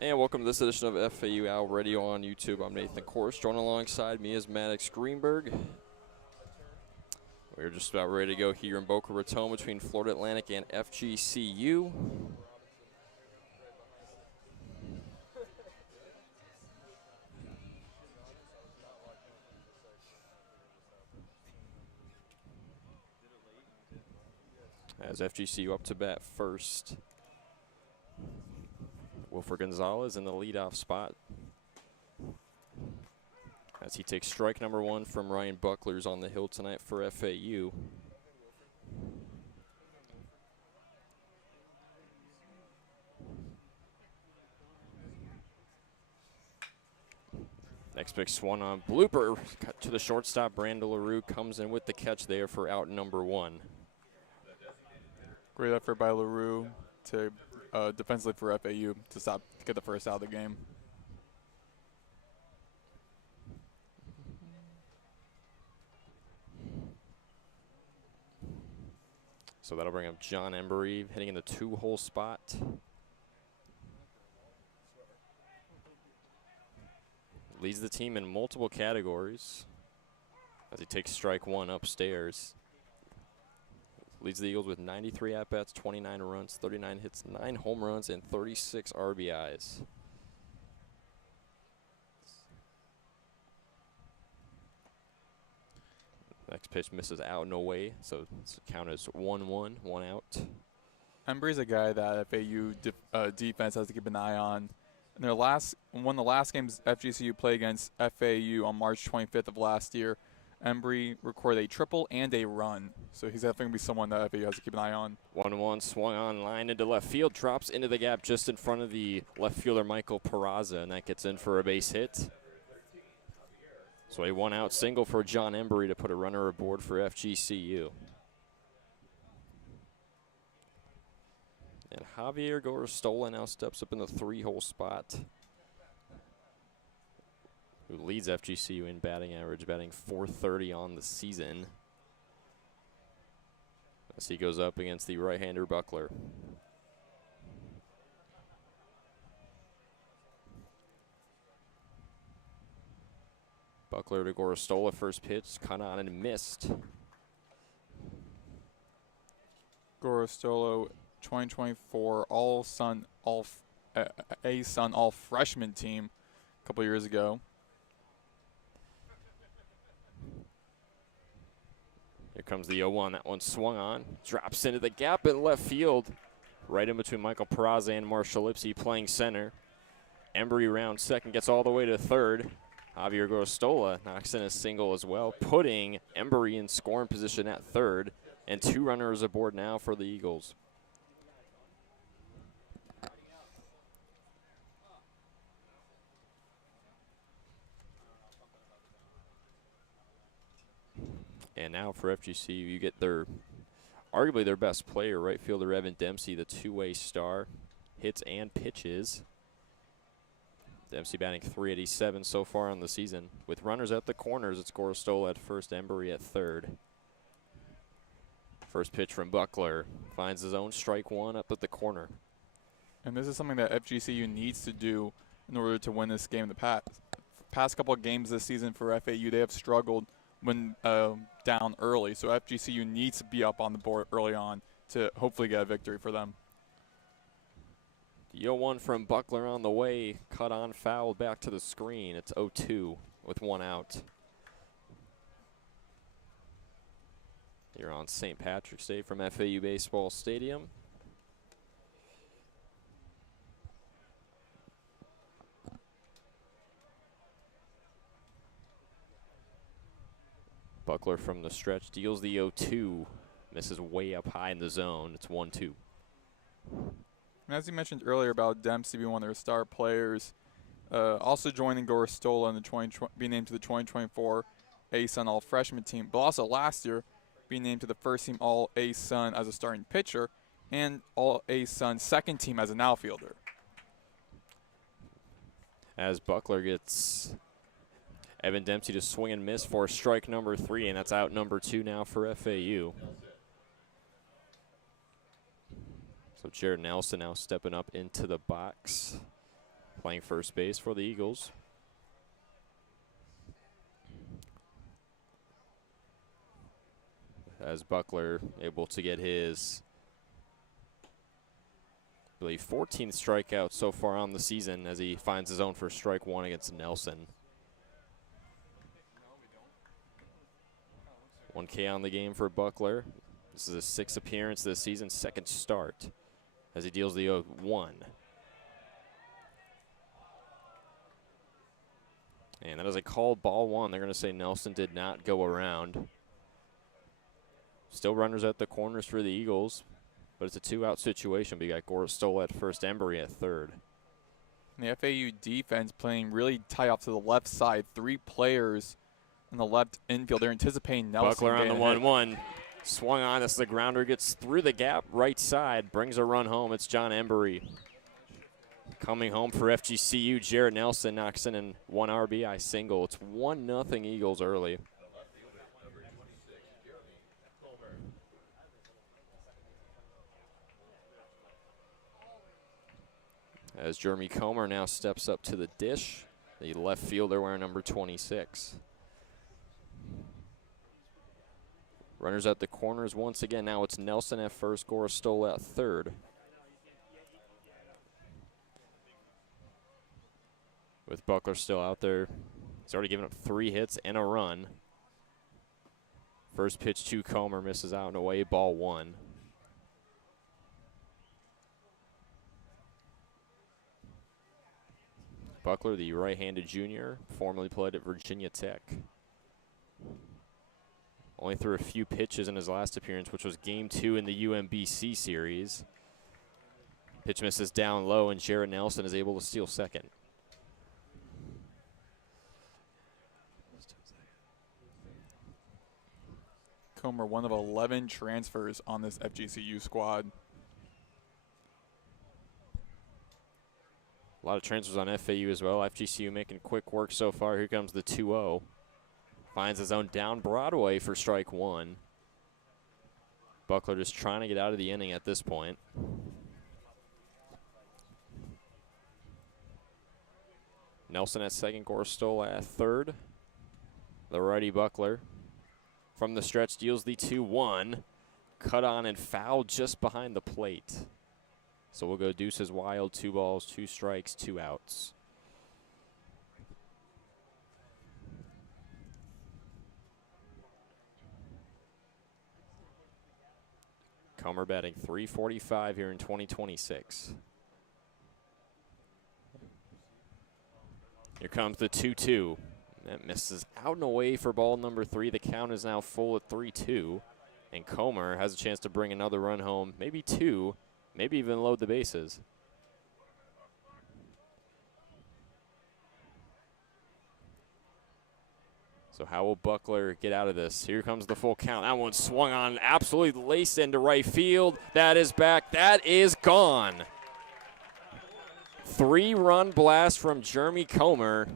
And welcome to this edition of FAU Owl Radio on YouTube. I'm Nathan Korst. Joined alongside me is Maddox Greenberg. We're just about ready to go here in Boca Raton between Florida Atlantic and FGCU. As FGCU up to bat first. Wilfer Gonzalez in the leadoff spot as he takes strike number one from Ryan Buckler's on the hill tonight for FAU. Next pitch swung on, blooper cut to the shortstop. Brandon LaRue comes in with the catch there for out number one. Great effort by LaRue to defensively for FAU to get the first out of the game. So that'll bring up John Embry hitting in the two-hole spot. Leads the team in multiple categories as he takes strike one upstairs. Leads the Eagles with 93 at-bats, 29 runs, 39 hits, 9 home runs, and 36 RBIs. Next pitch misses out, no way, so it's count as 1-1, one out. Embry's a guy that FAU defense has to keep an eye on. In their one of the last games FGCU played against FAU on March 25th of last year, Embry recorded a triple and a run. So he's definitely going to be someone that FAU has to keep an eye on. 1-1 swung on, line into left field, drops into the gap just in front of the left fielder Michael Peraza, and that gets in for a base hit. So a one-out single for John Embry to put a runner aboard for FGCU. And Javier Gorostola now steps up in the three-hole spot, who leads FGCU in batting average, batting .430 on the season, as he goes up against the right-hander Buckler. Buckler to Gorostola, first pitch, cut on and missed. Gorostolo, 2024 all-Sun, all-A-Sun, all-freshman team a couple years ago. Here comes the 0-1. That one swung on. Drops into the gap in left field. Right in between Michael Peraza and Marshall Lipsy playing center. Embry round second, gets all the way to third. Javier Gorostola knocks in a single as well, putting Embry in scoring position at third. And two runners aboard now for the Eagles. And now for FGCU, you get arguably their best player, right fielder Evan Dempsey, the two-way star, hits and pitches. Dempsey batting .387 so far on the season. With runners at the corners, it's Gorostola at first, Embry at third. First pitch from Buckler, finds his own strike one up at the corner. And this is something that FGCU needs to do in order to win this game. The past couple of games this season for FAU, they have struggled when down early. So FGCU needs to be up on the board early on to hopefully get a victory for them. The 0-1 from Buckler on the way, cut on, foul back to the screen. It's 0-2 with one out. You're on St. Patrick's Day from FAU Baseball Stadium. Buckler from the stretch deals the 0-2. Misses way up high in the zone. It's 1-2. And as you mentioned earlier about Dempsey being one of their star players, also joining Gorostola in the being named to the 2024 A-Sun All-Freshman team, but also last year being named to the first team All-A-Sun as a starting pitcher and All-A-Sun second team as an outfielder. As Buckler gets Evan Dempsey to swing and miss for strike number 3, and that's out number 2 now for FAU. So Jared Nelson now stepping up into the box. playing first base for the Eagles. As Buckler able to get his, I believe, 14th strikeout so far on the season as he finds his own for strike one against Nelson. 1K on the game for Buckler. This is his 6th appearance this season, 2nd start as he deals the 0-1. And that is a called ball one. They're going to say Nelson did not go around. Still runners at the corners for the Eagles, but it's a 2-out situation. We got Korst at first, Embry at third. And the FAU defense playing really tight off to the left side. 3 players in the left infield. They're anticipating Nelson. Buckler on the 1-1. Swung on. This is the grounder. Gets through the gap right side. Brings a run home. It's John Embry. Coming home for FGCU, Jarrett Nelson knocks in 1 RBI single. It's 1-0 Eagles early. As Jeremy Comer now steps up to the dish, the left fielder wearing number 26. Runners at the corners once again. Now it's Nelson at first, Korst at third. With Buckler still out there, he's already given up 3 hits and a run. First pitch to Comer, misses out and away, ball 1. Buckler, the right-handed junior, formerly played at Virginia Tech. Only threw a few pitches in his last appearance, which was Game 2 in the UMBC series. Pitch misses down low, and Jarrett Nelson is able to steal second. Comer, one of 11 transfers on this FGCU squad. A lot of transfers on FAU as well. FGCU making quick work so far. Here comes the 2-0. Finds his own down Broadway for strike 1. Buckler just trying to get out of the inning at this point. Nelson at second, Korst at third. The righty Buckler from the stretch deals the 2-1. Cut on and fouled just behind the plate. So we'll go deuces wild, 2 balls, 2 strikes, 2 outs. Comer batting .345 here in 2026. Here comes the 2-2. That misses out and away for ball number 3. The count is now full at 3-2. And Comer has a chance to bring another run home, maybe 2. Maybe even load the bases. So how will Buckler get out of this? Here comes the full count. That one swung on, absolutely laced into right field. That is back. That is gone. 3-run blast from Jeremy Comer.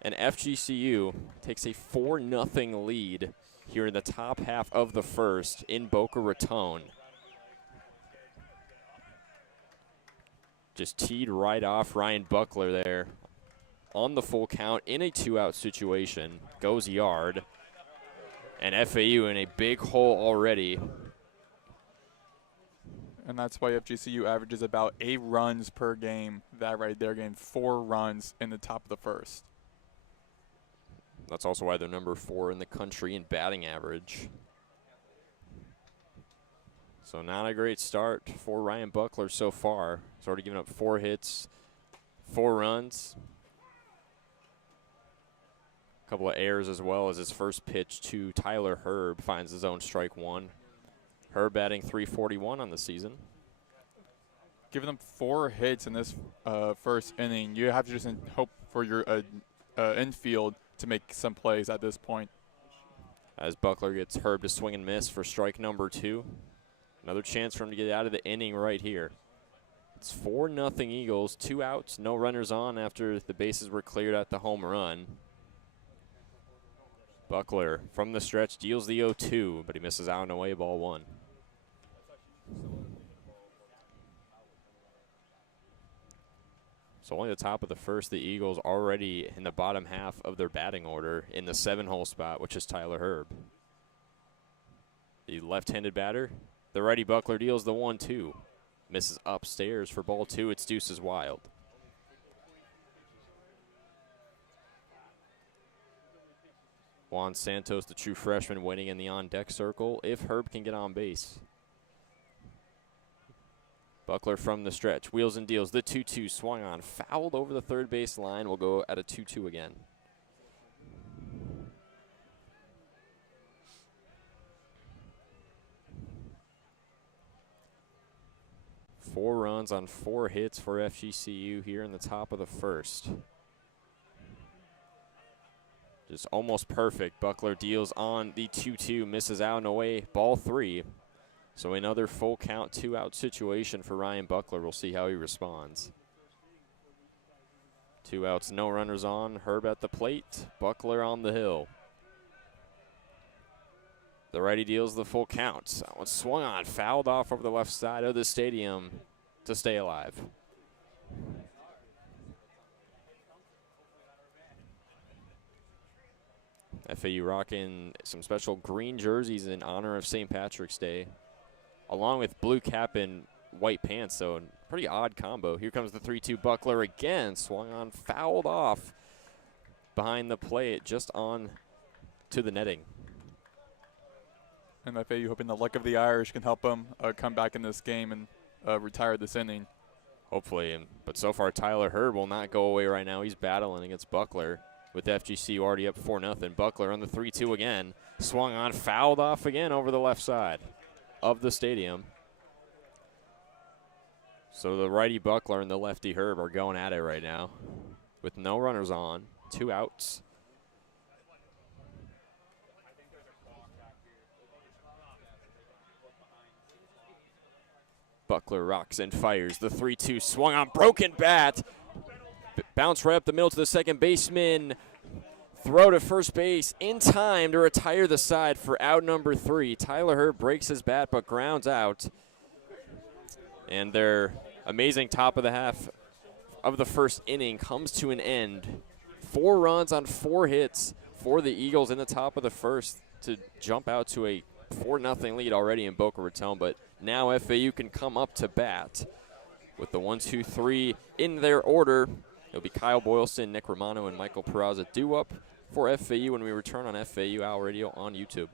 And FGCU takes a 4-0 lead here in the top half of the first in Boca Raton. Just teed right off Ryan Buckler there on the full count in a 2-out situation. Goes yard. And FAU in a big hole already. And that's why FGCU averages about 8 runs per game. That right there, getting 4 runs in the top of the first. That's also why they're number 4 in the country in batting average. So not a great start for Ryan Buckler so far. He's already given up 4 hits, 4 runs. A couple of errors as well as his first pitch to Tyler Herb finds his own strike 1. Herb batting .341 on the season. Giving them 4 hits in this first inning, you have to just hope for your infield to make some plays at this point. As Buckler gets Herb to swing and miss for strike number 2. Another chance for him to get out of the inning right here. It's 4-0 Eagles, 2 outs, no runners on after the bases were cleared at the home run. Buckler from the stretch deals the 0-2, but he misses out and away, ball 1. So only the top of the first, the Eagles already in the bottom half of their batting order in the 7-hole spot, which is Tyler Herb. The left-handed batter, the righty Buckler deals the 1-2. Misses upstairs for ball 2. It's deuces wild. Juan Santos, the true freshman, waiting in the on-deck circle if Herb can get on base. Buckler from the stretch, wheels and deals, the 2-2 swung on, fouled over the third base line, will go at a 2-2 again. Four runs on 4 hits for FGCU here in the top of the first. Just almost perfect. Buckler deals on the 2-2, misses out and away, ball 3. So another full count, 2-out situation for Ryan Buckler. We'll see how he responds. 2 outs, no runners on. Herb at the plate, Buckler on the hill. The righty deals the full count. That one swung on, fouled off over the left side of the stadium to stay alive. FAU rocking some special green jerseys in honor of St. Patrick's Day, along with blue cap and white pants, so pretty odd combo. Here comes the 3-2 Buckler again, swung on, fouled off behind the plate, just on to the netting. And FAU hoping the luck of the Irish can help them come back in this game and retire this inning. Hopefully, but so far Tyler Herb will not go away right now. He's battling against Buckler with FGCU already up 4-0. Buckler on the 3-2 again, swung on, fouled off again over the left side of the stadium. So the righty Buckler and the lefty Herb are going at it right now with no runners on, 2 outs. Buckler rocks and fires. The 3-2 swung on, broken bat. Bounce right up the middle to the second baseman. Throw to first base in time to retire the side for out number 3. Tyler Herb breaks his bat but grounds out. And their amazing top of the half of the first inning comes to an end. 4 runs on 4 hits for the Eagles in the top of the first to jump out to a 4-0 lead already in Boca Raton, but now FAU can come up to bat with the 1-2-3 in their order. It'll be Kyle Boylston, Nick Romano, and Michael Peraza due up for FAU when we return on FAU Owl Radio on YouTube.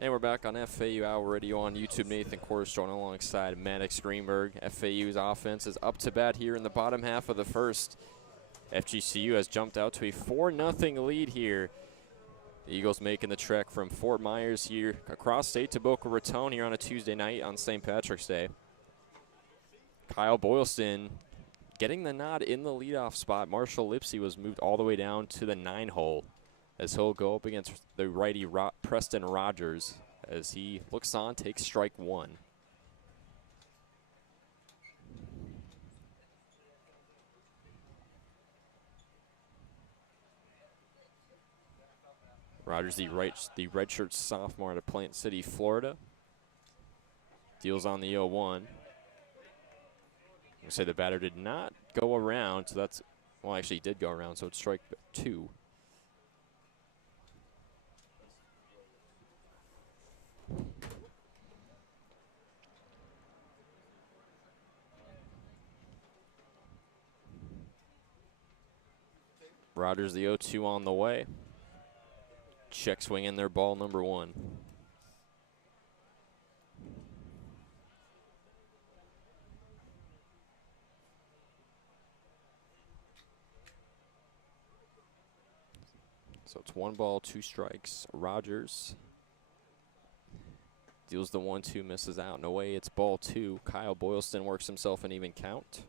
And we're back on FAU Owl Radio on YouTube. Nathan Korst joining alongside Maddox Greenberg. FAU's offense is up to bat here in the bottom half of the first. FGCU has jumped out to a 4-0 lead here The Eagles making the trek from Fort Myers here across state to Boca Raton here on a Tuesday night on St. Patrick's Day. Kyle Boylston getting the nod in the leadoff spot. Marshall Lipsy was moved all the way down to the 9-hole as he'll go up against the righty Preston Rogers as he looks on, takes strike one. Rogers, the redshirt sophomore out of Plant City, Florida. Deals on the 0-1. I say the batter did not go around, so that's, well, actually he did go around, so it's strike two. Rogers, the 0-2 on the way. Check swing in their ball number one. So it's 1 ball, 2 strikes. Rogers deals the 1-2, misses out and away. It's ball 2. Kyle Boylston works himself an even count.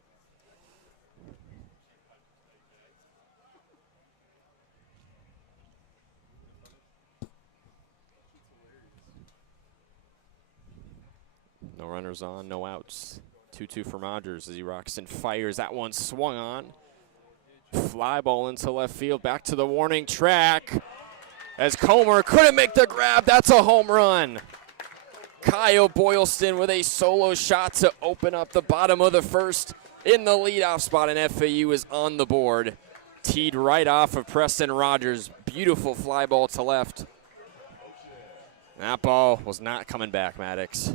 No runners on, no outs. 2-2 from Rogers as he rocks and fires. That one swung on. Fly ball into left field, back to the warning track. As Comer couldn't make the grab, that's a home run. Kyle Boylston with a solo shot to open up the bottom of the first in the leadoff spot, and FAU is on the board. Teed right off of Preston Rogers. Beautiful fly ball to left. That ball was not coming back, Maddox.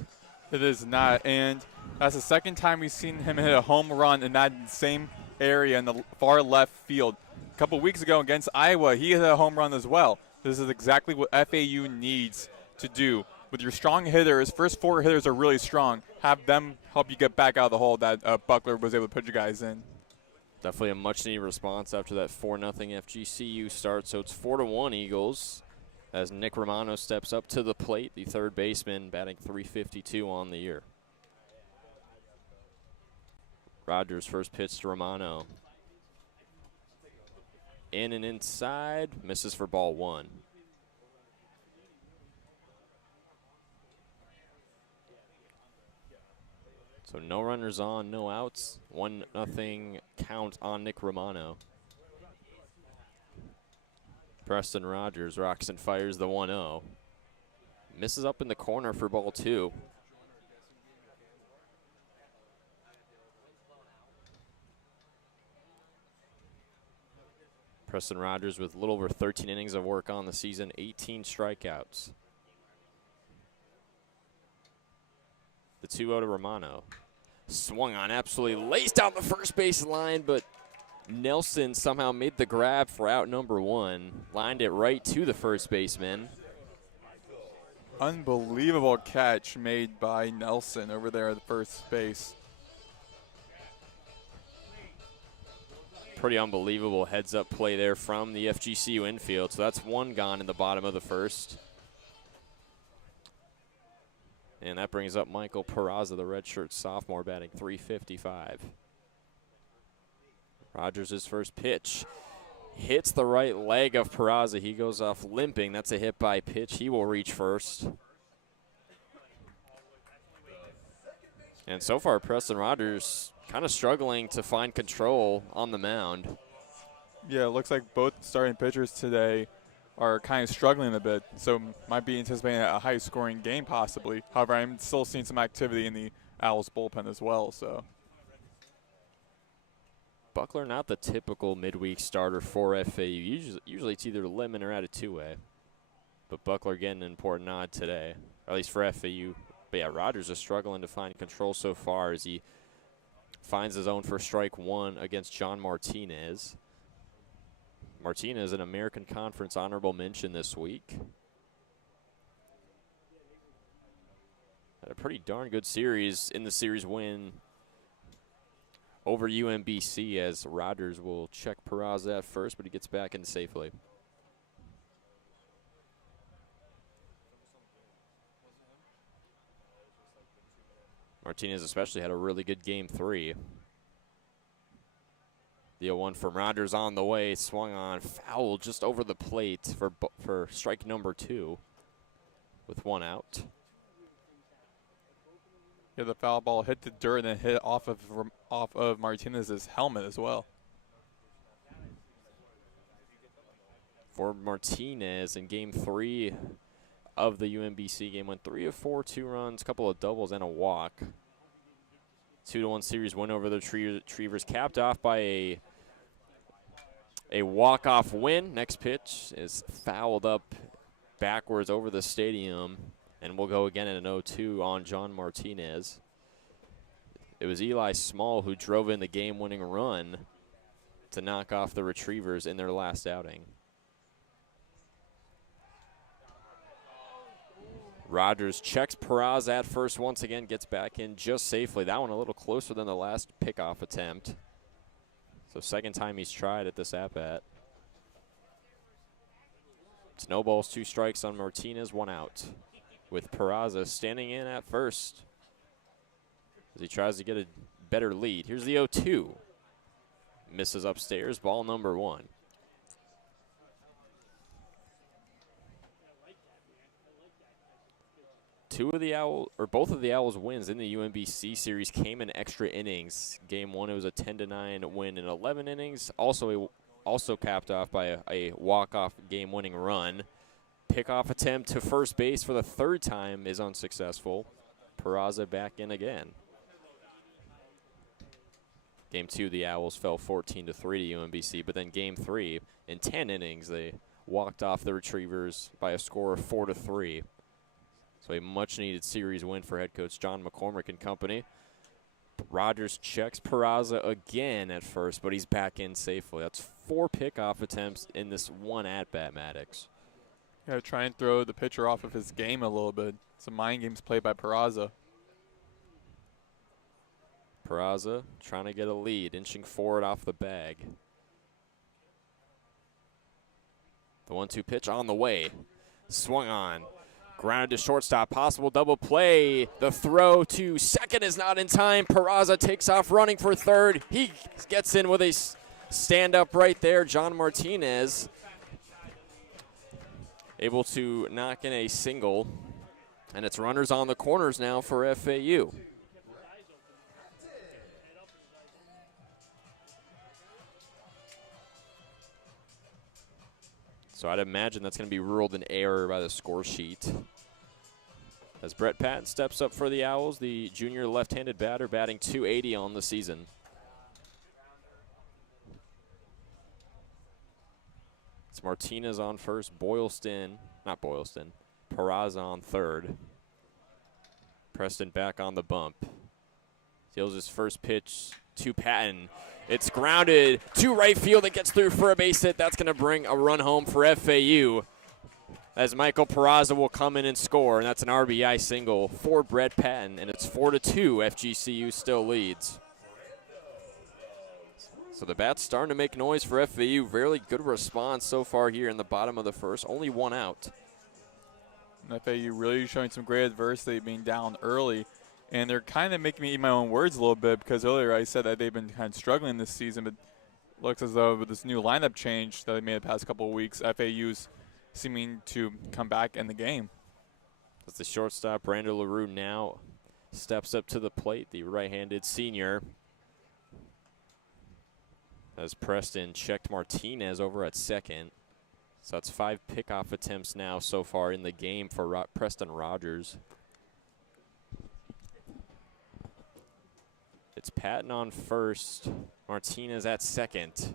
It is not, and that's the second time we've seen him hit a home run in that same area in the far left field. A couple weeks ago against Iowa, he hit a home run as well. This is exactly what FAU needs to do. With your strong hitters, first 4 hitters are really strong. Have them help you get back out of the hole that Buckler was able to put you guys in. Definitely a much-needed response after that 4-0 FGCU start. So it's 4-1 Eagles as Nick Romano steps up to the plate, the third baseman, batting .352 on the year. Rogers' first pitch to Romano. In and inside, misses for ball 1. So no runners on, no outs. 1-0 count on Nick Romano. Preston Rogers rocks and fires the 1-0. Misses up in the corner for ball 2. Preston Rogers with a little over 13 innings of work on the season, 18 strikeouts. The 2-0 to Romano. Swung on, absolutely laced down the first base line, but Nelson somehow made the grab for out number 1. Lined it right to the first baseman. Unbelievable catch made by Nelson over there at first base. Pretty unbelievable heads-up play there from the FGCU infield. So that's 1 gone in the bottom of the first. And that brings up Michael Peraza, the redshirt sophomore, batting .355. Rogers' first pitch hits the right leg of Peraza. He goes off limping. That's a hit by pitch. He will reach first. And so far, Preston Rogers kind of struggling to find control on the mound. Yeah, it looks like both starting pitchers today are kind of struggling a bit, so might be anticipating a high-scoring game possibly. However, I'm still seeing some activity in the Owls bullpen as well. So Buckler, not the typical midweek starter for FAU. Usually it's either Lemon or at a 2-way. But Buckler getting an important nod today, or at least for FAU. But yeah, Rogers is struggling to find control so far as he finds his own for strike 1 against John Martinez. Martinez, an American Conference honorable mention this week. Had a pretty darn good series in the series win over UMBC as Rogers will check Peraza at first, but he gets back in safely. Martinez especially had a really good game 3. The 0-1 from Rogers on the way, swung on, foul just over the plate for strike number 2 with 1 out. Yeah, the foul ball hit the dirt and then hit off of Martinez's helmet as well. For Martinez in game 3 of the UMBC game, went 3 of 4, 2 runs, couple of doubles and a walk. 2-1 series win over the Retrievers, capped off by a walk-off win. Next pitch is fouled up backwards over the stadium, and we'll go again in an 0-2 on John Martinez. It was Eli Small who drove in the game-winning run to knock off the Retrievers in their last outing. Rogers checks Peraza at first once again, gets back in just safely. That one a little closer than the last pickoff attempt. So second time he's tried at this at-bat. Snowballs, 2 strikes on Martinez, 1 out. With Peraza standing in at first as he tries to get a better lead. Here's the 0-2. Misses upstairs, ball number 1. Both of the Owls' wins in the UMBC series came in extra innings. Game 1, it was a 10-9 win in 11 innings. Also capped off by a walk-off game-winning run. Pickoff attempt to first base for the 3rd time is unsuccessful. Peraza back in again. Game 2, the Owls fell 14-3 to UMBC, but then Game 3, in 10 innings, they walked off the Retrievers by a score of 4-3. So a much-needed series win for head coach John McCormick and company. Rogers checks Peraza again at first, but he's back in safely. That's 4 pickoff attempts in this one at-bat, Maddox. Yeah, try and throw the pitcher off of his game a little bit. Some mind games played by Peraza. Peraza trying to get a lead, inching forward off the bag. The 1-2 pitch on the way. Swung on. Grounded to shortstop, possible double play. The throw to second is not in time. Peraza takes off running for third. He gets in with a stand-up right there. John Martinez able to knock in a single. And it's runners on the corners now for FAU. So I'd imagine that's going to be ruled an error by the score sheet. As Brett Patton steps up for the Owls, the junior left-handed batter batting .280 on the season. It's Martinez on first, Peraza on third. Preston back on the bump. Deals his first pitch to Patton. It's grounded to right field. It gets through for a base hit. That's going to bring a run home for FAU as Michael Peraza will come in and score, and that's an RBI single for Brett Patton, and it's 4-2. FGCU still leads. So the bat's starting to make noise for FAU. Really good response so far here in the bottom of the first. Only 1 out. And FAU really showing some great adversity, being down early. And they're kind of making me eat my own words a little bit, because earlier I said that they've been kind of struggling this season, but it looks as though with this new lineup change that they made the past couple of weeks, FAU's seeming to come back in the game. As the shortstop, Brandon LaRue, now steps up to the plate, the right-handed senior. As Preston checked Martinez over at second. So that's 5 pickoff attempts now so far in the game for Preston Rogers. It's Patton on first, Martinez at second.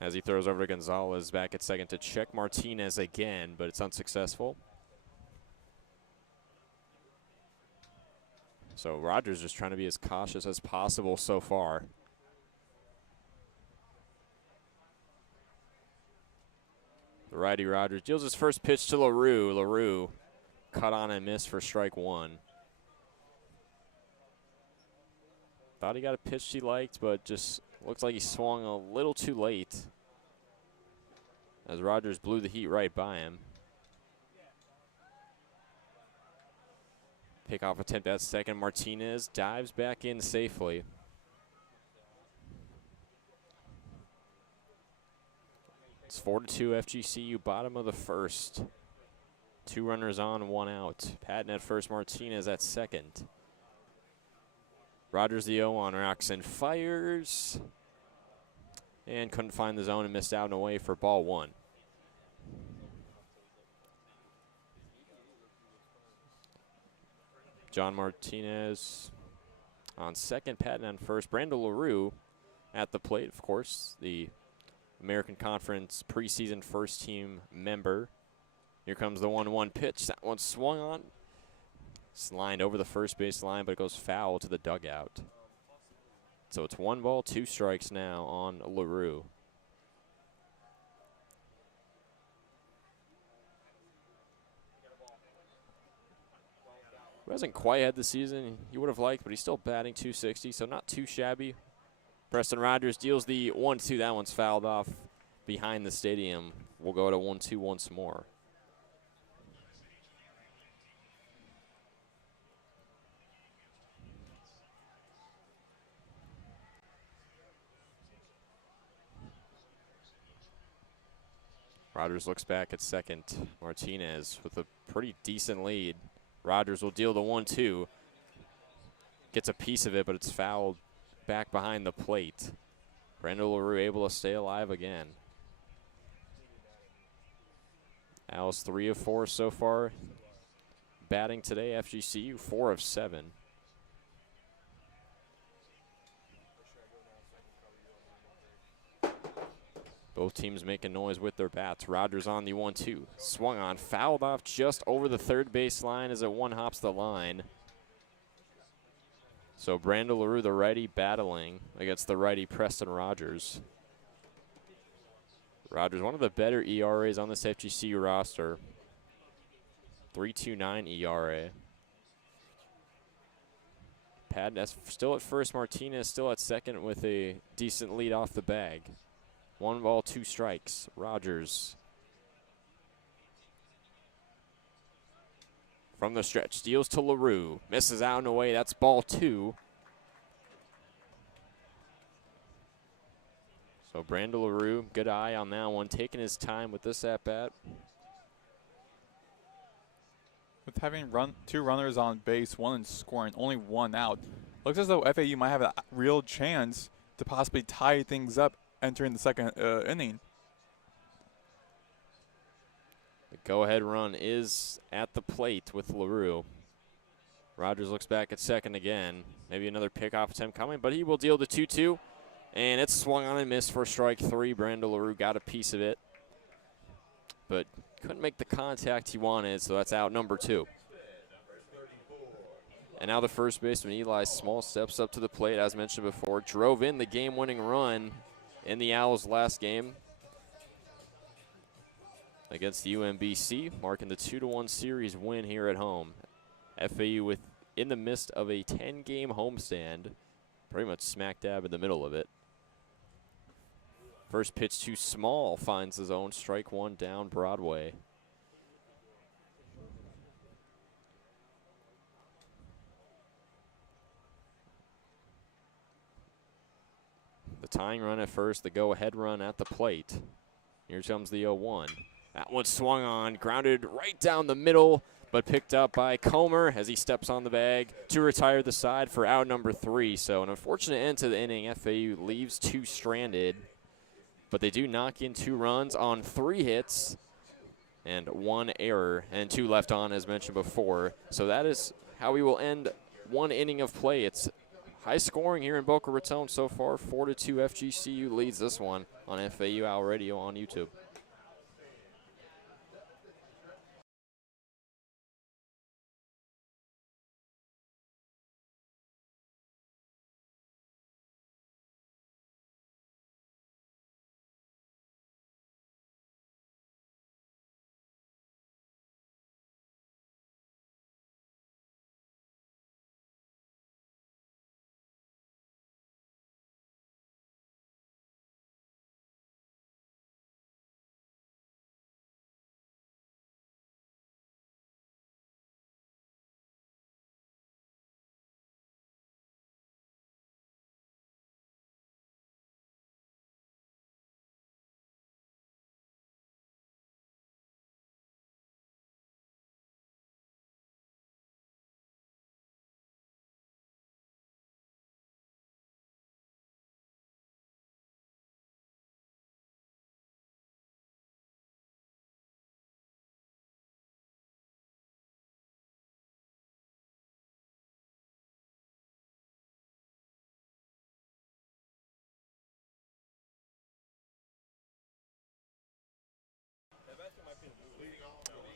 As he throws over to Gonzalez back at second to check Martinez again, but it's unsuccessful. So Rogers just trying to be as cautious as possible so far. The righty Rogers deals his first pitch to LaRue. LaRue cut on and missed for strike 1. Thought he got a pitch he liked, but just looks like he swung a little too late as Rogers blew the heat right by him. Pickoff attempt at second. Martinez dives back in safely. It's 4-2 FGCU, bottom of the first. 2 runners on, 1 out. Patton at first, Martinez at second. Rogers the 0-1, rocks and fires. And couldn't find the zone and missed out and away for ball 1. John Martinez on second, Patton on first. Brandon LaRue at the plate, of course, the American Conference preseason first team member. Here comes the 1-1 pitch. That one swung on. It's lined over the first base line, but it goes foul to the dugout. So it's 1 ball, 2 strikes now on LaRue. Who hasn't quite had the season he would have liked, but he's still batting .260, so not too shabby. Preston Rogers deals the 1-2. That one's fouled off behind the stadium. We'll go to 1-2 once more. Rogers looks back at second. Martinez with a pretty decent lead. Rogers will deal the 1-2. Gets a piece of it, but it's fouled back behind the plate. Brandon LaRue able to stay alive again. Al's 3 of 4 so far. Batting today, FGCU 4 of 7. Both teams making noise with their bats. Rogers on the 1-2. Swung on, fouled off just over the third base line as it one hops the line. So Brandon LaRue, the righty, battling against the righty Preston Rogers. Rogers, one of the better ERAs on this FGCU roster. 3.29 ERA. Patton still at first. Martinez still at second with a decent lead off the bag. 1 ball, 2 strikes. Rogers from the stretch steals to LaRue. Misses out and away. That's ball 2. So Brandon LaRue, good eye on that one, taking his time with this at-bat. With having 2 runners on base, 1 in scoring, only 1 out, looks as though FAU might have a real chance to possibly tie things up entering the second inning. The go-ahead run is at the plate with LaRue. Rogers looks back at second again. Maybe another pickoff attempt coming, but he will deal the 2-2. And it's swung on and missed for strike 3. Brandon LaRue got a piece of it, but couldn't make the contact he wanted, so that's out number 2. And now the first baseman, Eli Small, steps up to the plate, as mentioned before. Drove in the game-winning run in the Owls' last game against the UMBC, marking the 2-1 series win here at home. FAU in the midst of a 10-game homestand, pretty much smack dab in the middle of it. First pitch to Small, finds his own, strike 1 down Broadway. The tying run at first, the go-ahead run at the plate. Here comes the 0-1. That one swung on, grounded right down the middle, but picked up by Comer as he steps on the bag to retire the side for out number 3. So an unfortunate end to the inning. FAU leaves 2 stranded, but they do knock in 2 runs on 3 hits and 1 error and 2 left on, as mentioned before. So that is how we will end 1 inning of play. It's high scoring here in Boca Raton so far. 4-2 FGCU leads this one on FAU Owl Radio on YouTube.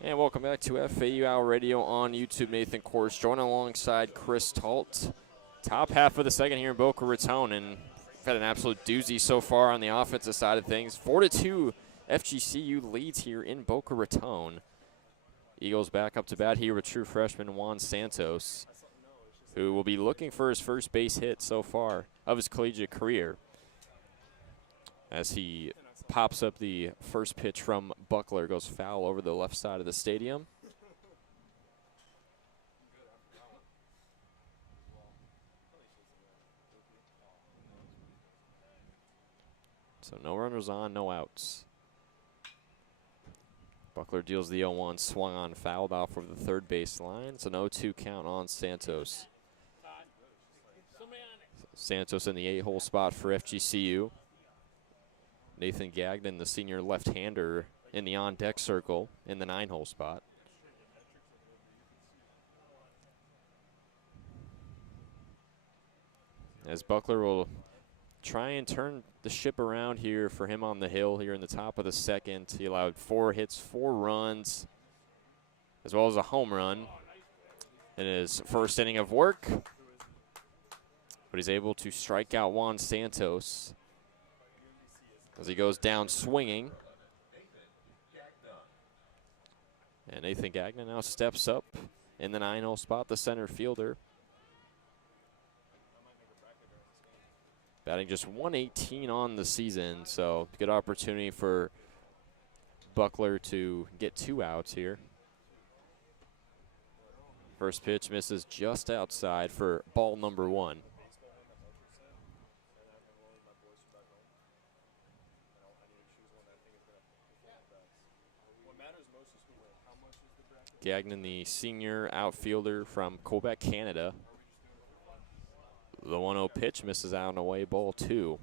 And welcome back to FAU Owl Radio on YouTube. Nathan Korst joining alongside Chris Talt. Top half of the second here in Boca Raton, and we've had an absolute doozy so far on the offensive side of things. 4-2 FGCU leads here in Boca Raton. Eagles back up to bat here with true freshman Juan Santos, who will be looking for his first base hit so far of his collegiate career, as he pops up the first pitch from Buckler, goes foul over the left side of the stadium. So no runners on, no outs. Buckler deals the 0-1, swung on, fouled off over the third base line. It's an 0-2 count on Santos. Santos in the 8-hole spot for FGCU. Nathan Gagnon, the senior left-hander, in the on-deck circle in the 9-hole spot. As Buckler will try and turn the ship around here for him on the hill here in the top of the second. He allowed 4 hits, 4 runs, as well as a home run in his first inning of work. But he's able to strike out Juan Santos as he goes down swinging. And Nathan Gagnon now steps up in the 9-hole spot, the center fielder. Batting just 118 on the season, so good opportunity for Buckler to get 2 outs here. First pitch misses just outside for ball number 1. Gagnon, the senior outfielder from Quebec, Canada. The 1-0 pitch misses out and away, ball 2.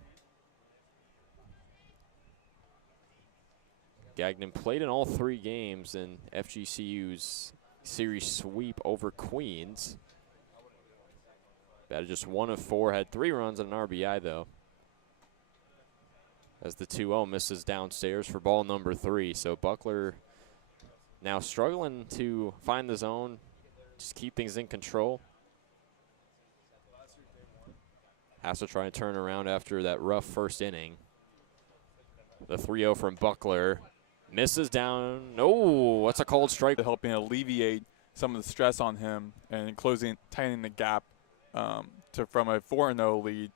Gagnon played in all 3 games in FGCU's series sweep over Queens. Batted just 1 of 4, had 3 runs and an RBI though. As the 2-0 misses downstairs for ball number 3. So Buckler now struggling to find the zone, just keep things in control. Has to try and turn around after that rough first inning. The 3-0 from Buckler. Misses down. No, that's a called strike. Helping alleviate some of the stress on him and tightening the gap from a 4-0 lead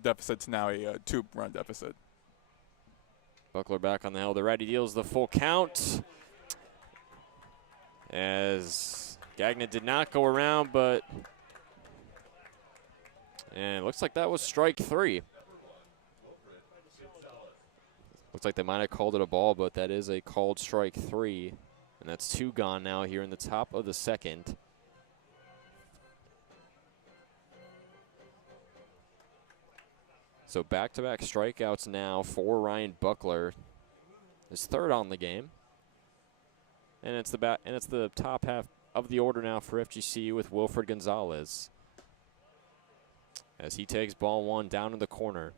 deficit to now a 2-run deficit. Buckler back on the hill. The righty deals the full count, as Gagnon did not go around, but and it looks like that was strike 3. Looks like they might have called it a ball, but that is a called strike 3. And that's 2 gone now here in the top of the second. So back-to-back strikeouts now for Ryan Buckler. His 3rd on the game. And it's the top half of the order now for FGCU with Wilfred Gonzalez, as he takes ball 1 down in the corner.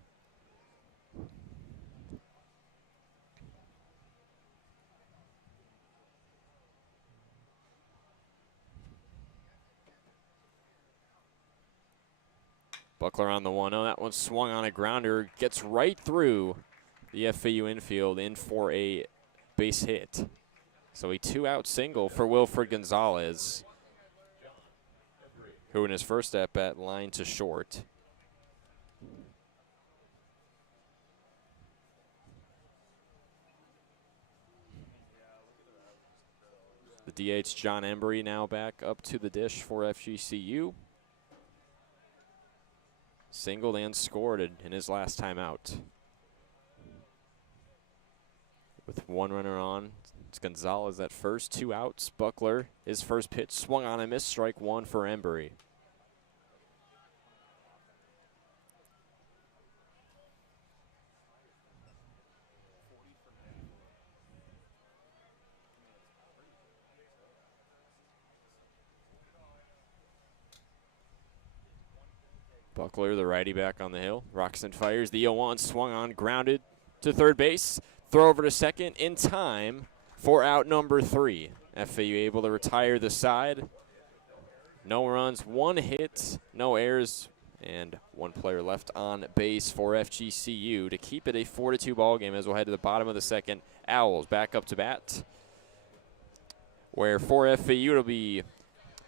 Buckler on the 1-0. That one swung on a grounder, gets right through the FAU infield in for a base hit. So a 2-out single for Wilfred Gonzalez, who in his first at-bat lined to short. The DH, John Embry, now back up to the dish for FGCU. Singled and scored in his last time out. With 1 runner on, it's Gonzalez at first, 2 outs. Buckler, his first pitch swung on and missed, strike 1 for Embry. Buckler, the righty, back on the hill. Rocks and fires. The 0-1 swung on, grounded to third base. Throw over to second in time for out number 3. FAU able to retire the side. No runs, 1 hit, no errors, and 1 player left on base for FGCU to keep it a 4-2 ball game as we'll head to the bottom of the second. Owls back up to bat, where for FAU it'll be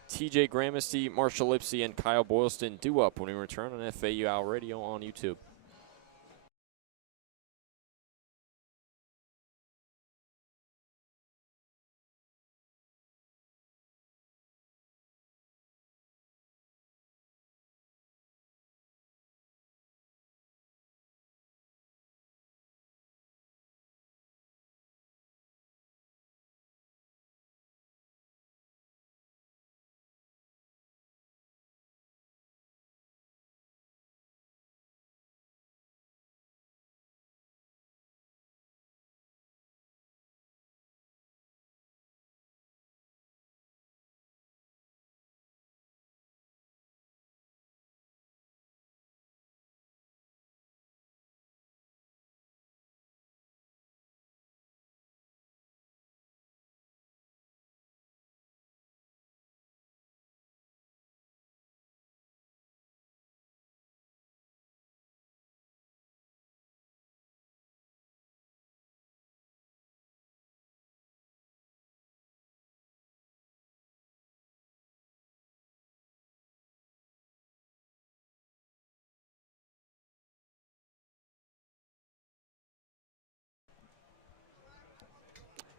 TJ Gramasty, Marshall Lipsy, and Kyle Boylston due up when we return on FAU Owl Radio on YouTube.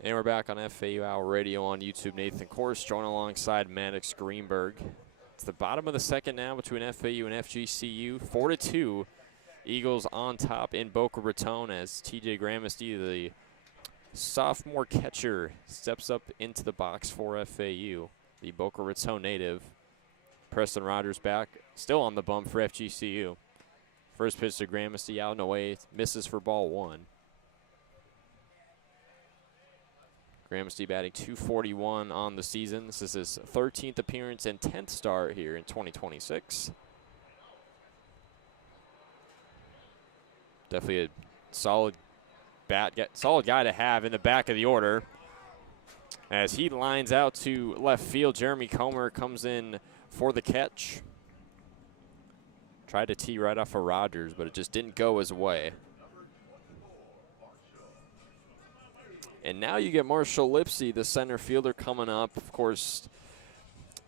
And we're back on FAU Owl Radio on YouTube. Nathan Korst joined alongside Maddox Greenberg. It's the bottom of the second now between FAU and FGCU. 4-2. Eagles on top in Boca Raton as TJ Gramasty, the sophomore catcher, steps up into the box for FAU. The Boca Raton native. Preston Rogers back, still on the bump for FGCU. First pitch to Gramasty, out and away, misses for ball 1. Gramasty batting .241 on the season. This is his 13th appearance and 10th start here in 2026. Definitely a solid guy to have in the back of the order. As he lines out to left field, Jeremy Comer comes in for the catch. Tried to tee right off of Rogers, but it just didn't go his way. And now you get Marshall Lipsy, the center fielder, coming up. Of course,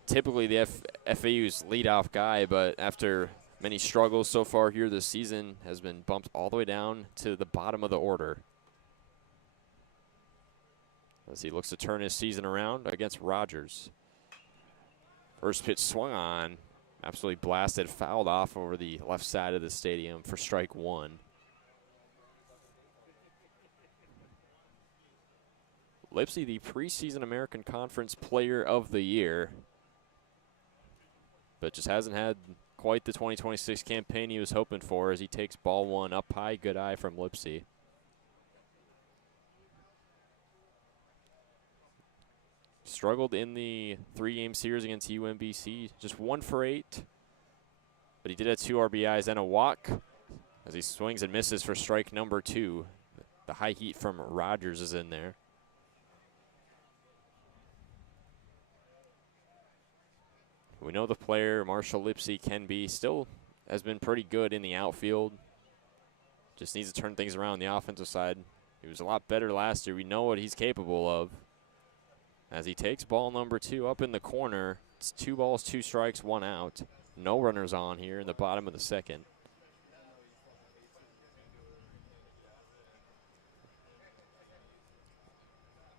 typically the FAU's leadoff guy, but after many struggles so far here this season, has been bumped all the way down to the bottom of the order. As he looks to turn his season around against Rogers. First pitch swung on, absolutely blasted, fouled off over the left side of the stadium for strike 1. Lipsy, the preseason American Conference Player of the Year, but just hasn't had quite the 2026 campaign he was hoping for as he takes ball 1 up high. Good eye from Lipsy. Struggled in the 3-game series against UMBC, just 1 for 8, but he did have 2 RBIs and a walk as he swings and misses for strike number 2. The high heat from Rogers is in there. We know the player, Marshall Lipsy, can be, still has been pretty good in the outfield. Just needs to turn things around on the offensive side. He was a lot better last year. We know what he's capable of. As he takes ball number 2 up in the corner, it's 2 balls, 2 strikes, 1 out. No runners on here in the bottom of the second.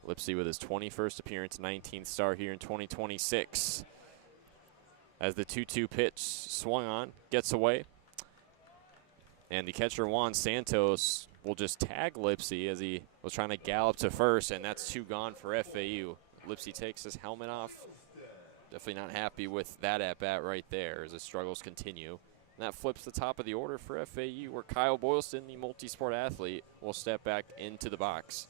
Lipsy with his 21st appearance, 19th start here in 2026. As the 2-2 pitch swung on, gets away. And the catcher, Juan Santos, will just tag Lipsy as he was trying to gallop to first, and that's 2 gone for FAU. Lipsy takes his helmet off. Definitely not happy with that at-bat right there as the struggles continue. And that flips the top of the order for FAU, where Kyle Boylston, the multi-sport athlete, will step back into the box.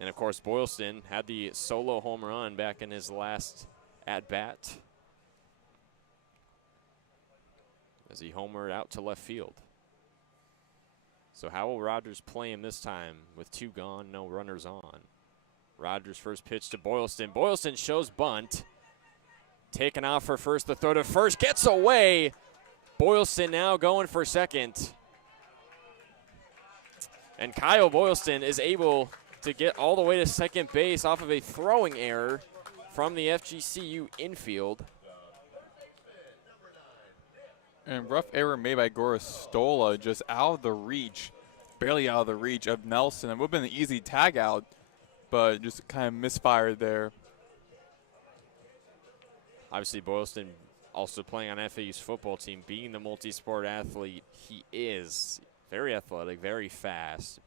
And, of course, Boylston had the solo home run back in his last at-bat as he homered out to left field. So how will Rogers play him this time with 2 gone, no runners on? Rogers' first pitch to Boylston. Boylston shows bunt. Taken off for first. The throw to first gets away. Boylston now going for second. And Kyle Boylston is able to get all the way to second base off of a throwing error from the FGCU infield. And rough error made by Gorostola, just out of the reach, barely out of the reach of Nelson. It would have been an easy tag out, but just kind of misfired there. Obviously, Boylston also playing on FAU's football team, being the multi-sport athlete he is. Very athletic, very fast.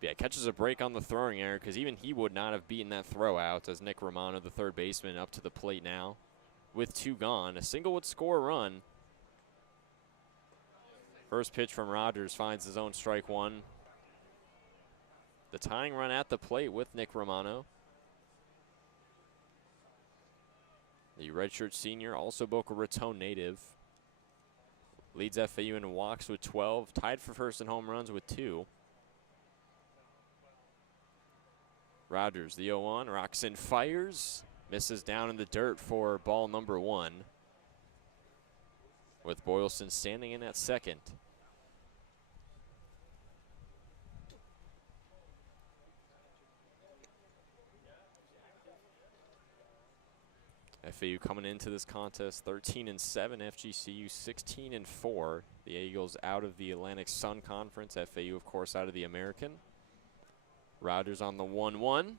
Yeah, catches a break on the throwing error because even he would not have beaten that throw out as Nick Romano, the third baseman, up to the plate now. With 2 gone, a single would score a run. First pitch from Rogers finds his own strike one. The tying run at the plate with Nick Romano. The redshirt senior, also Boca Raton native. Leads FAU in walks with 12, tied for first in home runs with 2. Rogers, the 0-1, rocks in, fires, misses down in the dirt for ball number 1. With Boylston standing in at second. FAU coming into this contest 13-7, FGCU 16-4. The Eagles out of the Atlantic Sun Conference, FAU of course out of the American. Rogers on the 1-1.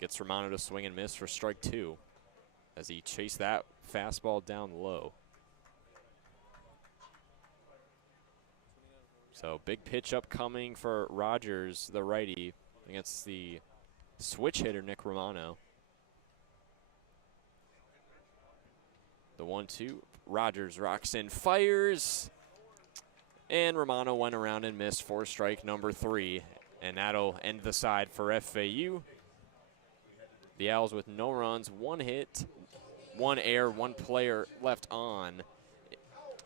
Gets Romano to swing and miss for strike 2 as he chased that fastball down low. So big pitch upcoming for Rogers, the righty, against the switch hitter Nick Romano. The 1-2, Rogers rocks in, fires, and Romano went around and missed for strike number 3, and that'll end the side for FAU. The Owls with no runs, 1 hit, 1 error, 1 player left on,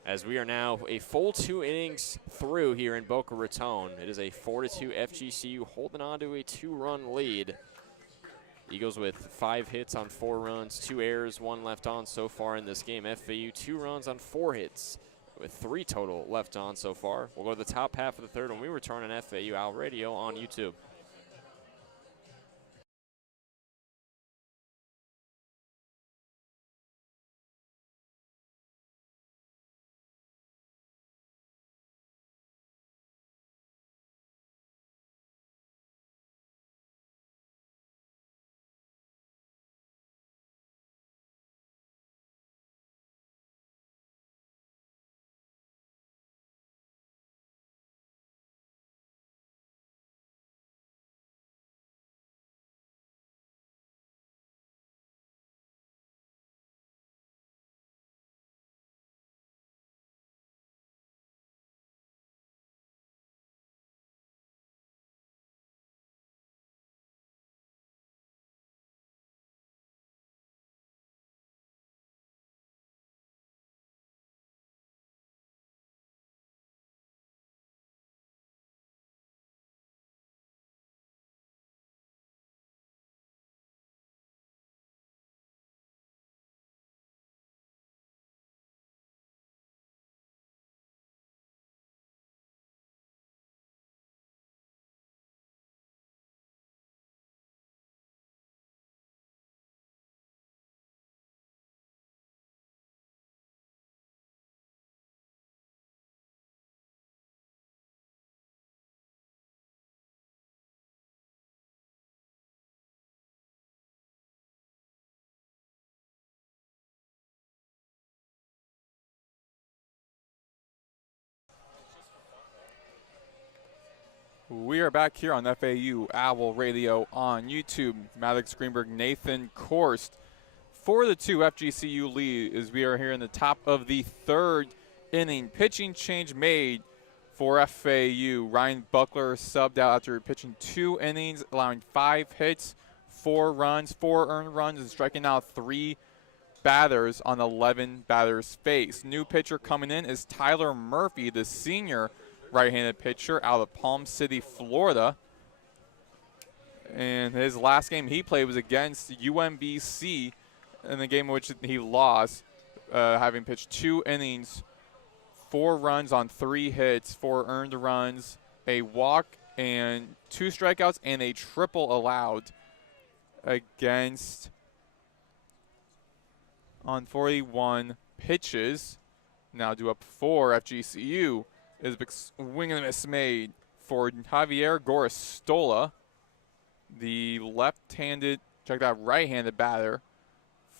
as we are now a full 2 innings through here in Boca Raton. It is a 4-2 FGCU holding on to a 2-run lead. Eagles with 5 hits on 4 runs, 2 errors, 1 left on so far in this game. FAU 2 runs on 4 hits with 3 total left on so far. We'll go to the top half of the third when we return on FAU Owl Radio on YouTube. We are back here on FAU Owl Radio on YouTube. Maddox, Greenberg, Nathan, Korst. 4-2 FGCU lead as we are here in the top of the 3rd inning. Pitching change made for FAU. Ryan Buckler subbed out after pitching 2 innings, allowing 5 hits, 4 runs, 4 earned runs, and striking out 3 batters on 11 batters faced. New pitcher coming in is Tyler Murphy, the senior right-handed pitcher out of Palm City, Florida. And his last game he played was against UMBC in the game in which he lost, having pitched 2 innings, 4 runs on 3 hits, 4 earned runs, a walk, and 2 strikeouts, and a triple allowed against on 41 pitches. Now due up for FGCU is a big swing and a miss made for Javier Goristola, the left-handed, check that, right-handed batter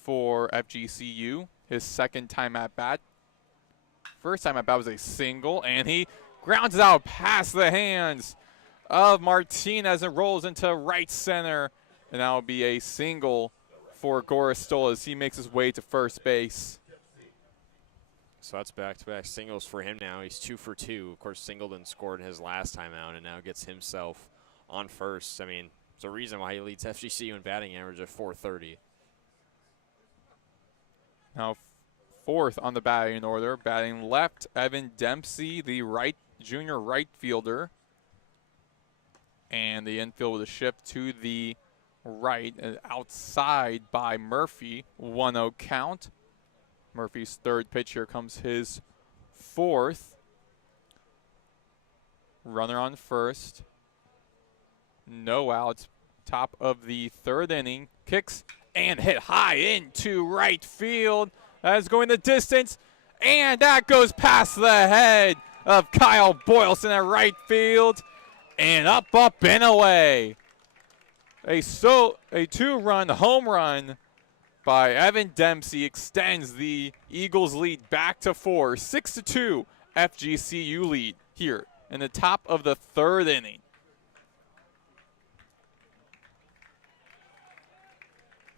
for FGCU. His second time at bat. First time at bat was a single, and he grounds it out past the hands of Martinez and rolls into right center. And that will be a single for Goristola as he makes his way to first base. So that's back-to-back singles for him now. He's 2 for 2. Of course, Singleton scored his last time out and now gets himself on first. I mean, it's a reason why he leads FGCU in batting average at .430. Now fourth on the batting order, batting left, Evan Dempsey, the junior right fielder. And the infield with a shift to the right, outside by Murphy, 1-0 count. Murphy's third pitch, here comes his fourth. Runner on first. No outs. Top of the third inning. Kicks and hit high into right field. That is going the distance. And that goes past the head of Kyle Boylston at right field. And up, and away. A 2-run home run by Evan Dempsey extends the Eagles' lead back to 4. 6-2 FGCU lead here in the top of the third inning.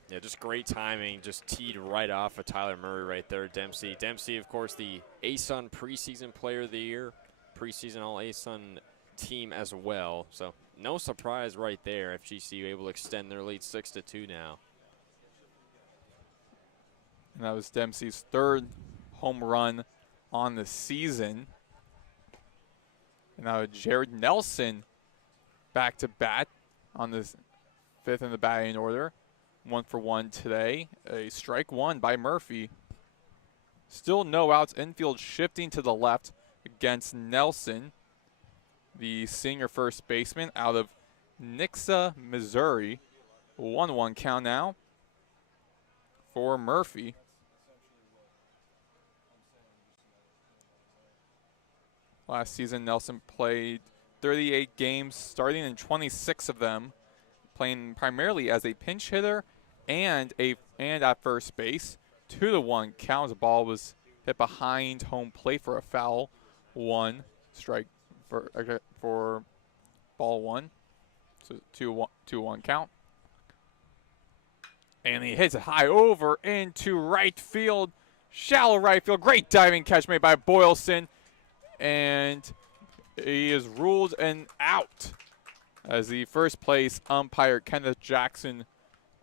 Yeah, just great timing, just teed right off of Tyler Murray right there, Dempsey. Dempsey, of course, the ASUN preseason player of the year, preseason All-ASUN team as well. So no surprise right there. FGCU able to extend their lead 6-2 now. And that was Dempsey's third home run on the season. And now Jared Nelson back to bat on the fifth in the batting order. 1 for 1 today. A strike one by Murphy. Still no outs. Infield shifting to the left against Nelson, the senior first baseman out of Nixa, Missouri. 1-1 count now for Murphy. Last season, Nelson played 38 games, starting in 26 of them, playing primarily as a pinch hitter and at first base. 2-1 count. The ball was hit behind home plate for a foul. 1 strike for ball 1. So 2-1 count. And he hits it high over into right field. Shallow right field. Great diving catch made by Boylston. And he is ruled an out as the first place umpire, Kenneth Jackson,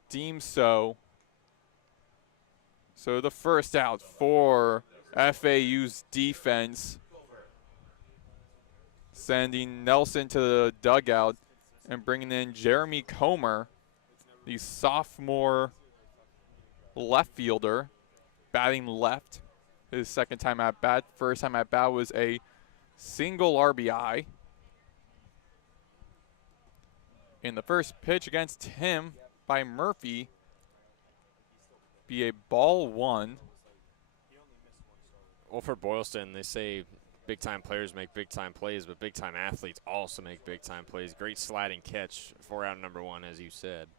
deems so. So the first out for FAU's defense, sending Nelson to the dugout and bringing in Jeremy Comer, the sophomore left fielder, batting left. His second time at bat. First time at bat was a single RBI. In the first pitch against him by Murphy be a ball 1. Well, for Boylston, they say big-time players make big-time plays, but big-time athletes also make big-time plays. Great sliding catch for out number 1, as you said.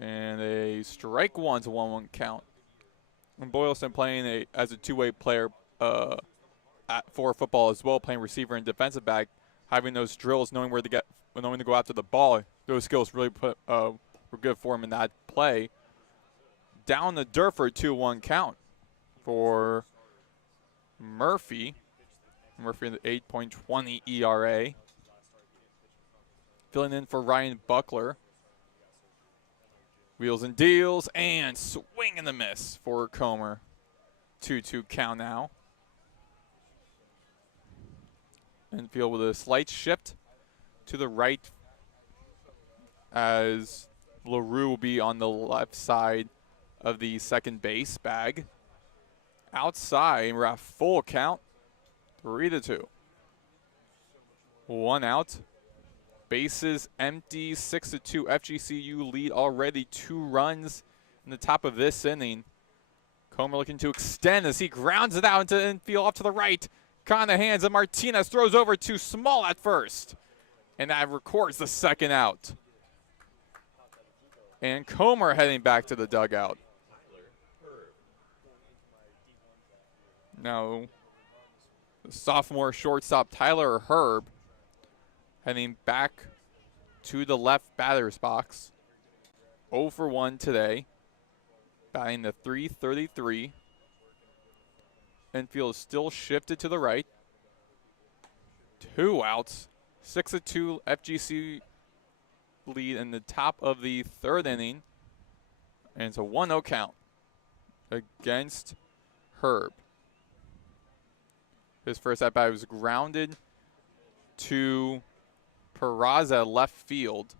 And a strike 1's a 1-1 count. And Boylston playing as a two-way player for football as well, playing receiver and defensive back, having those drills, knowing where to get, knowing to go after the ball. Those skills really were good for him in that play. Down the dirt for a 2-1 count for Murphy. Murphy in the 8.20 ERA. Filling in for Ryan Buckler. Wheels and deals, and swing and a miss for Comer. 2-2 count now. Infield with a slight shift to the right, as LaRue will be on the left side of the second base bag. Outside, we're at full count, 3-2. 1 out. Bases empty, 6-2. FGCU lead already, 2 runs in the top of this inning. Comer looking to extend as he grounds it out into infield off to the right. Kind of hands, and Martinez throws over to Small at first. And that records the second out. And Comer heading back to the dugout. Now, the sophomore shortstop Tyler Herb heading back to the left batter's box. 0 for 1 today, batting the .333. Infield is still shifted to the right. 2 outs, 6-2 FGC lead in the top of the third inning. And it's a 1-0 count against Herb. His first at bat was grounded to Peraza left field.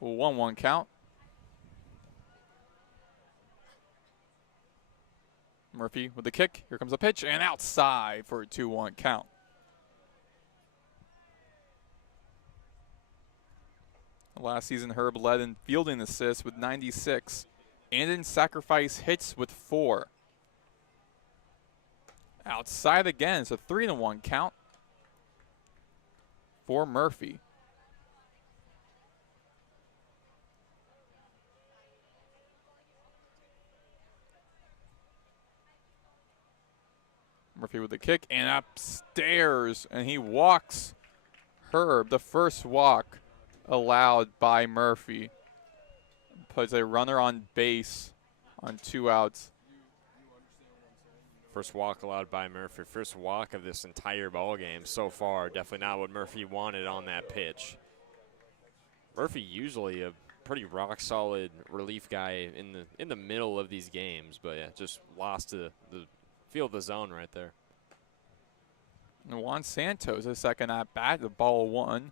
1-1 count. Murphy with the kick. Here comes a pitch, and outside for a 2-1 count. Last season, Herb led in fielding assists with 96 and in sacrifice hits with 4. Outside again, it's a 3-1 count for Murphy. Murphy with the kick and upstairs, and he walks Herb, the first walk allowed by Murphy. Puts a runner on base on 2 outs. First walk allowed by Murphy. First walk of this entire ball game so far. Definitely not what Murphy wanted on that pitch. Murphy usually a pretty rock solid relief guy in the middle of these games, but yeah, just lost to the feel of the zone right there. And Juan Santos, a second at bat, the ball 1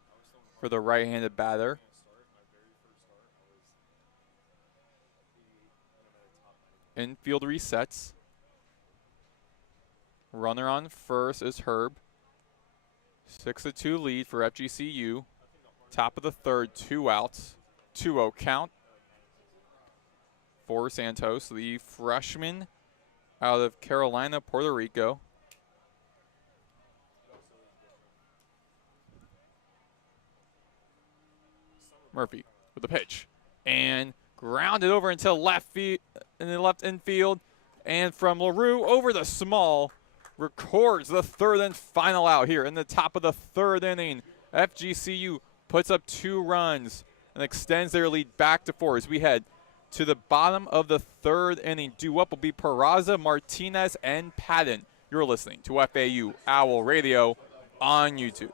for the right-handed batter. Infield resets. Runner on first is Herb. 6-2 lead for FGCU. Top of the third, 2 outs. 2-0 count for Santos, the freshman out of Carolina, Puerto Rico. Murphy with the pitch and grounded over into left field in the left infield, and from LaRue over the Small, records the third and final out here in the top of the third inning. FGCU puts up 2 runs and extends their lead back to 4 as we head to the bottom of the third inning. Due up will be Peraza, Martinez, and Patton. You're listening to FAU Owl Radio on YouTube.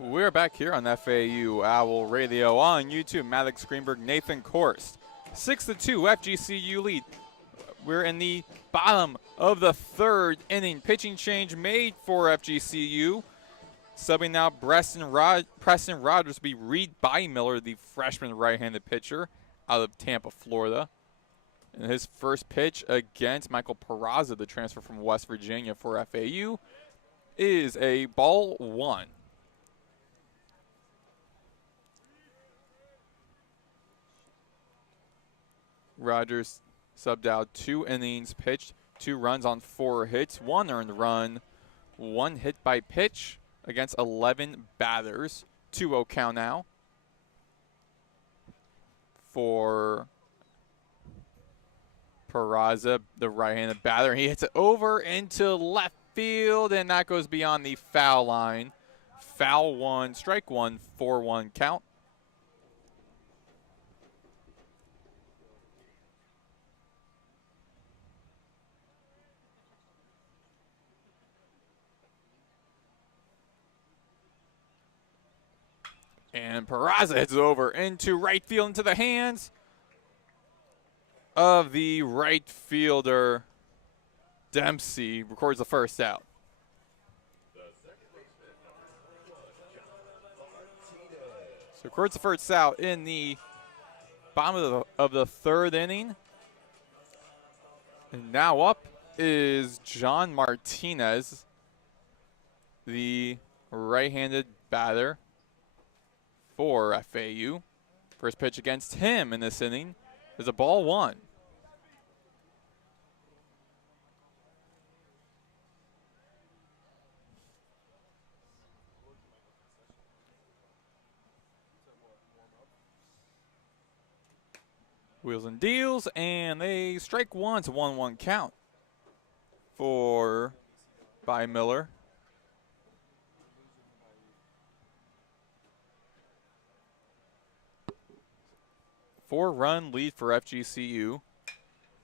We're back here on FAU Owl Radio on YouTube. Maddox, Greenberg, Nathan Korst. 6-2 FGCU lead. We're in the bottom of the third inning. Pitching change made for FGCU. Subbing now Preston Rogers will be Reed Miller, the freshman right-handed pitcher out of Tampa, Florida. And his first pitch against Michael Peraza, the transfer from West Virginia for FAU, is a ball one. Rogers subbed out 2 innings pitched, 2 runs on 4 hits, 1 earned run, 1 hit by pitch against 11 batters. 2-0 count now for Peraza, the right-handed batter. He hits it over into left field, and that goes beyond the foul line. Foul 1, strike 1, 4-1 count. And Peraza hits it over into right field, into the hands of the right fielder. Dempsey records the first out. So records the first out in the bottom of the third inning. And now up is John Martinez, the right-handed batter for FAU. First pitch against him in this inning is a ball one. Wheels and deals, and they strike one. It's a 1-1 count for Miller. Four-run lead for FGCU.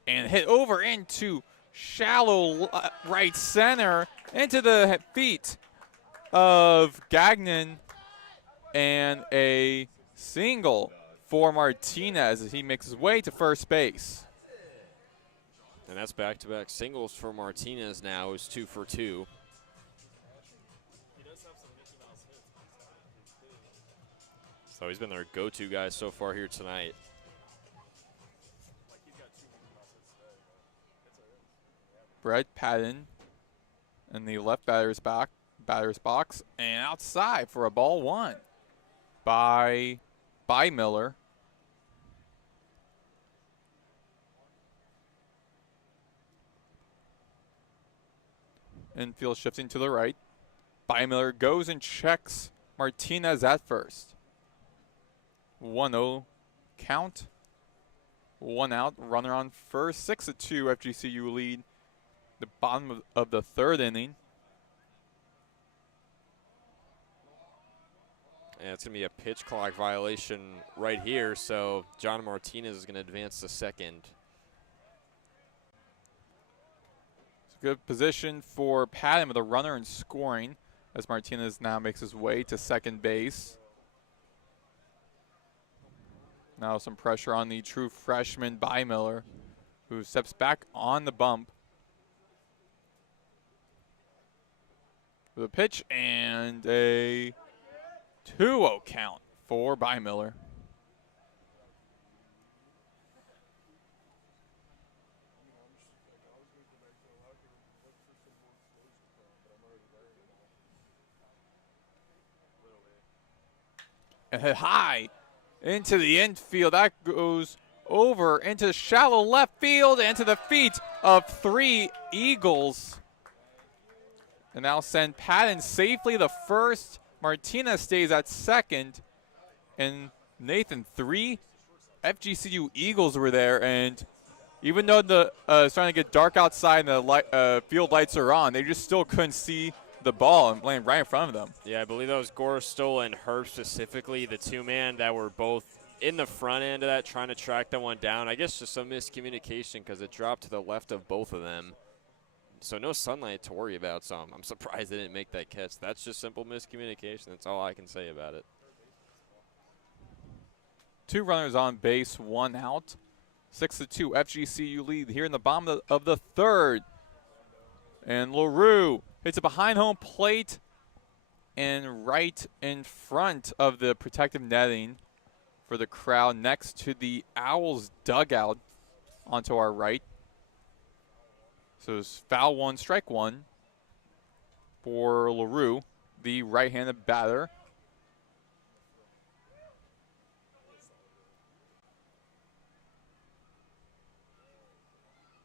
And hit over into shallow right center, into the feet of Gagnon, and a single for Martinez as he makes his way to first base. And that's back-to-back singles for Martinez now. Is 2 for 2. So he's been their go-to guy so far here tonight. Brett Patton in the left batter's box, and outside for a ball one by Miller. Infield shifting to the right. Miller goes and checks Martinez at first. 1-0 count. 1 out, runner on first. 6-2 FGCU lead. The bottom of the third inning. And it's going to be a pitch clock violation right here, so John Martinez is going to advance to second. It's a good position for Patton with a runner and scoring as Martinez now makes his way to second base. Now some pressure on the true freshman Miller, who steps back on the bump. With a pitch and a 2-0 count for Miller. And hit high into the infield. That goes over into shallow left field and to the feet of 3 Eagles. And now send Patton safely to first. Martinez stays at second. And Nathan, 3 FGCU Eagles were there. And even though it's starting to get dark outside and the field lights are on, they just still couldn't see the ball and laying right in front of them. Yeah, I believe that was Gorstola and Herb specifically, the 2-man that were both in the front end of that trying to track that one down. I guess just some miscommunication because it dropped to the left of both of them. So no sunlight to worry about, so I'm surprised they didn't make that catch. That's just simple miscommunication. That's all I can say about it. 2 runners on base, 1 out. 6-2 FGCU lead here in the bottom of the third. And LaRue hits it behind home plate and right in front of the protective netting for the crowd next to the Owls dugout onto our right. So it's foul 1, strike 1 for LaRue, the right-handed batter.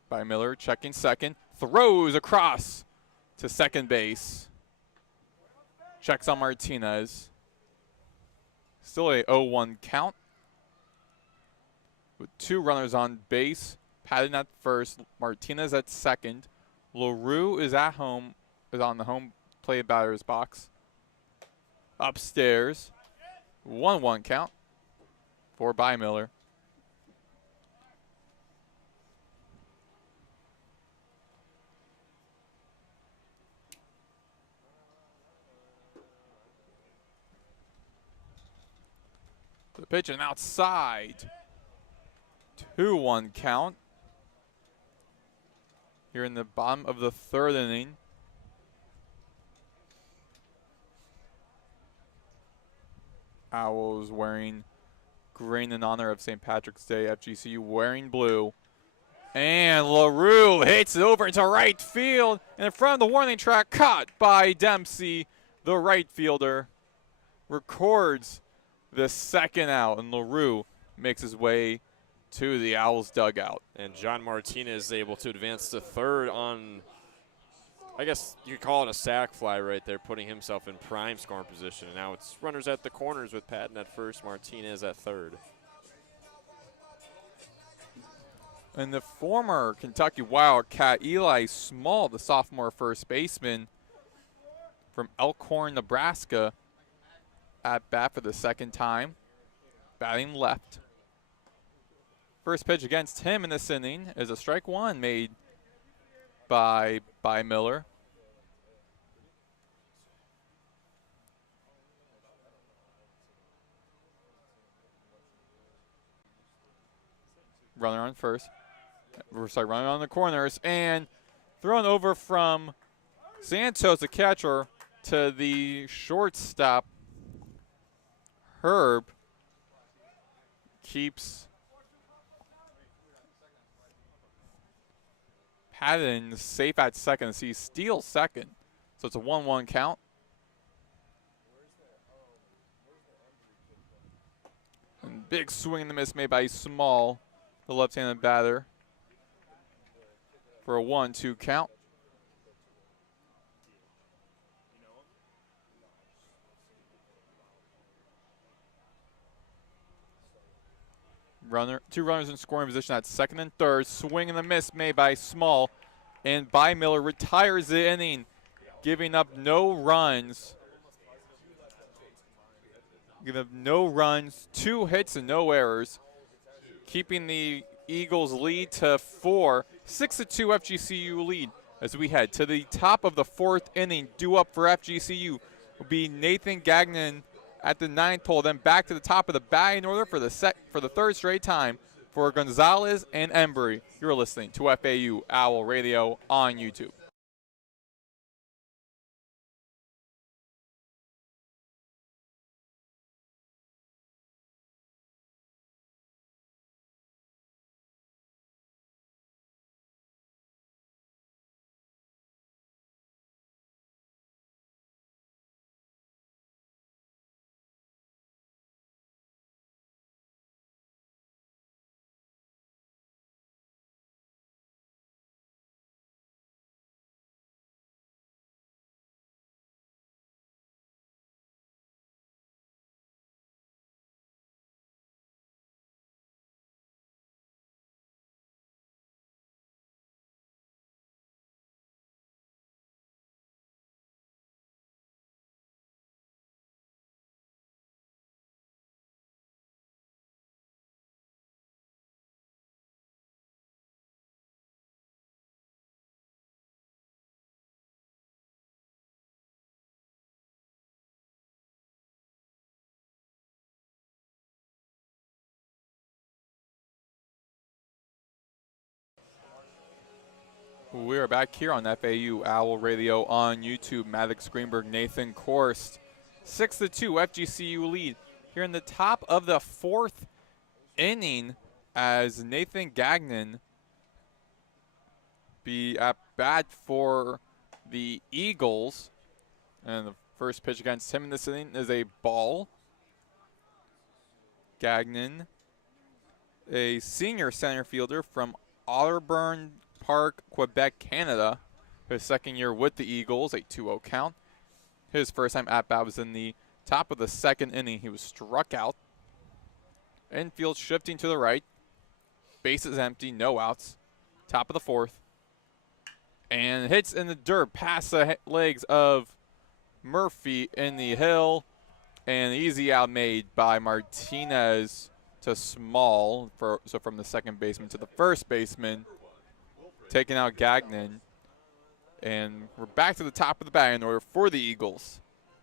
By Miller, checking second, throws across to second base. Checks on Martinez. Still a 0-1 count. With 2 runners on base. Patton at first, Martinez at second. LaRue is at home, is on the home plate batter's box. Upstairs, 1-1 count for By Miller. The pitch and outside. 2-1 count. Here in the bottom of the third inning. Owls wearing green in honor of St. Patrick's Day. FGCU wearing blue. And LaRue hits it over into right field. And in front of the warning track, caught by Dempsey, the right fielder. Records the second out, and LaRue makes his way to the Owls dugout. And John Martinez is able to advance to third on, I guess you could call it a sac fly right there, putting himself in prime scoring position. And now it's runners at the corners with Patton at first, Martinez at third. And the former Kentucky Wildcat, Eli Small, the sophomore first baseman from Elkhorn, Nebraska, at bat for the second time, batting left. First pitch against him in this inning is a strike 1 made by Miller. Runner on first. Runner on the corners, and thrown over from Santos, the catcher, to the shortstop. Herb keeps Patton safe at second. So he steals second. So it's a 1-1 count. And big swing and a miss made by Small, the left-handed batter, for a 1-2 count. Two runners in scoring position at second and third. Swing and a miss made by Small. And By Miller retires the inning, giving up no runs. Giving up no runs, 2 hits and no errors. Keeping the Eagles lead to 4. 6-2 FGCU lead as we head to the top of the 4th inning. Due up for FGCU will be Nathan Gagnon at the 9th hole, then back to the top of the batting order for the third straight time for Gonzalez and Embry. You're listening to FAU Owl Radio on YouTube. We are back here on FAU Owl Radio on YouTube. Maddox, Greenberg, Nathan, Korst. 6-2 FGCU lead here in the top of the 4th inning as Nathan Gagnon be at bat for the Eagles. And the first pitch against him in this inning is a ball. Gagnon, a senior center fielder from Otterburn Park, Quebec, Canada. His second year with the Eagles, a 2-0 count. His first time at bat was in the top of the 2nd inning. He was struck out. Infield shifting to the right. Bases empty, no outs. Top of the 4th. And hits in the dirt past the legs of Murphy in the hill. And easy out made by Martinez to Small. So from the second baseman to the first baseman. Taking out Gagnon. And we're back to the top of the batting order for the Eagles.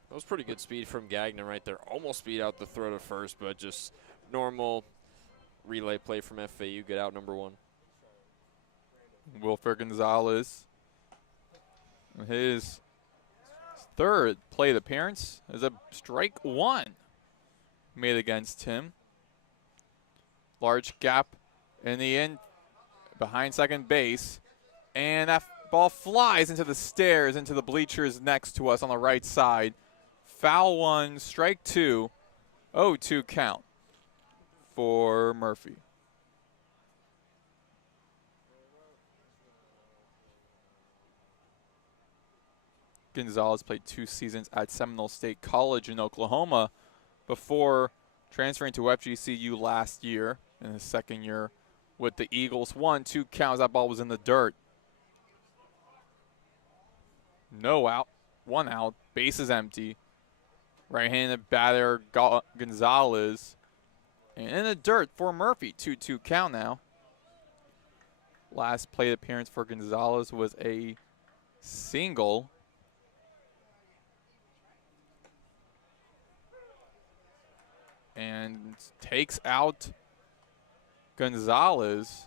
That was pretty good speed from Gagnon right there. Almost beat out the throw to first, but just normal relay play from FAU. Get out number 1. Wilfer Gonzalez. His third plate appearance is a strike 1 made against him. Large gap in the end behind second base. And that ball flies into the stairs, into the bleachers next to us on the right side. Foul 1, strike 2, 0-2 count for Murphy. Gonzalez played 2 seasons at Seminole State College in Oklahoma before transferring to FGCU last year in his second year with the Eagles. 1-2 counts. That ball was in the dirt. No out. 1 out. Bases empty. Right-handed batter Gonzalez. And in the dirt for Murphy. 2-2 count now. Last plate appearance for Gonzalez was a single. And takes out Gonzalez.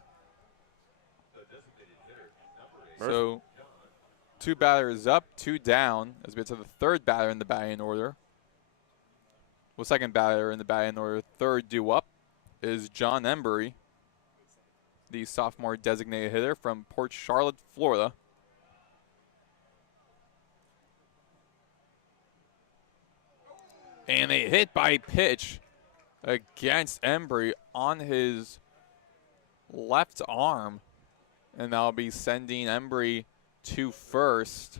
Murphy. So 2 batters up, 2 down as we get to the 3rd batter in the batting order. Well, 2nd batter in the batting order. 3rd due up is John Embry, the sophomore designated hitter from Port Charlotte, Florida. And a hit by pitch against Embry on his left arm. And that'll be sending Embry to first.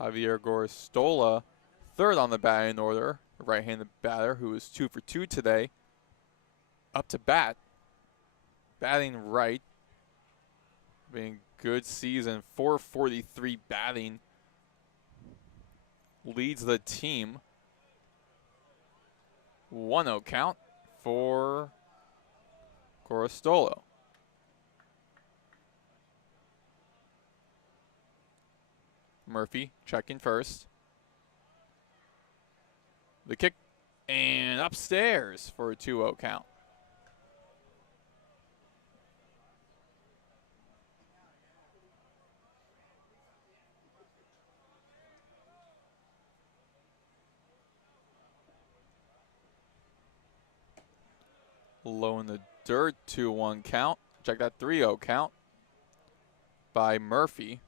Javier Goristola, 3rd on the batting order, right-handed batter who is 2 for 2 today. Up to bat. Batting right. Being good season. 443 batting. Leads the team. 1-0 count for Goristola. Murphy checking first. The kick and upstairs for a 2-0 count. Low in the dirt, 2-1 count. Check that 3-0 count by Murphy.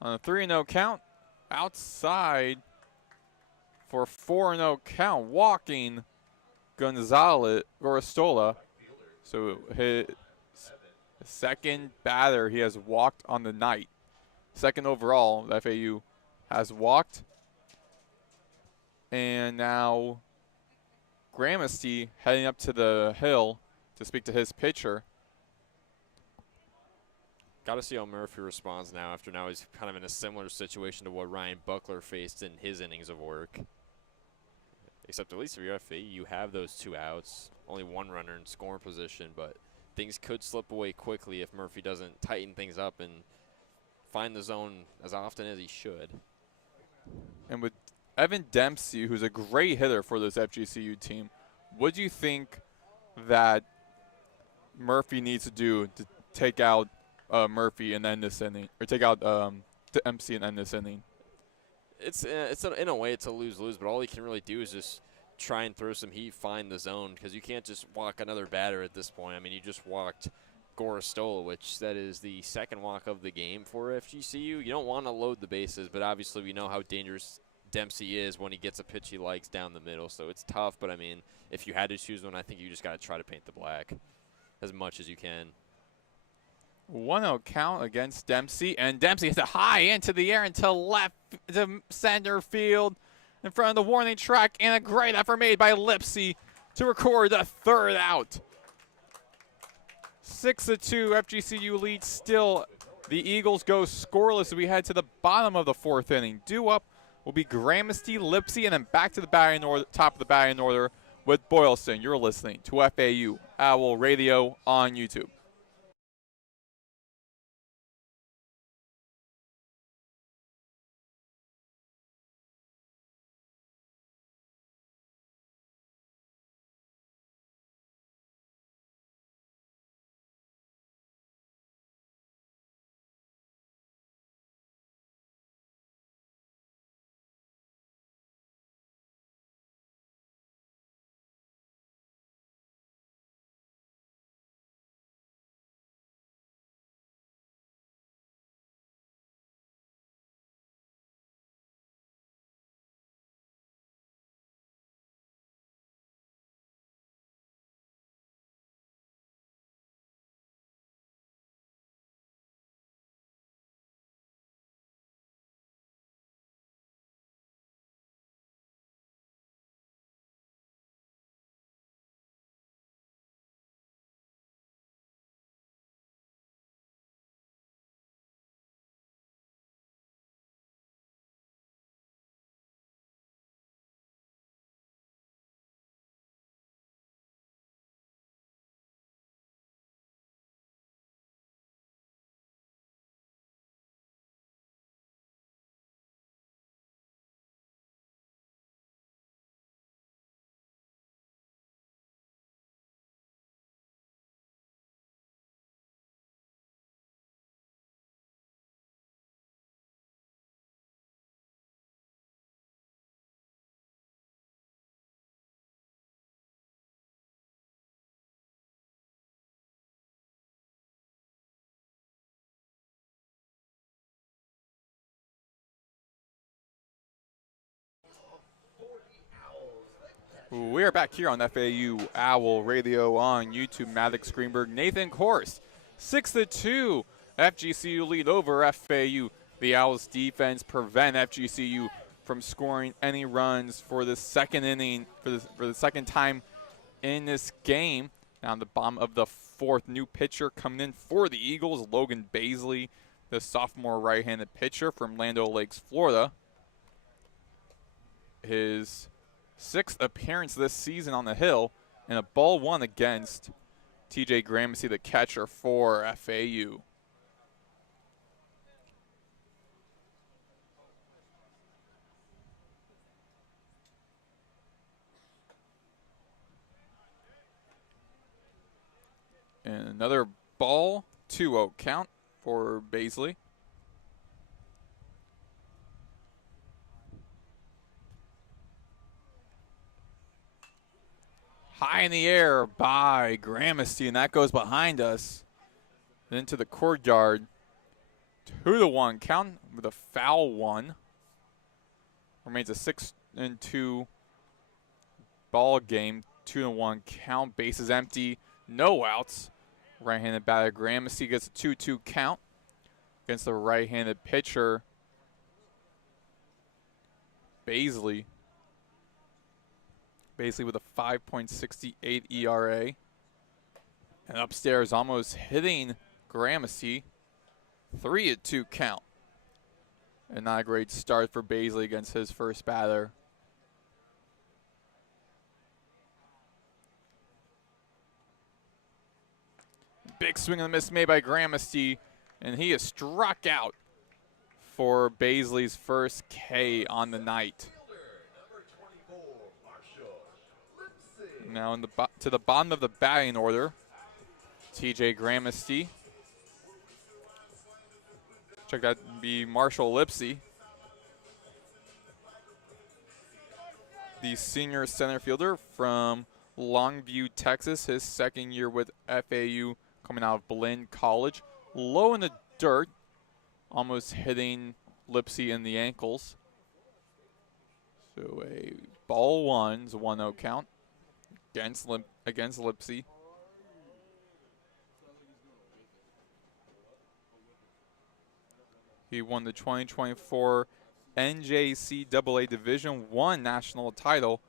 On a 3-0 count, outside for 4-0 count, walking Goristola. So his second batter he has walked on the night. 2nd overall, the FAU has walked. And now Gramasty heading up to the hill to speak to his pitcher. Got to see how Murphy responds now after now he's kind of in a similar situation to what Ryan Buckler faced in his innings of work. Except at least if you're FA, you have those 2 outs, only 1 runner in scoring position, but things could slip away quickly if Murphy doesn't tighten things up and find the zone as often as he should. And with Evan Dempsey, who's a great hitter for this FGCU team, what do you think that Murphy needs to do to take out Murphy and end this inning, or take out Dempsey and end this inning? In a way, it's a lose-lose, but all he can really do is just try and throw some heat, find the zone, because you can't just walk another batter at this point. I mean, you just walked Gorostola, which that is the second walk of the game for FGCU. You don't want to load the bases, but obviously we know how dangerous Dempsey is when he gets a pitch he likes down the middle, so it's tough. But, I mean, if you had to choose one, I think you just got to try to paint the black as much as you can. 1-0 count against Dempsey, and Dempsey hits a high into the air into left to center field in front of the warning track, and a great effort made by Lipsy to record the third out. 6-2 FGCU lead still. The Eagles go scoreless as we head to the bottom of the fourth inning. Due up will be Gramercy, Lipsy, and then back to the batting order, top of the batting order with Boylston. You're listening to FAU Owl Radio on YouTube. We are back here on FAU Owl Radio on YouTube. Maddox, Greenberg, Nathan Korst. 6-2 FGCU lead over FAU. The Owls defense prevent FGCU from scoring any runs for the second inning, for the second time in this game. Now the bottom of the fourth, new pitcher coming in for the Eagles, Logan Baisley, the sophomore right-handed pitcher from Land O'Lakes, Florida. His sixth appearance this season on the hill, and a ball one against TJ Gramercy, the catcher for FAU. And another ball, 2-0 count for Baisley. High in the air by Gramercy, and that goes behind us into the courtyard. 2-1 count with a foul one. Remains a 6-2 ball game. 2-1 count. Bases empty. No outs. Right-handed batter Gramercy gets a 2-2 count against the right-handed pitcher Baisley. Basically with a 5.68 ERA. And upstairs almost hitting Gramercy. 3-2 count. And not a great start for Baisley against his first batter. Big swing and a miss made by Gramercy, and he is struck out for Baisley's first K on the night. Now to the bottom of the batting order, TJ Gramesty. Check that be Marshall Lipsy, the senior center fielder from Longview, Texas. His second year with FAU, coming out of Blinn College. Low in the dirt, almost hitting Lipsy in the ankles. So a ball one is a 1-0 count against Lipsy. He won the 2024 NJCAA Division I national title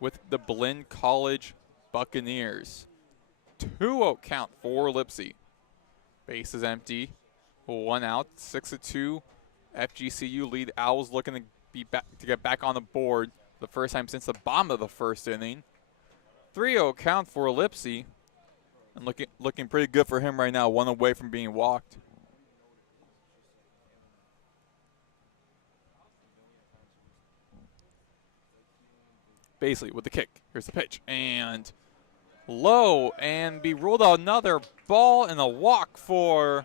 with the Blinn College Buccaneers. 2-0 count for Lipsy. Base is empty. 1 out. 6-2. FGCU lead. Owls looking to get back on the board the first time since the bottom of the first inning. 3-0 count for Lipsy. And looking pretty good for him right now. 1 away from being walked. Baisley with the kick. Here's the pitch. And low. And be ruled out another ball and a walk for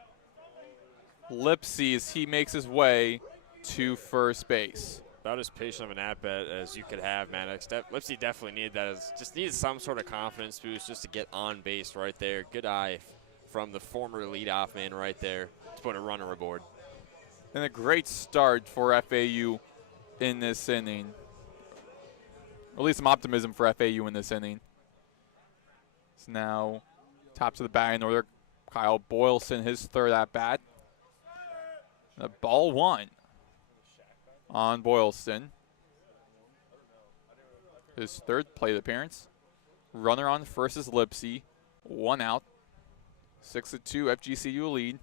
Lipsy as he makes his way to first base. About as patient of an at-bat as you could have, Maddox. Lipsy definitely needed that. Just needed some sort of confidence boost just to get on base right there. Good eye from the former leadoff man right there to put a runner aboard. And a great start for FAU in this inning. Or at least some optimism for FAU in this inning. So now, tops of the batting order, Kyle Boylston, his third at-bat. The ball one on Boylston. His third plate appearance. Runner on first is Lipsy. 1 out. 6-2 FGCU lead.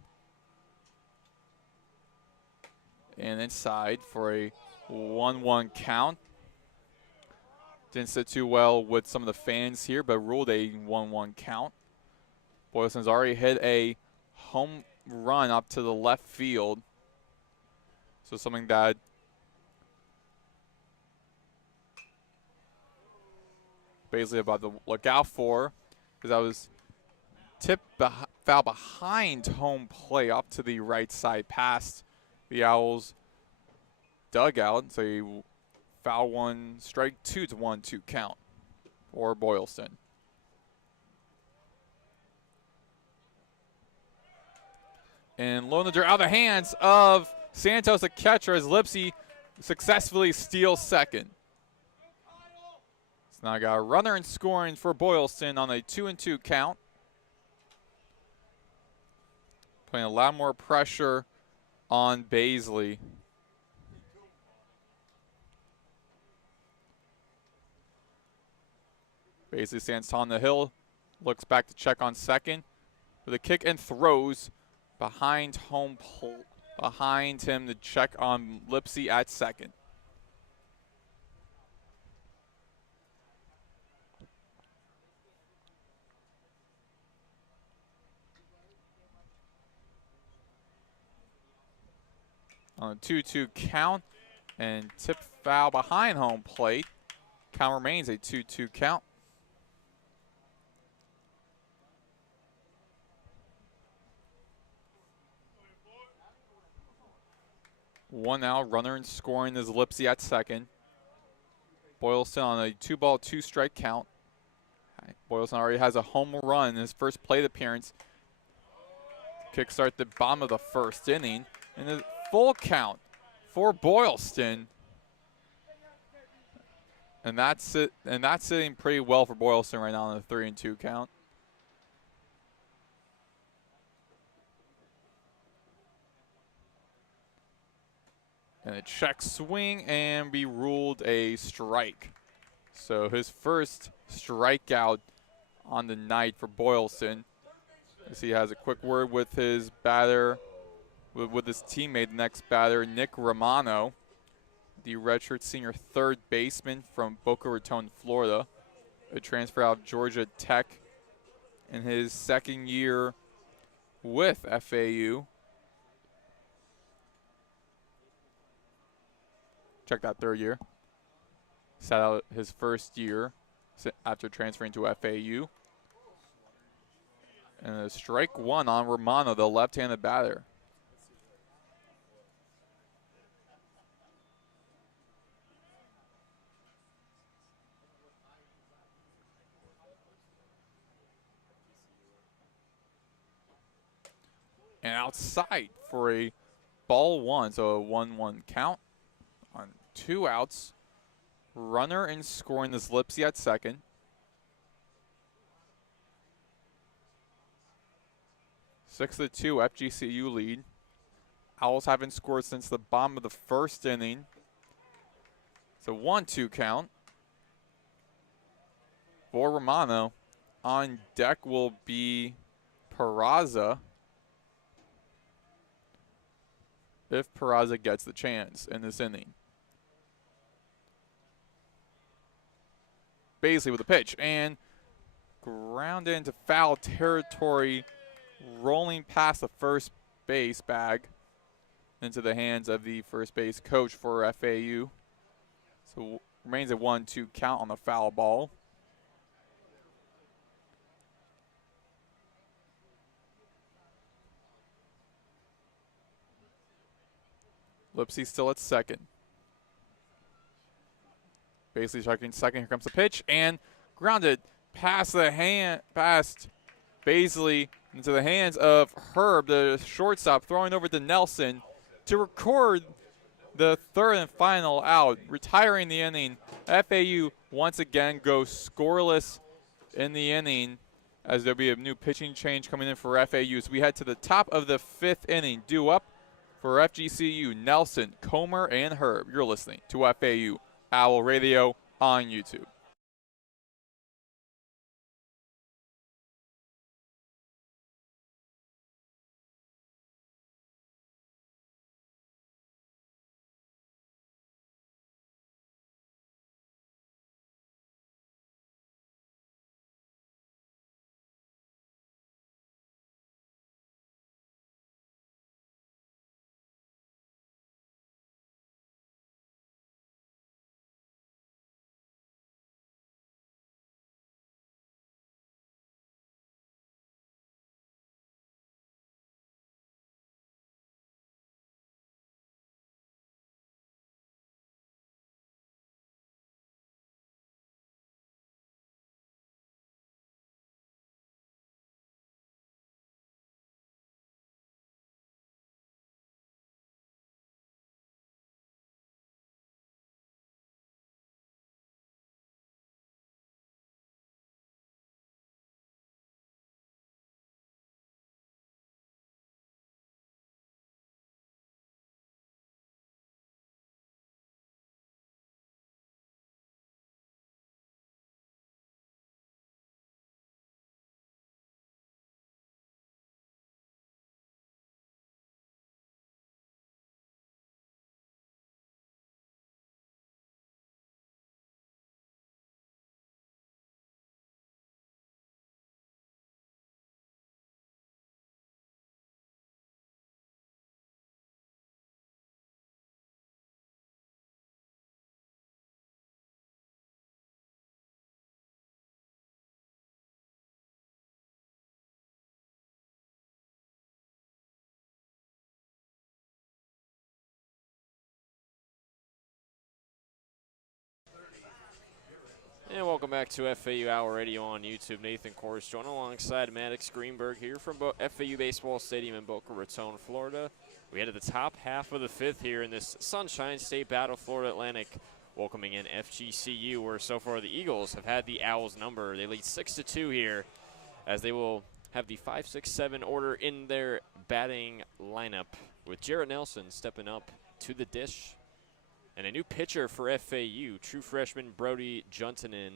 And inside for a 1-1 count. Didn't sit too well with some of the fans here, but ruled a 1-1 count. Boylston's already hit a home run up to the left field. So something that Baisley about to look out for, because I was tipped foul behind home plate up to the right side past the Owls dugout. So he foul 1, strike 2 to 1-2 count for Boylston. And low in the dirt, out of the hands of Santos, the catcher, as Lipsy successfully steals second. So now I got a runner in scoring for Boylston on a 2-2 count. Putting a lot more pressure on Baisley. Baisley stands tall on the hill, looks back to check on second with a kick and throws behind behind him to check on Lipsy at second. On a 2-2 count and tip foul behind home plate. Count remains a 2-2 count. One out, runner in scoring is Lipsy at second. Boylston on a 2-ball, 2-strike count. Boylston already has a home run in his first plate appearance. Kickstart the bottom of the first inning. And a full count for Boylston. And that's it. And that's sitting pretty well for Boylston right now on a 3-2 count. And a check swing and be ruled a strike. So his first strikeout on the night for Boylston. As he has a quick word with his batter, with his teammate, the next batter, Nick Romano, the redshirt senior third baseman from Boca Raton, Florida, a transfer out of Georgia Tech in his second year with FAU. check that third year. Sat out his first year after transferring to FAU. And a strike one on Romano, the left-handed batter. And outside for a ball one, so a 1-1 count on 2 outs. Runner in scoring is Lipsy at second. Six to 2 FGCU lead. Owls haven't scored since the bottom of the first inning. It's a 1-2 count. For Romano, on deck will be Peraza. If Peraza gets the chance in this inning. Baisley with a pitch and grounded into foul territory, rolling past the first base bag into the hands of the first base coach for FAU. So remains a 1-2 count on the foul ball. Lipsy still at second. Basically striking second. Here comes the pitch and grounded past Baisley into the hands of Herb, the shortstop, throwing over to Nelson to record the third and final out, retiring the inning. FAU once again goes scoreless in the inning as there'll be a new pitching change coming in for FAU. So we head to the top of the 5th inning. Due up for FGCU, Nelson, Comer, and Herb. You're listening to FAU Owl Radio on YouTube. And welcome back to FAU Hour Radio on YouTube. Nathan Korst joined alongside Maddox Greenberg here from FAU Baseball Stadium in Boca Raton, Florida. We head to the top half of the 5th here in this Sunshine State Battle, Florida Atlantic, welcoming in FGCU, where so far the Eagles have had the Owls number. They lead 6-2 here, as they will have the 5, 6, 7 order in their batting lineup, with Jarrett Nelson stepping up to the dish. And a new pitcher for FAU, true freshman Brody Juntonen,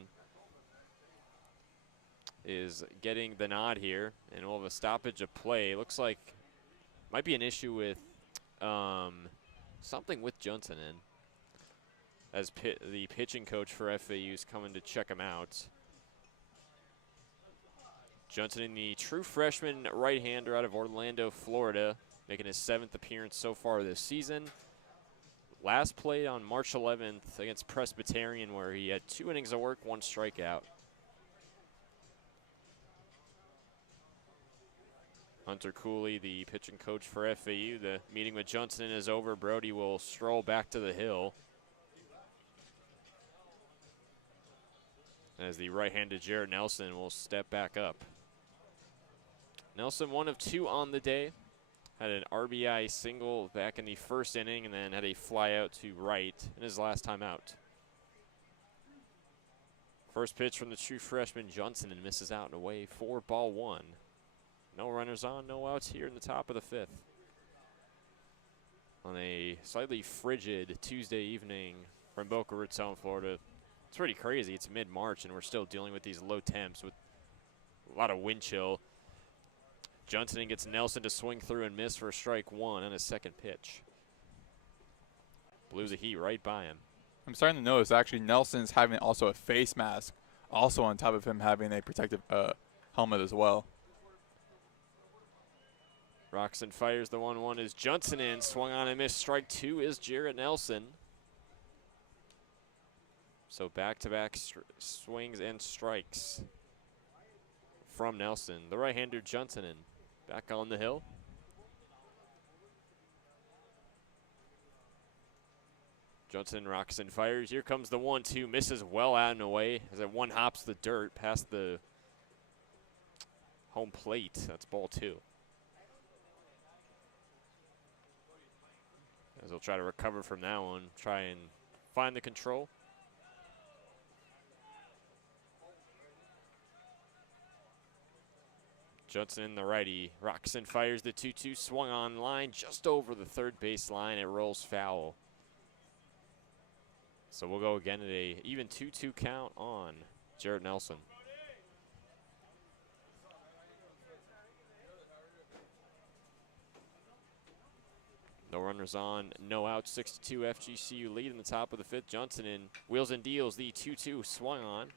is getting the nod here, and we'll have a stoppage of play. Looks like might be an issue with something with Juntonen, as the pitching coach for FAU is coming to check him out. Juntonen, the true freshman right-hander out of Orlando, Florida, making his 7th appearance so far this season. Last played on March 11th against Presbyterian, where he had 2 innings of work, 1 strikeout. Hunter Cooley, the pitching coach for FAU. The meeting with Johnson is over. Brody will stroll back to the hill as the right-handed Jared Nelson will step back up. Nelson 1 of 2 on the day. Had an RBI single back in the first inning and then had a fly out to right in his last time out. First pitch from the true freshman Johnson and misses out and away for ball 1. No runners on, no outs here in the top of the 5th. On a slightly frigid Tuesday evening from Boca Raton, Florida. It's pretty crazy. It's mid-March and we're still dealing with these low temps with a lot of wind chill. Johnson gets Nelson to swing through and miss for strike 1 on his second pitch. Blew the heat right by him. I'm starting to notice actually Nelson's having also a face mask, also on top of him having a protective helmet as well. Roxon fires the 1-1 as Johnson in. Swung on and missed. Strike 2 is Jarrett Nelson. So back-to-back swings and strikes from Nelson. The right-hander Johnson in. Back on the hill. Johnson, Roxon fires. Here comes the 1-2. Misses well out and away as that one hops the dirt past the home plate. That's ball 2. As he'll try to recover from that one, try and find the control. Johnson in the righty. Roxon fires the 2-2, swung on line just over the third base line. It rolls foul. So we'll go again at a even 2-2 count on Jarrett Nelson. No runners on, no outs, 6-2 FGCU lead in the top of the 5th. Johnson in, wheels and deals, the 2-2 swung on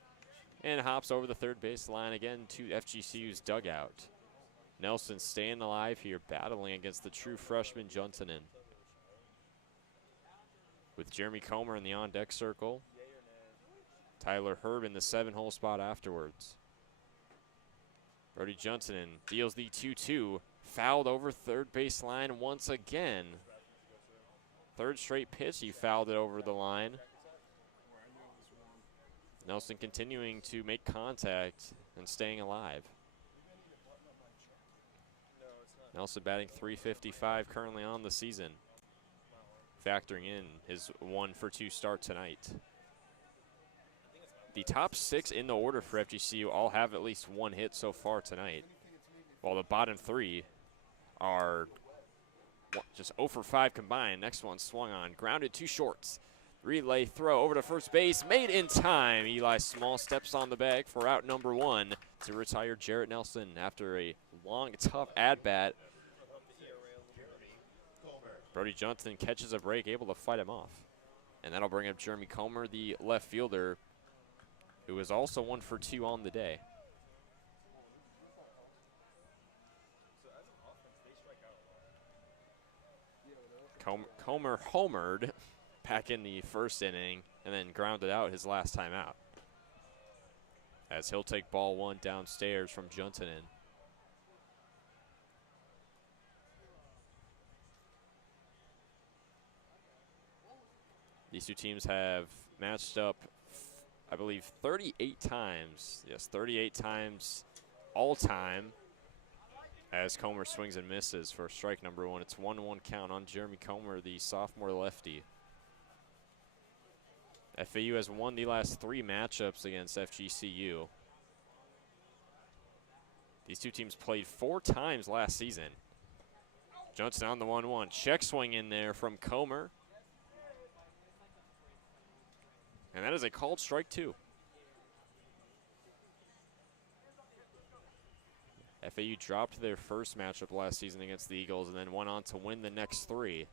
and hops over the third base line again to FGCU's dugout. Nelson staying alive here, battling against the true freshman Johnson in. With Jeremy Comer in the on-deck circle. Tyler Herb in the 7-hole spot afterwards. Brody Johnson in, deals the 2-2. Fouled over third base line once again. Third straight pitch, he fouled it over the line. Nelson continuing to make contact and staying alive. Nelson batting .355 currently on the season, factoring in his 1-for-2 start tonight. The top 6 in the order for FGCU all have at least 1 hit so far tonight, while the bottom 3 are just 0-for-5 combined. Next one swung on, grounded 2 shorts. Relay throw over to first base, made in time. Eli Small steps on the bag for out number 1 to retire Jarrett Nelson after a long, tough at-bat. Brody Johnson catches a break, able to fight him off. And that'll bring up Jeremy Comer, the left fielder, who is also 1-for-2 on the day. Comer homered back in the first inning and then grounded out his last time out. As he'll take ball 1 downstairs from Johnson in. These two teams have matched up, I believe, 38 times. Yes, 38 times all time. As Comer swings and misses for strike number 1. It's 1-1 count on Jeremy Comer, the sophomore lefty. FAU has won the last 3 matchups against FGCU. These two teams played 4 times last season. Johnson on the 1-1. Check swing in there from Comer. And that is a called strike 2. FAU dropped their first matchup last season against the Eagles and then went on to win the next 3.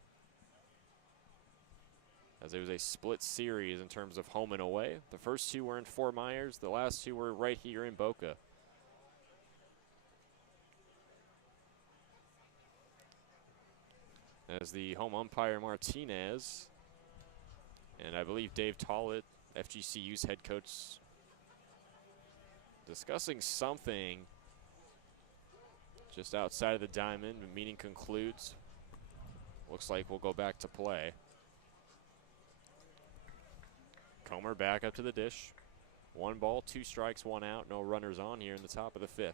As it was a split series in terms of home and away. The first 2 were in Fort Myers. The last 2 were right here in Boca. As the home umpire Martinez And I believe Dave Tollett, FGCU's head coach, discussing something just outside of the diamond. The meeting concludes. Looks like we'll go back to play. Comer back up to the dish. 1 ball, 2 strikes, 1 out. No runners on here in the top of the 5th.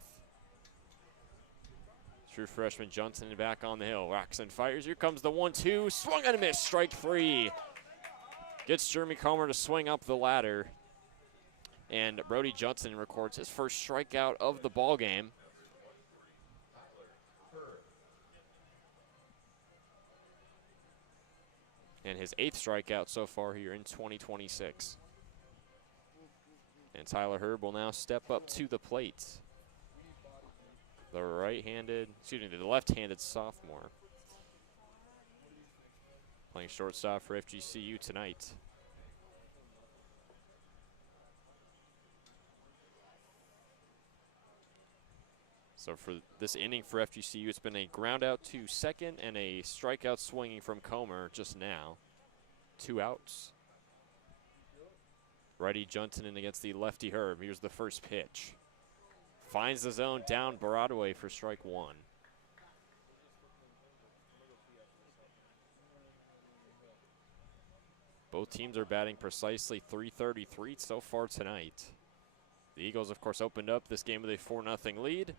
True freshman Johnson back on the hill. Rocks and fires. Here comes the 1-2. Swung and a miss. Strike 3. Gets Jeremy Comer to swing up the ladder. And Brody Johnson records his first strikeout of the ball game. And his 8th strikeout so far here in 2026. And Tyler Herb will now step up to the plate. The left-handed sophomore. Playing shortstop for FGCU tonight. So for this inning for FGCU, it's been a ground out to second and a strikeout swinging from Comer just now. 2 outs. Righty Johnson in against the lefty Herb. Here's the first pitch. Finds the zone down Broadway for strike 1. Both teams are batting precisely .333 so far tonight. The Eagles, of course, opened up this game with a 4-0 lead.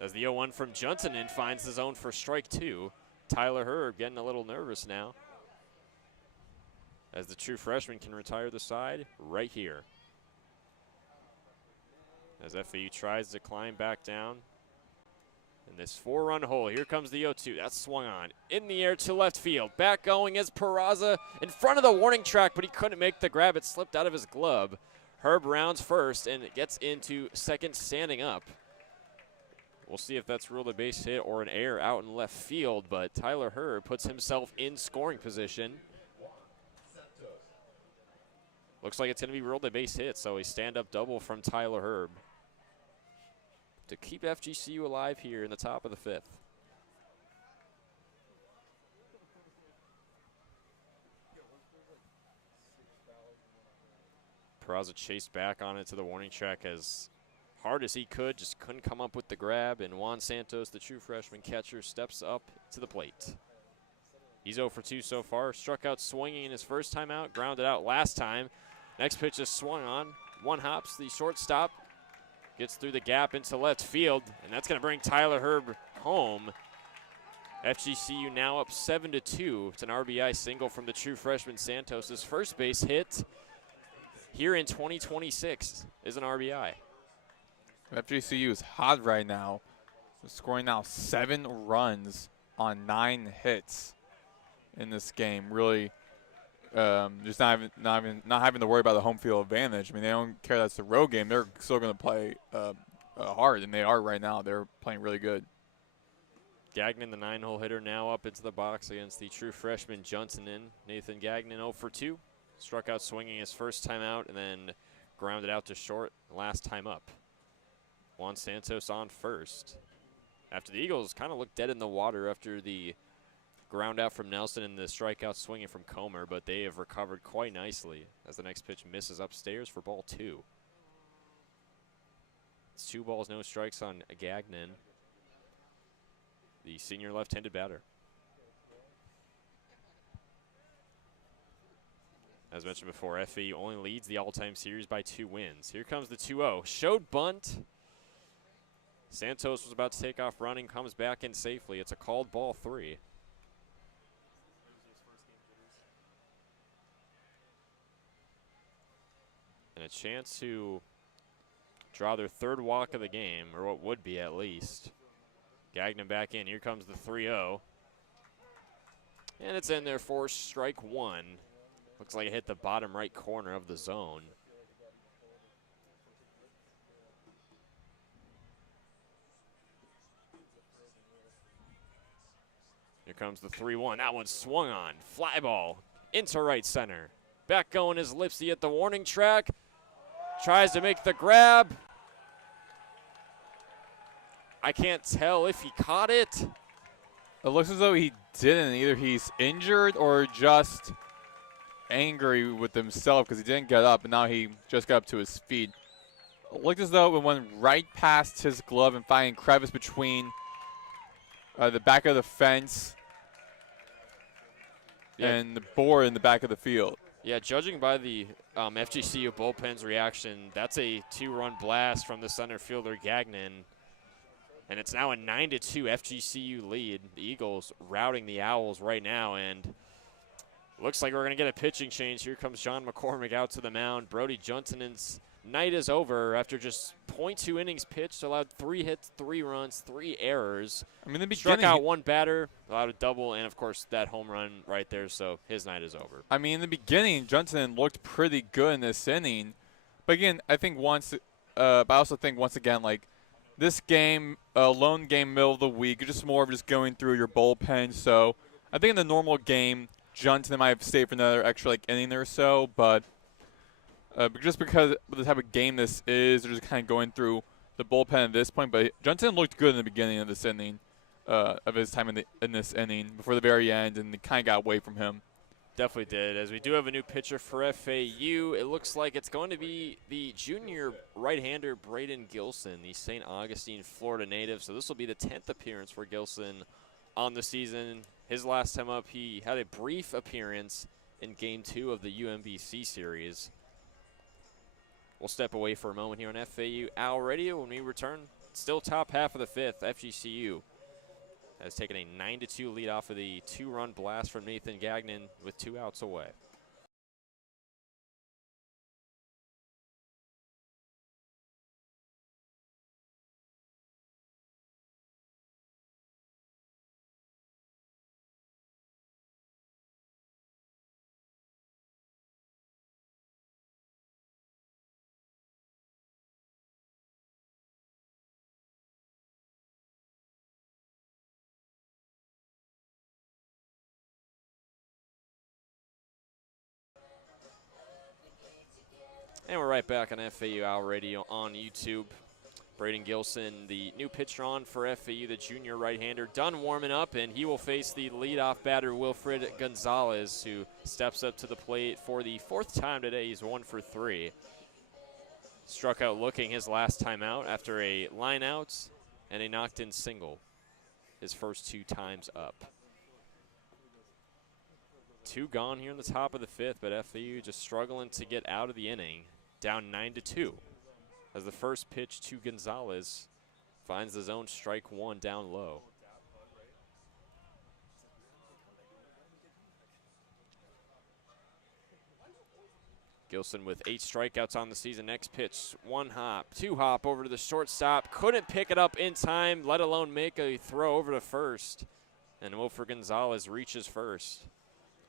As the 0-1 from Johnson in finds the zone for strike 2. Tyler Herb getting a little nervous now, as the true freshman can retire the side right here. As FAU tries to climb back down in this 4-run hole. Here comes the 0-2. That's swung on. In the air to left field. Back going is Peraza in front of the warning track, but he couldn't make the grab. It slipped out of his glove. Herb rounds first and gets into second standing up. We'll see if that's ruled a base hit or an error out in left field, but Tyler Herb puts himself in scoring position. Looks like it's going to be ruled a base hit, so a stand-up double from Tyler Herb to keep FGCU alive here in the top of the 5th. Peraza chased back on it to the warning track as hard as he could, just couldn't come up with the grab, and Juan Santos, the true freshman catcher, steps up to the plate. He's 0 for 2 so far. Struck out swinging in his first time out, grounded out last time. Next pitch is swung on. 1 hops, the shortstop gets through the gap into left field, and that's going to bring Tyler Herb home. FGCU now up 7-2. It's an RBI single from the true freshman Santos. His first base hit here in 2026 is an RBI. FGCU is hot right now. They're scoring now 7 runs on 9 hits in this game. Really, just not having to worry about the home field advantage. I mean, they don't care that's the road game. They're still going to play hard, and they are right now. They're playing really good. Gagnon, the 9-hole hitter, now up into the box against the true freshman Johnson. Nathan Gagnon 0 for 2. Struck out swinging his first time out and then grounded out to short last time up. Juan Santos on first. After the Eagles kind of looked dead in the water after the ground out from Nelson and the strikeout swinging from Comer, but they have recovered quite nicely as the next pitch misses upstairs for ball 2. It's 2 balls, no strikes on Gagnon, the senior left-handed batter. As mentioned before, FAU only leads the all-time series by 2 wins. Here comes the 2-0. Showed bunt. Santos was about to take off running, comes back in safely. It's a called ball 3. And a chance to draw their 3rd walk of the game, or what would be at least. Gagnon back in. Here comes the 3-0. And it's in there for strike 1. Looks like it hit the bottom right corner of the zone. Here comes the 3-1. That one swung on. Fly ball into right center. Back going is Lipsy at the warning track. Tries to make the grab. I can't tell if he caught it. It looks as though he didn't. Either he's injured or just angry with himself because he didn't get up, and now he just got up to his feet. It looked as though it went right past his glove and finding crevice between the back of the fence and the board in the back of the field. Yeah, judging by the FGCU bullpen's reaction, that's a 2-run blast from the center fielder Gagnon. And it's now a 9-2 FGCU lead. The Eagles routing the Owls right now, and looks like we're going to get a pitching change. Here comes John McCormick out to the mound. Brody Johnson's night is over after just .2 innings pitched, allowed 3 hits, 3 runs, 3 errors. I mean, in the struck beginning, out 1 batter, allowed a double, and of course that home run right there. So his night is over. I mean, in the beginning, Johnson looked pretty good in this inning, but again, I think but I also think once again, like this game, lone game, middle of the week, you're just more of just going through your bullpen. So I think in the normal game, Johnson might have stayed for another extra inning or so, but just because of the type of game this is, they're just kind of going through the bullpen at this point. But Johnson looked good in the beginning of this inning, of his time in this inning before the very end, and it kind of got away from him. Definitely did, as we do have a new pitcher for FAU. It looks like it's going to be the junior right-hander Braden Gilson, the St. Augustine, Florida native. So this will be the 10th appearance for Gilson on the season. His last time up, he had a brief appearance in Game 2 of the UMBC series. We'll step away for a moment here on FAU Owl Radio. When we return, still top half of the 5th, FGCU has taken a 9-2 lead off of the 2-run blast from Nathan Gagnon with 2 outs away. And we're right back on FAU Owl Radio on YouTube. Braden Gilson, the new pitcher on for FAU, the junior right-hander, done warming up, and he will face the leadoff batter, Wilfred Gonzalez, who steps up to the plate for the 4th time today. He's 1 for 3. Struck out looking his last time out after a line out and a knocked-in single his first 2 times up. 2 gone here in the top of the 5th, but FAU just struggling to get out of the inning. Down 9-2 as the first pitch to Gonzalez finds the zone, strike 1 down low. Gilson with 8 strikeouts on the season. Next pitch, 1 hop, 2 hop over to the shortstop. Couldn't pick it up in time, let alone make a throw over to first. And Wilfred Gonzalez reaches first.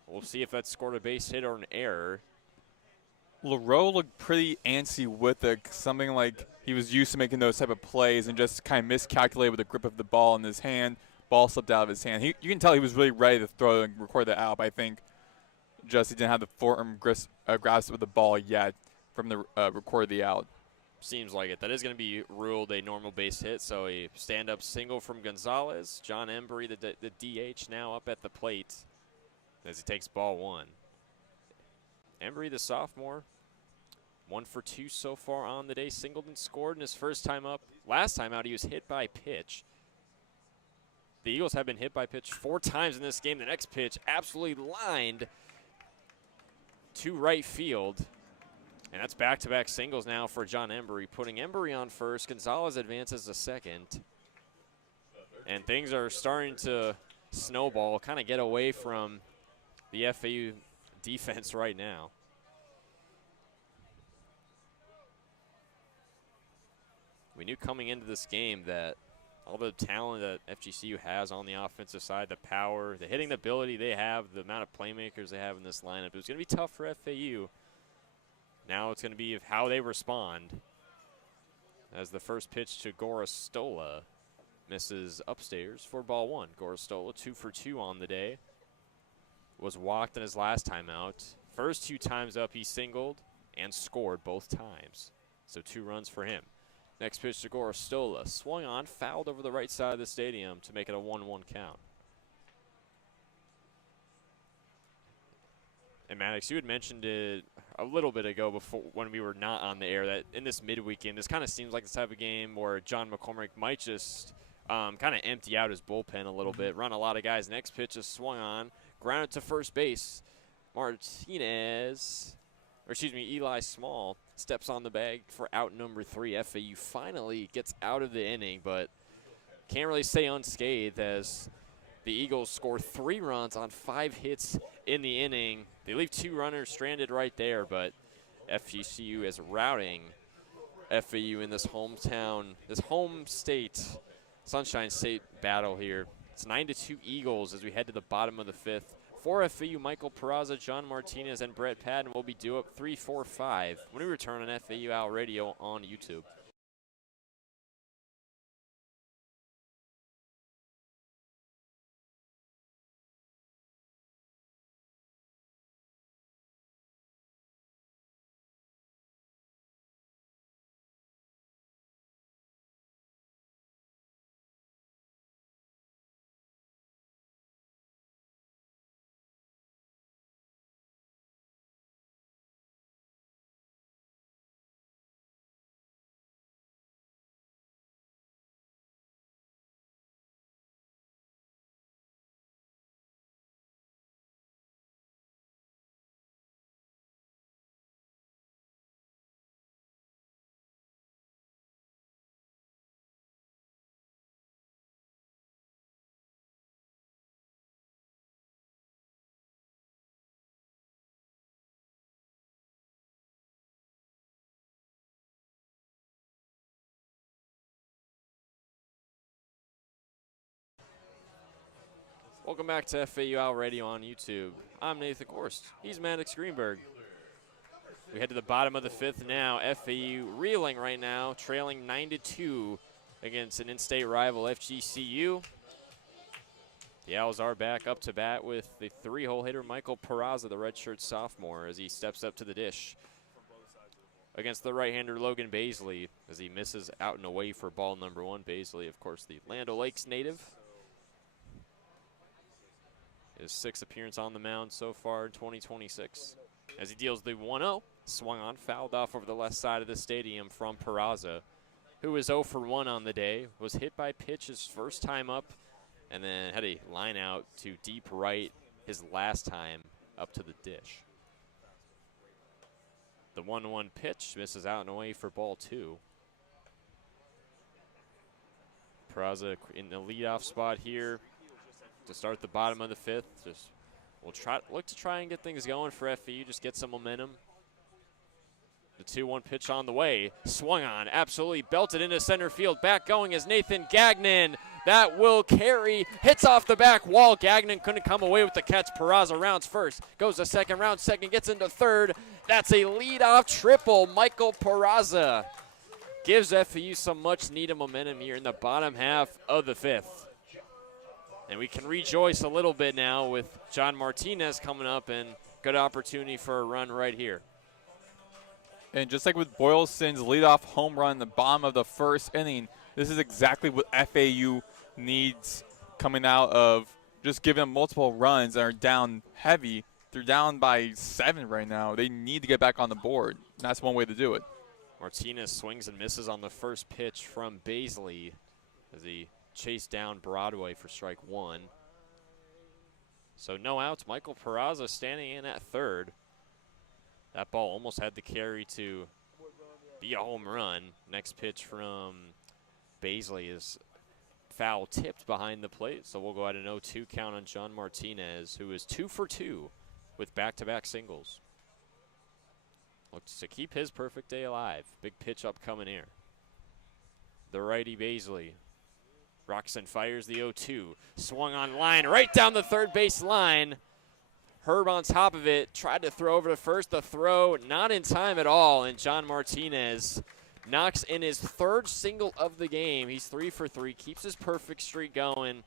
We'll see if that scored a base hit or an error. LaRoe looked pretty antsy with it, something like he was used to making those type of plays and just kind of miscalculated with the grip of the ball in his hand. Ball slipped out of his hand. You can tell he was really ready to throw and record that out, but I think just he didn't have the firm grasp of the ball yet from the record of the out. Seems like it. That is going to be ruled a normal base hit, so a stand-up single from Gonzalez. John Embry, the DH, now up at the plate as he takes ball 1. Embry, the sophomore, 1 for 2 so far on the day. Singled and scored in his first time up. Last time out, he was hit by pitch. The Eagles have been hit by pitch 4 times in this game. The next pitch absolutely lined to right field. And that's back-to-back singles now for John Embry, putting Embry on first. Gonzalez advances to second. And things are starting to snowball, kind of get away from the FAU defense right now. We knew coming into this game that all the talent that FGCU has on the offensive side, the power, the hitting ability they have, the amount of playmakers they have in this lineup, it was going to be tough for FAU. Now it's going to be how they respond as the first pitch to Gorostola misses upstairs for ball 1. Gorostola 2 for 2 on the day. Was walked in his last time out. First 2 times up, he singled and scored both times. So 2 runs for him. Next pitch to Gorostola. Swung on, fouled over the right side of the stadium to make it a 1-1 count. And Maddox, you had mentioned it a little bit ago before when we were not on the air that in this midweek game, this kind of seems like the type of game where John McCormick might just kind of empty out his bullpen a little bit, run a lot of guys. Next pitch is swung on, grounded to first base. Martinez, or excuse me, Eli Small steps on the bag for out number 3. FAU finally gets out of the inning, but can't really stay unscathed as the Eagles score 3 runs on 5 hits in the inning. They leave 2 runners stranded right there, but FGCU is routing FAU in this hometown, this home state, Sunshine State battle here. It's 9-2 Eagles as we head to the bottom of the 5th. For FAU, Michael Peraza, John Martinez, and Brett Patton will be due up 3-4-5 when we return on FAU Owl Radio on YouTube. Welcome back to FAU Owl Radio on YouTube. I'm Nathan Korst. He's Maddox Greenberg. We head to the bottom of the 5th now. FAU reeling right now, trailing 9-2 against an in-state rival, FGCU. The Owls are back up to bat with the 3-hole hitter, Michael Peraza, the redshirt sophomore, as he steps up to the dish against the right-hander, Logan Baisley, as he misses out and away for ball number 1. Baisley, of course, the Land O'Lakes native. His 6th appearance on the mound so far in 2026. As he deals the 1-0, swung on, fouled off over the left side of the stadium from Peraza, who was 0 for 1 on the day, was hit by pitch his first time up, and then had a line out to deep right his last time up to the dish. The 1-1 pitch misses out and away for ball 2. Peraza in the leadoff spot here to start the bottom of the 5th. We'll look to try and get things going for FAU, just get some momentum. The 2-1 pitch on the way, swung on, absolutely belted into center field. Back going is Nathan Gagnon. That will carry, hits off the back wall. Gagnon couldn't come away with the catch. Peraza rounds first, goes to second, round second, gets into third. That's a leadoff triple. Michael Peraza gives FAU some much needed momentum here in the bottom half of the 5th. And we can rejoice a little bit now with John Martinez coming up, and good opportunity for a run right here. And just like with Boylston's leadoff home run in the bottom of the 1st inning, this is exactly what FAU needs coming out of just giving them multiple runs and are down heavy. They're down by 7 right now. They need to get back on the board. And that's one way to do it. Martinez swings and misses on the first pitch from Baisley as he chased down Broadway for strike 1. So no outs. Michael Peraza standing in at third. That ball almost had the carry to be a home run. Next pitch from Baisley is foul tipped behind the plate. So we'll go at an 0-2 count on John Martinez, who is 2 for 2 with back-to-back singles. Looks to keep his perfect day alive. Big pitch upcoming here. The righty Baisley rocks and fires the 0-2. Swung on line right down the third base line. Herb on top of it, tried to throw over to first. The throw not in time at all, and John Martinez knocks in his 3rd single of the game. He's 3 for 3, keeps his perfect streak going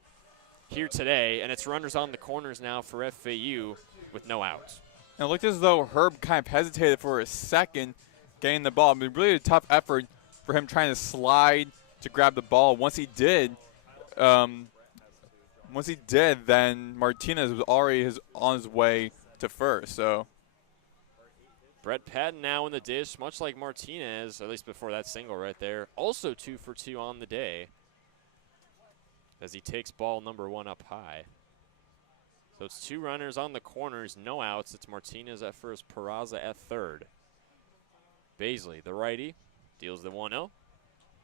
here today, and it's runners on the corners now for FAU with no outs. And it looked as though Herb kind of hesitated for a second getting the ball. I mean, really a tough effort for him trying to slide to grab the ball. Once he did, then Martinez was already on his way to first. So Brett Patton now in the dish, much like Martinez, at least before that single right there. Also 2 for 2 on the day as he takes ball number 1 up high. So it's 2 runners on the corners, no outs. It's Martinez at first, Peraza at third. Baisley, the righty, deals the 1-0.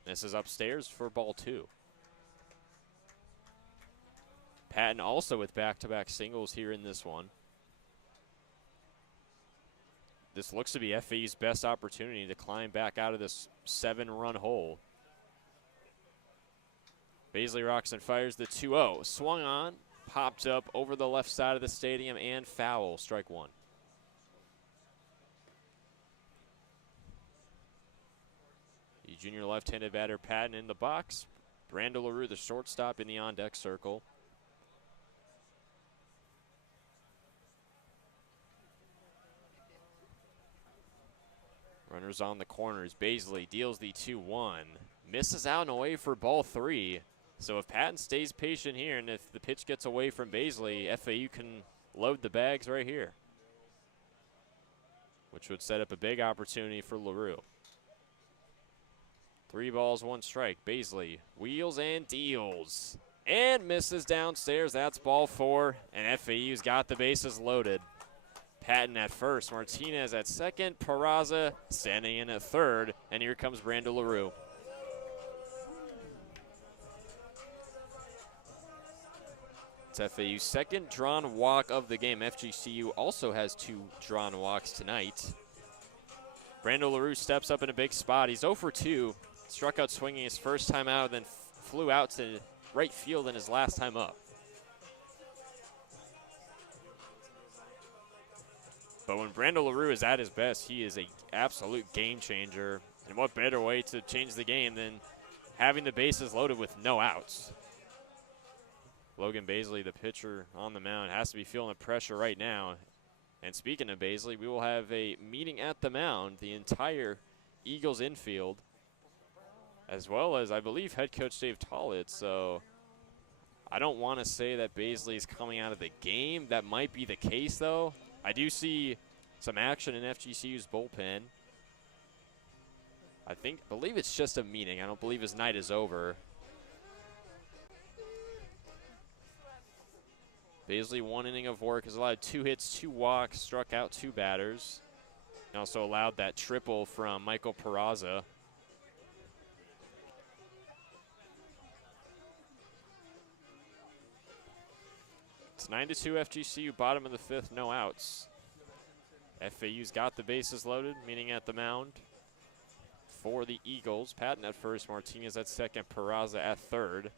This is upstairs for ball 2. Patton also with back-to-back singles here in this one. This looks to be FAU's best opportunity to climb back out of this 7-run hole. Baisley rocks and fires the 2-0. Swung on, popped up over the left side of the stadium and foul, strike 1. The junior left-handed batter Patton in the box. Brando LaRue, the shortstop, in the on-deck circle. Runners on the corners. Baisley deals the 2-1. Misses out and away for ball 3. So if Patton stays patient here and if the pitch gets away from Baisley, FAU can load the bags right here, which would set up a big opportunity for LaRue. 3 balls, 1 strike. Baisley wheels and deals. And misses downstairs. That's ball 4. And FAU's got the bases loaded. Patton at first, Martinez at second, Peraza standing in at third, and here comes Brando LaRue. It's FAU's second drawn walk of the game. FGCU also has 2 drawn walks tonight. Brando LaRue steps up in a big spot. He's 0 for 2. Struck out swinging his first time out, then flew out to right field in his last time up. But when Brando LaRue is at his best, he is an absolute game changer. And what better way to change the game than having the bases loaded with no outs? Logan Baisley, the pitcher on the mound, has to be feeling the pressure right now. And speaking of Baisley, we will have a meeting at the mound, the entire Eagles infield, as well as, I believe, head coach Dave Tollett. So I don't want to say that Baisley is coming out of the game. That might be the case, though. I do see some action in FGCU's bullpen. Believe it's just a meeting. I don't believe his night is over. Baisley, 1 inning of work, has allowed 2 hits, 2 walks, struck out 2 batters. He also allowed that triple from Michael Peraza. It's 9-2 FGCU, bottom of the 5th, no outs. FAU's got the bases loaded, meaning at the mound for the Eagles. Patton at first, Martinez at second, Peraza at third.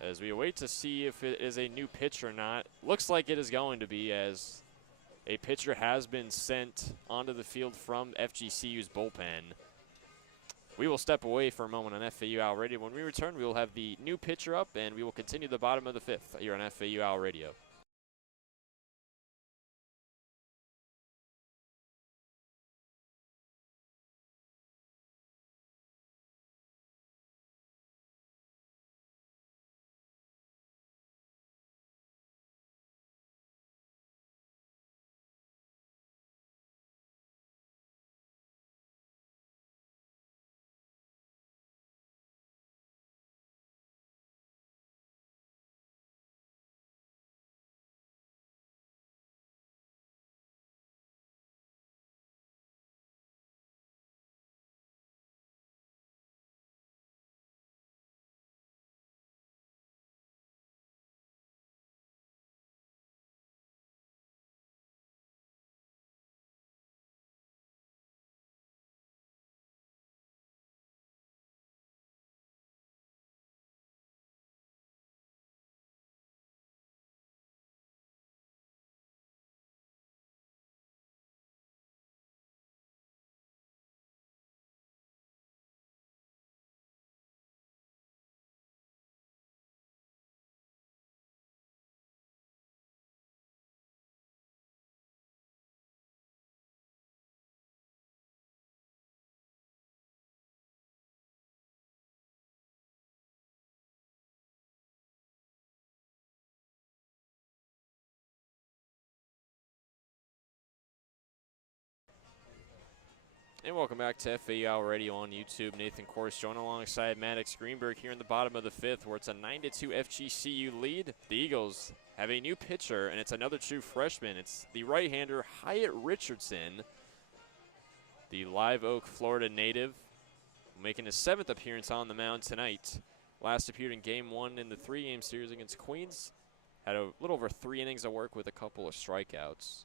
As we await to see if it is a new pitch or not. Looks like it is going to be, as a pitcher has been sent onto the field from FGCU's bullpen. We will step away for a moment on FAU Owl Radio. When we return, we will have the new pitcher up, and we will continue the bottom of the 5th here on FAU Owl Radio. And welcome back to FAU Radio on YouTube. Nathan Korst joined alongside Maddox Greenberg here in the bottom of the fifth, where it's a 9-2 FGCU lead. The Eagles have a new pitcher, and it's another true freshman. It's the right-hander Hyatt Richardson, the Live Oak, Florida native, making his 7th appearance on the mound tonight. Last appeared in Game 1 in the 3-game series against Queens. Had a little over 3 innings of work with a couple of strikeouts.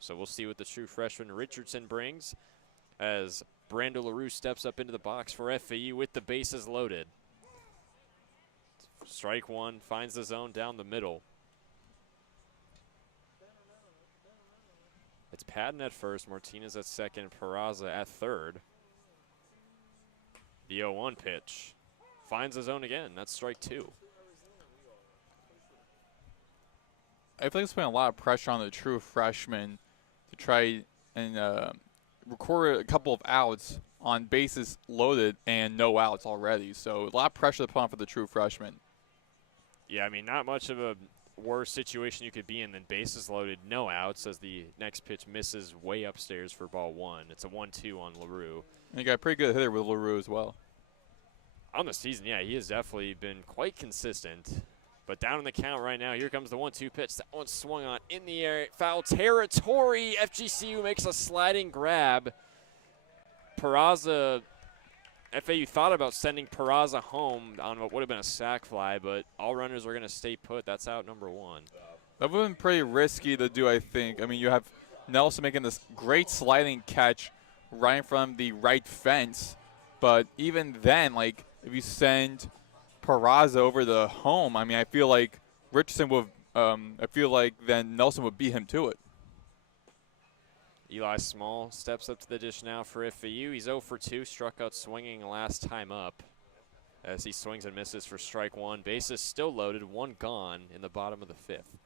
So we'll see what the true freshman Richardson brings as Brando LaRue steps up into the box for FAU with the bases loaded. Strike one, finds the zone down the middle. It's Patton at first, Martinez at second, Peraza at third. The 0-1 pitch finds the zone again. That's strike 2. I feel like it's putting a lot of pressure on the true freshman to try and record a couple of outs on bases loaded and no outs already. So a lot of pressure to put on for the true freshman. Yeah, I mean, not much of a worse situation you could be in than bases loaded, no outs, as the next pitch misses way upstairs for ball 1. It's a 1-2 on LaRue. And you got a pretty good hitter with LaRue as well. On the season, yeah, he has definitely been quite consistent. But down in the count right now, here comes the 1-2 pitch. That one swung on in the air, foul territory. FGCU makes a sliding grab. Peraza, FAU thought about sending Peraza home on what would have been a sac fly, but all runners are going to stay put. That's out number 1. That would have been pretty risky to do, I think. I mean, you have Nelson making this great sliding catch right from the right fence. But even then, like, if you send Peraza over the home, I mean, I feel like Richardson would, I feel like then Nelson would beat him to it. Eli Small steps up to the dish now for FAU. He's 0 for 2, struck out swinging last time up as he swings and misses for strike 1. Bases still loaded, 1 gone in the bottom of the 5th.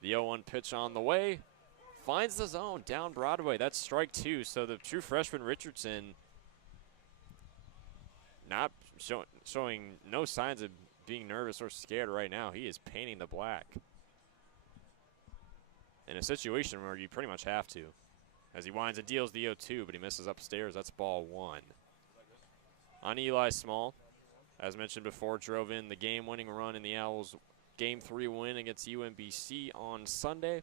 The 0-1 pitch on the way, finds the zone down Broadway. That's strike 2, so the true freshman Richardson not showing no signs of being nervous or scared right now. He is painting the black in a situation where you pretty much have to. As he winds and deals the 0-2, but he misses upstairs. That's ball 1. On Eli Small, as mentioned before, drove in the game-winning run in the Owls' Game 3 win against UMBC on Sunday.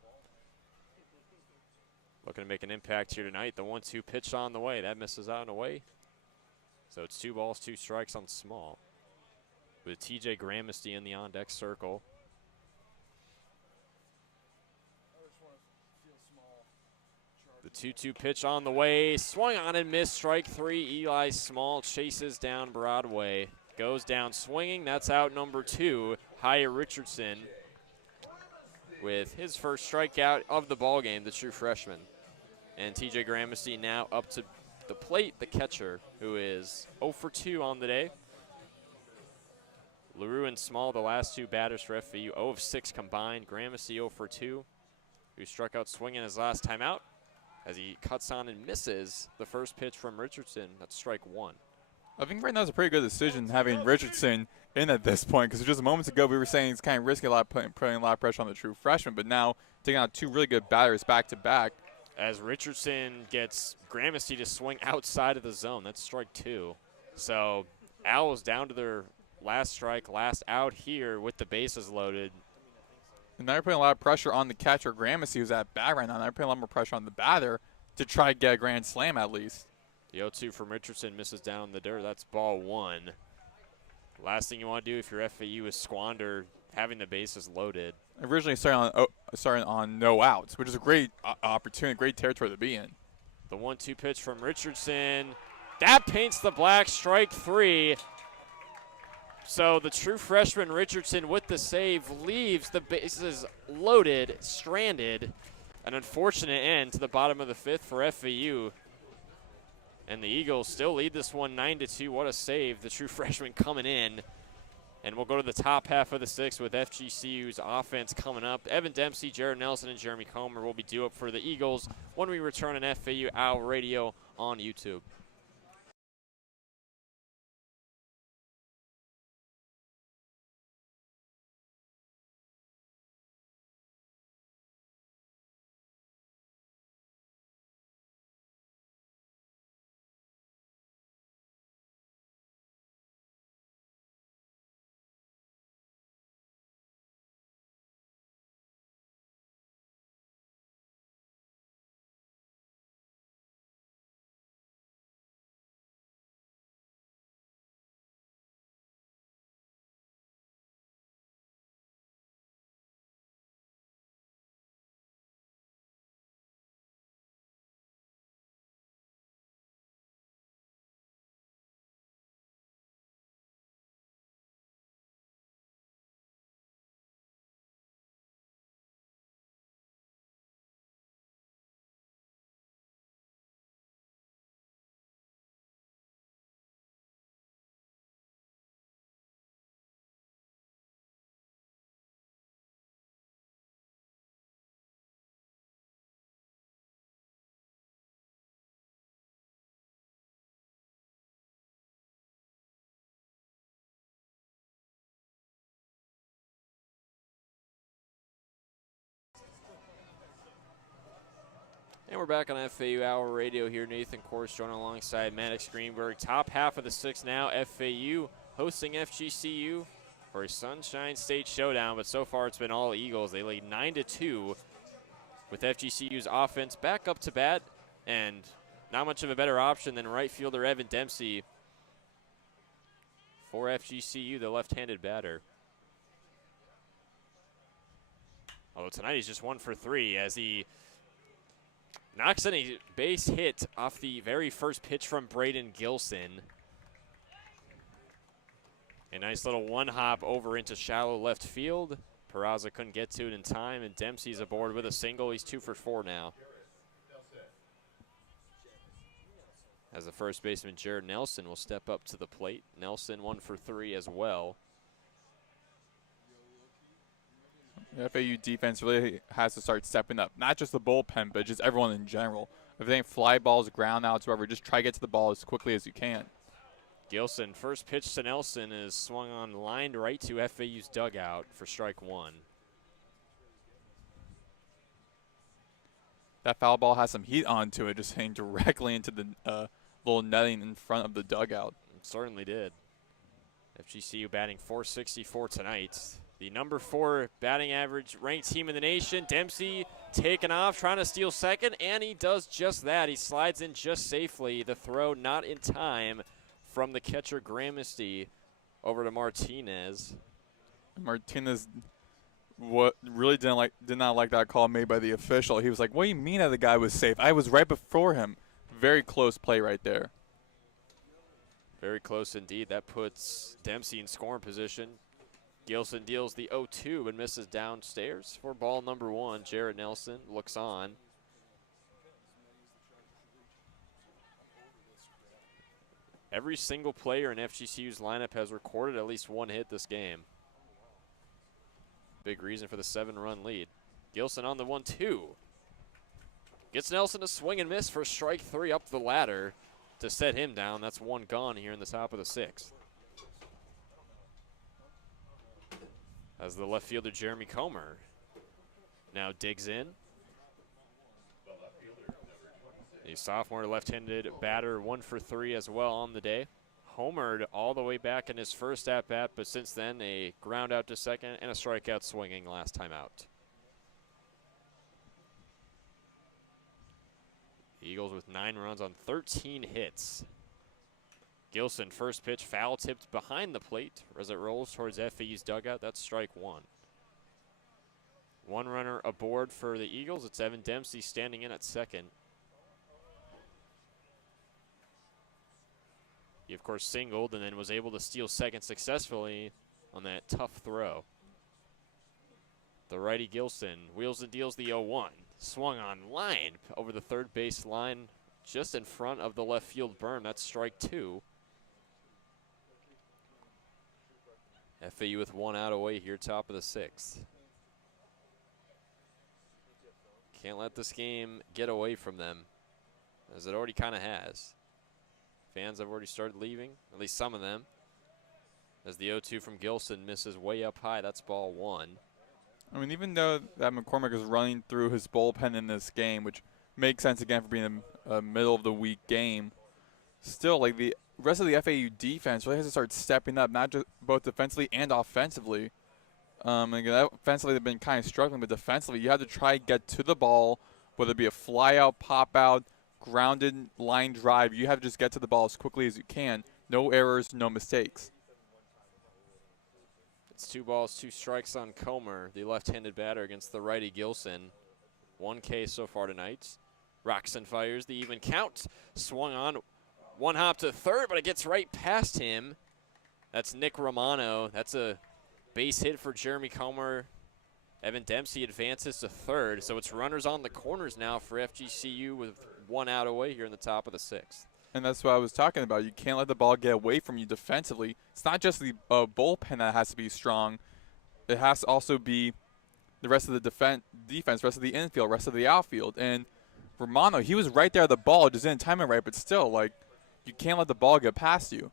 Looking to make an impact here tonight. The 1-2 pitch on the way. That misses out and away. So it's 2 balls, 2 strikes on Small, with TJ Gramesty in the on-deck circle. The 2-2 pitch on the way, swung on and missed, strike 3. Eli Small chases down Broadway, goes down swinging. That's out number 2. Hyatt Richardson with his first strikeout of the ballgame, the true freshman. And TJ Gramesty now up to the plate, the catcher, who is 0 for 2 on the day. LaRue and Small, the last 2 batters for FAU, 0 of 6 combined. Gramesty 0 for 2, who struck out swinging his last time out, as he cuts on and misses the first pitch from Richardson. That's strike 1. I think right now it's a pretty good decision having Richardson in at this point, because just moments ago we were saying it's kind of risky, putting a lot of pressure on the true freshman, but now taking out 2 really good batters back-to-back. As Richardson gets Gramesty to swing outside of the zone. That's strike 2. So Owls down to their last strike, last out here with the bases loaded. And now you're putting a lot of pressure on the catcher, Gramesty, who's at bat right now. Now you're putting a lot more pressure on the batter to try to get a grand slam at least. The 0-2 from Richardson misses down the dirt. That's ball 1. Last thing you want to do if you're FAU is squander having the bases loaded. Originally starting on no outs, which is a great opportunity, great territory to be in. The 1-2 pitch from Richardson. That paints the black, strike 3. So the true freshman Richardson with the save leaves the bases loaded, stranded. An unfortunate end to the bottom of the 5th for FAU. And the Eagles still lead this one 9-2. What a save. The true freshman coming in. And we'll go to the top half of the 6th with FGCU's offense coming up. Evan Dempsey, Jared Nelson, and Jeremy Comer will be due up for the Eagles when we return on FAU Owl Radio on YouTube. we're back on FAU Hour Radio here. Nathan Korst joining alongside Maddox Greenberg. Top half of the sixth now. FAU hosting FGCU for a Sunshine State showdown, but so far it's been all Eagles. They lead 9-2 with FGCU's offense back up to bat, and not much of a better option than right fielder Evan Dempsey for FGCU, the left-handed batter. Although tonight he's just 1 for 3 as he knocks in a base hit off the very first pitch from Braden Gilson. A nice little one-hop over into shallow left field. Peraza couldn't get to it in time, and Dempsey's aboard with a single. He's 2 for 4 now. As the first baseman, Jared Nelson, will step up to the plate. Nelson 1 for 3 as well. The FAU defense really has to start stepping up. Not just the bullpen, but just everyone in general. If they ain't fly balls, ground outs, whatever, just try to get to the ball as quickly as you can. Gilson, first pitch to Nelson is swung on, lined right to FAU's dugout for strike 1. That foul ball has some heat onto it, just hitting directly into the little netting in front of the dugout. It certainly did. FGCU batting .464 tonight. The number 4 batting average ranked team in the nation. Dempsey taking off, trying to steal second, and he does just that. He slides in just safely. The throw not in time from the catcher Gramisty over to Martinez. Martinez really did not like that call made by the official. He was like, what do you mean that the guy was safe? I was right before him. Very close play right there. Very close indeed. That puts Dempsey in scoring position. Gilson deals the 0-2 and misses downstairs for ball number 1. Jared Nelson looks on. Every single player in FGCU's lineup has recorded at least 1 hit this game. Big reason for the 7-run lead. Gilson on the 1-2. Gets Nelson to swing and miss for strike 3 up the ladder to set him down. That's 1 gone here in the top of the 6th. As the left fielder Jeremy Comer now digs in. A sophomore left-handed batter, 1 for 3 as well on the day. Homered all the way back in his first at-bat, but since then a ground out to second and a strikeout swinging last time out. The Eagles with 9 runs on 13 hits. Gilson, first pitch, foul tipped behind the plate as it rolls towards FAU's dugout. That's strike 1. 1 runner aboard for the Eagles. It's Evan Dempsey standing in at second. He, of course, singled and then was able to steal second successfully on that tough throw. The righty Gilson wheels and deals the 0-1. Swung on, line over the third base line just in front of the left field berm. That's strike 2. FAU with 1 out away here, top of the 6th. Can't let this game get away from them, as it already kind of has. Fans have already started leaving, at least some of them, as the 0-2 from Gilson misses way up high. That's ball 1. I mean, even though that McCormick is running through his bullpen in this game, which makes sense again for being a middle-of-the-week game, still, like, the rest of the FAU defense really has to start stepping up, not just both defensively and offensively. Again, offensively, they've been kind of struggling, but defensively, you have to try and get to the ball, whether it be a fly-out, pop-out, grounded line drive. You have to just get to the ball as quickly as you can. No errors, no mistakes. It's 2 balls, 2 strikes on Comer, the left-handed batter against the righty Gilson. 1 K so far tonight. Roxon fires the even count. Swung on, 1 hop to third, but it gets right past him. That's Nick Romano. That's a base hit for Jeremy Comer. Evan Dempsey advances to third, so it's runners on the corners now for FGCU with 1 out away here in the top of the 6th. And that's what I was talking about. You can't let the ball get away from you defensively. It's not just the bullpen that has to be strong. It has to also be the rest of the defense, rest of the infield, rest of the outfield. And Romano, he was right there at the ball, just didn't time it right, but still, like, you can't let the ball get past you.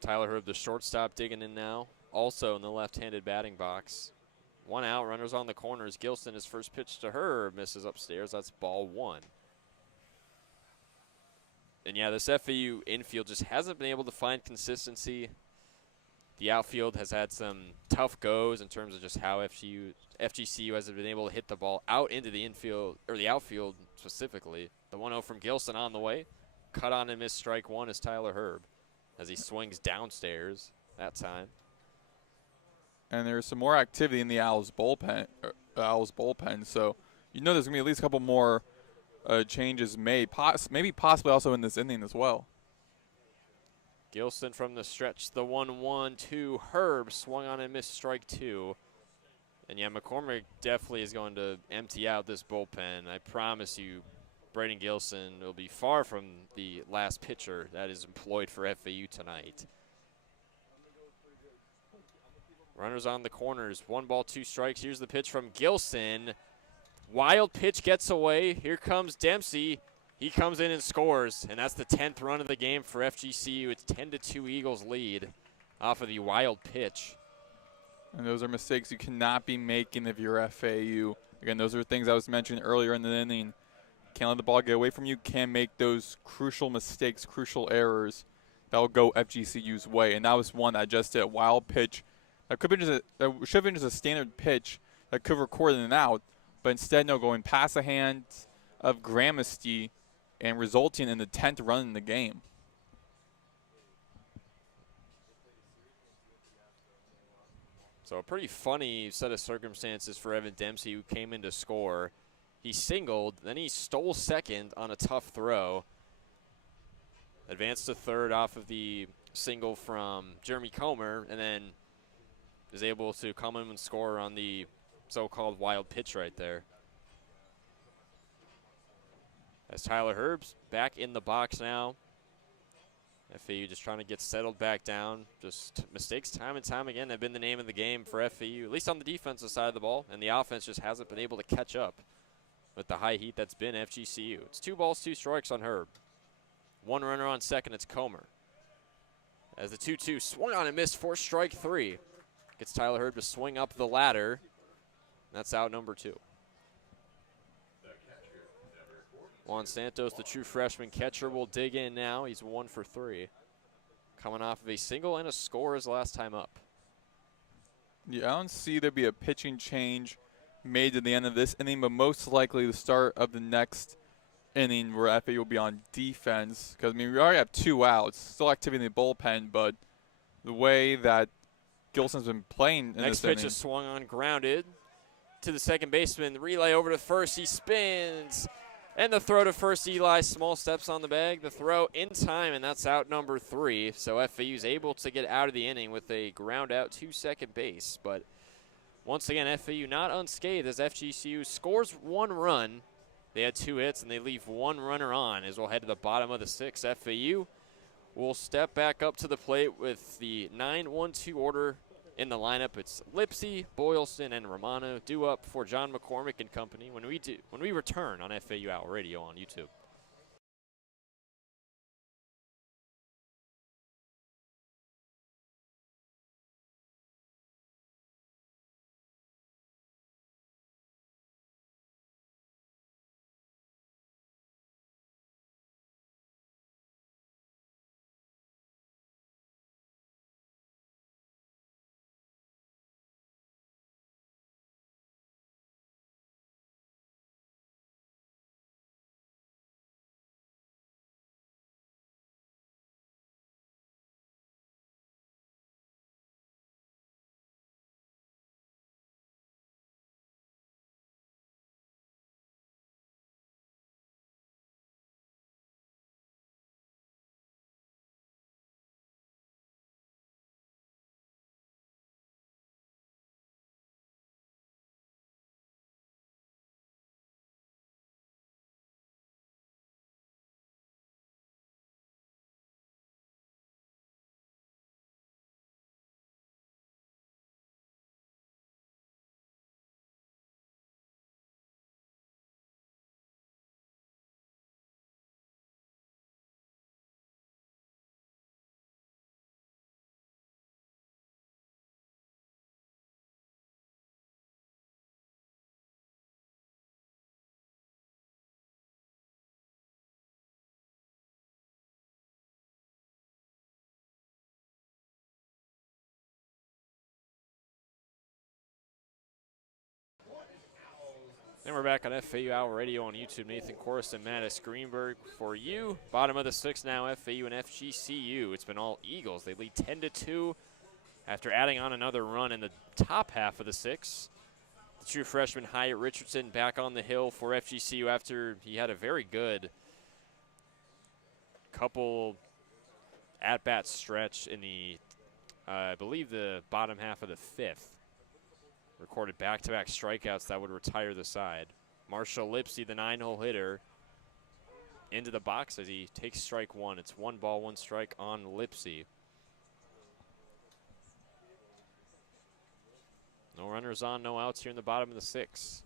Tyler Herb, the shortstop, digging in now. Also in the left-handed batting box. 1 out, runners on the corners. Gilson, his first pitch to her, misses upstairs. That's ball 1. And yeah, this FAU infield just hasn't been able to find consistency. The outfield has had some tough goes in terms of just how FGCU hasn't been able to hit the ball out into the infield, or the outfield specifically. The 1-0 from Gilson on the way. Cut on and miss strike one is Tyler Herb as he swings downstairs that time. And there's some more activity in the Owls bullpen. So you know there's going to be at least a couple more changes made, maybe possibly also in this inning as well. Gilson from the stretch, the 1-1 to Herb, swung on and missed strike two. And yeah, McCormick definitely is going to empty out this bullpen. I promise you, Braden Gilson will be far from the last pitcher that is employed for FAU tonight. Runners on the corners, 1 ball, 2 strikes. Here's the pitch from Gilson. Wild pitch gets away. Here comes Dempsey. He comes in and scores, and that's the 10th run of the game for FGCU. It's 10-2 Eagles lead off of the wild pitch. And those are mistakes you cannot be making if you're FAU. Again, those are things I was mentioning earlier in the inning. Can't let the ball get away from you. Can't make those crucial mistakes, crucial errors that will go FGCU's way. And that was one that just did a wild pitch. That should have been just a standard pitch that could have recorded an out, but instead, no, going past the hands of Gramasty and resulting in the 10th run in the game. So a pretty funny set of circumstances for Evan Dempsey, who came in to score. He singled, then he stole second on a tough throw. Advanced to third off of the single from Jeremy Comer, and then is able to come in and score on the so-called wild pitch right there. As Tyler Herb's back in the box now. FAU just trying to get settled back down. Just mistakes time and time again have been the name of the game for FAU, at least on the defensive side of the ball, and the offense just hasn't been able to catch up with the high heat that's been FGCU. It's 2 balls, 2 strikes on Herb. 1 runner on second, it's Comer. As the 2-2 swung on and missed for strike 3. Gets Tyler Herb to swing up the ladder. That's out number 2. Juan Santos, the true freshman catcher, will dig in now. He's 1 for 3. Coming off of a single and a score his last time up. Yeah, I don't see there be a pitching change made at the end of this inning, but most likely the start of the next inning where FAU will be on defense. Because, I mean, we already have 2 outs. Still activity in the bullpen, but the way that Gilson's been playing in Next this pitch inning. is swung on, grounded to the second baseman. The relay over to first. He spins. And the throw to first, Eli. Small steps on the bag. The throw in time, and that's out number 3. So FAU's able to get out of the inning with a ground out to second base. But once again, FAU not unscathed as FGCU scores 1 run. They had 2 hits, and they leave 1 runner on as we'll head to the bottom of the 6th. FAU will step back up to the plate with the 9-1-2 order in the lineup. It's Lipsy, Boylston, and Romano due up for John McCormick and company when we return on FAU Owl Radio on YouTube. And we're back on FAU Hour Radio on YouTube. Nathan Korst and Maddox Greenberg for you. Bottom of the sixth now, FAU and FGCU. It's been all Eagles. They lead 10-2 after adding on another run in the top half of the sixth. The true freshman Hyatt Richardson back on the hill for FGCU after he had a very good couple at-bat stretch in the, I believe, the bottom half of the fifth. Recorded back-to-back strikeouts that would retire the side. Marshall Lipsy, the 9-hole hitter, into the box as he takes strike one. It's 1 ball, 1 strike on Lipsy. No runners on, no outs here in the bottom of the sixth.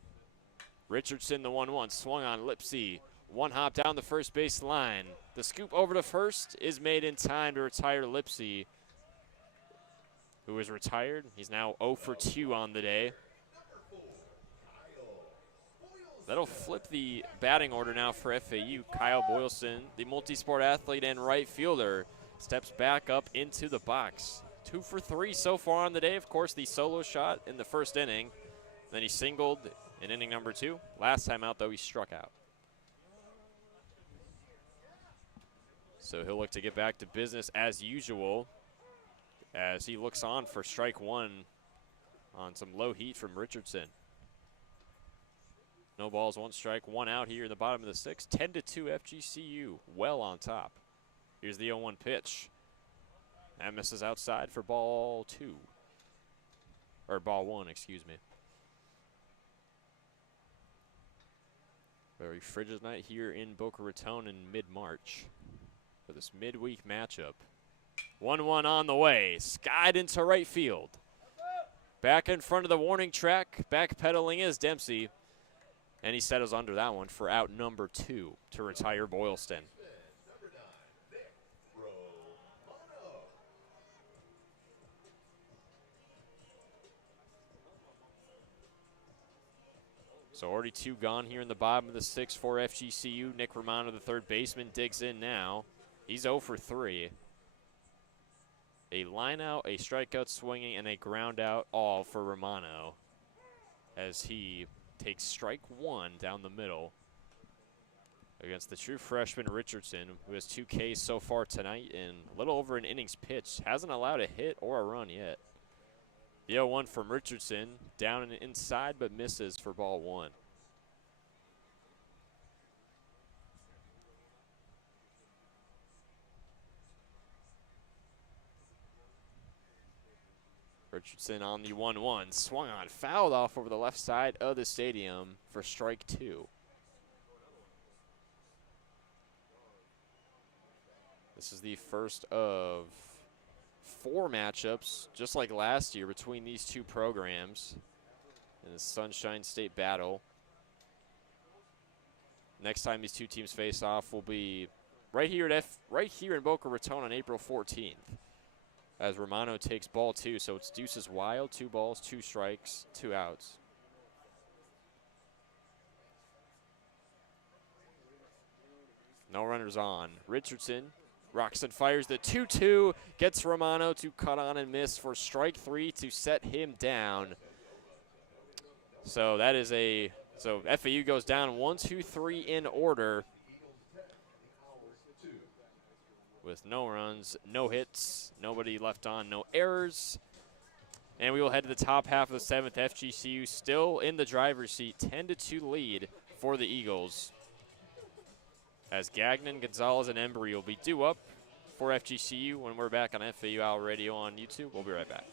Richardson, the 1-1, swung on Lipsy. One hop down the first base line. The scoop over to first is made in time to retire Lipsy, who is retired. He's now 0 for 2 on the day. That'll flip the batting order now for FAU. Kyle Boylston, the multi-sport athlete and right fielder, steps back up into the box. 2 for 3 so far on the day. Of course, the solo shot in the first inning. Then he singled in inning number 2. Last time out, though, he struck out. So he'll look to get back to business as usual, as he looks on for strike one on some low heat from Richardson. No balls, 1 strike, 1 out here in the bottom of the sixth. 10-2 FGCU, well on top. Here's the 0-1 pitch. That misses outside for ball 2. Or ball 1, excuse me. Very frigid night here in Boca Raton in mid-March for this midweek matchup. 1-1 on the way, skied into right field. Back in front of the warning track, backpedaling is Dempsey. And he settles under that one for out number 2 to retire Boylston. So already 2 gone here in the bottom of the sixth for FGCU. Nick Romano, the third baseman, digs in now. He's 0 for 3. A line out, a strikeout swinging, and a ground out all for Romano as he takes strike 1 down the middle against the true freshman Richardson, who has 2 Ks so far tonight in a little over an innings pitched. Hasn't allowed a hit or a run yet. The 0-1 from Richardson, down and inside, but misses for ball 1. Richardson on the 1-1, swung on, fouled off over the left side of the stadium for strike 2. This is the first of 4 matchups, just like last year, between these 2 programs in the Sunshine State battle. Next time these 2 teams face off will be right here in Boca Raton on April 14th. As Romano takes ball 2, so it's deuces wild, 2 balls, 2 strikes, 2 outs. No runners on. Richardson rocks and fires the 2-2, gets Romano to cut on and miss for strike 3 to set him down. So that is so FAU goes down 1, 2, 3 in order, with no runs, no hits, nobody left on, no errors. And we will head to the top half of the 7th. FGCU still in the driver's seat, 10-2 lead for the Eagles, as Gagnon, Gonzalez, and Embry will be due up for FGCU when we're back on FAU Hour Radio on YouTube. We'll be right back.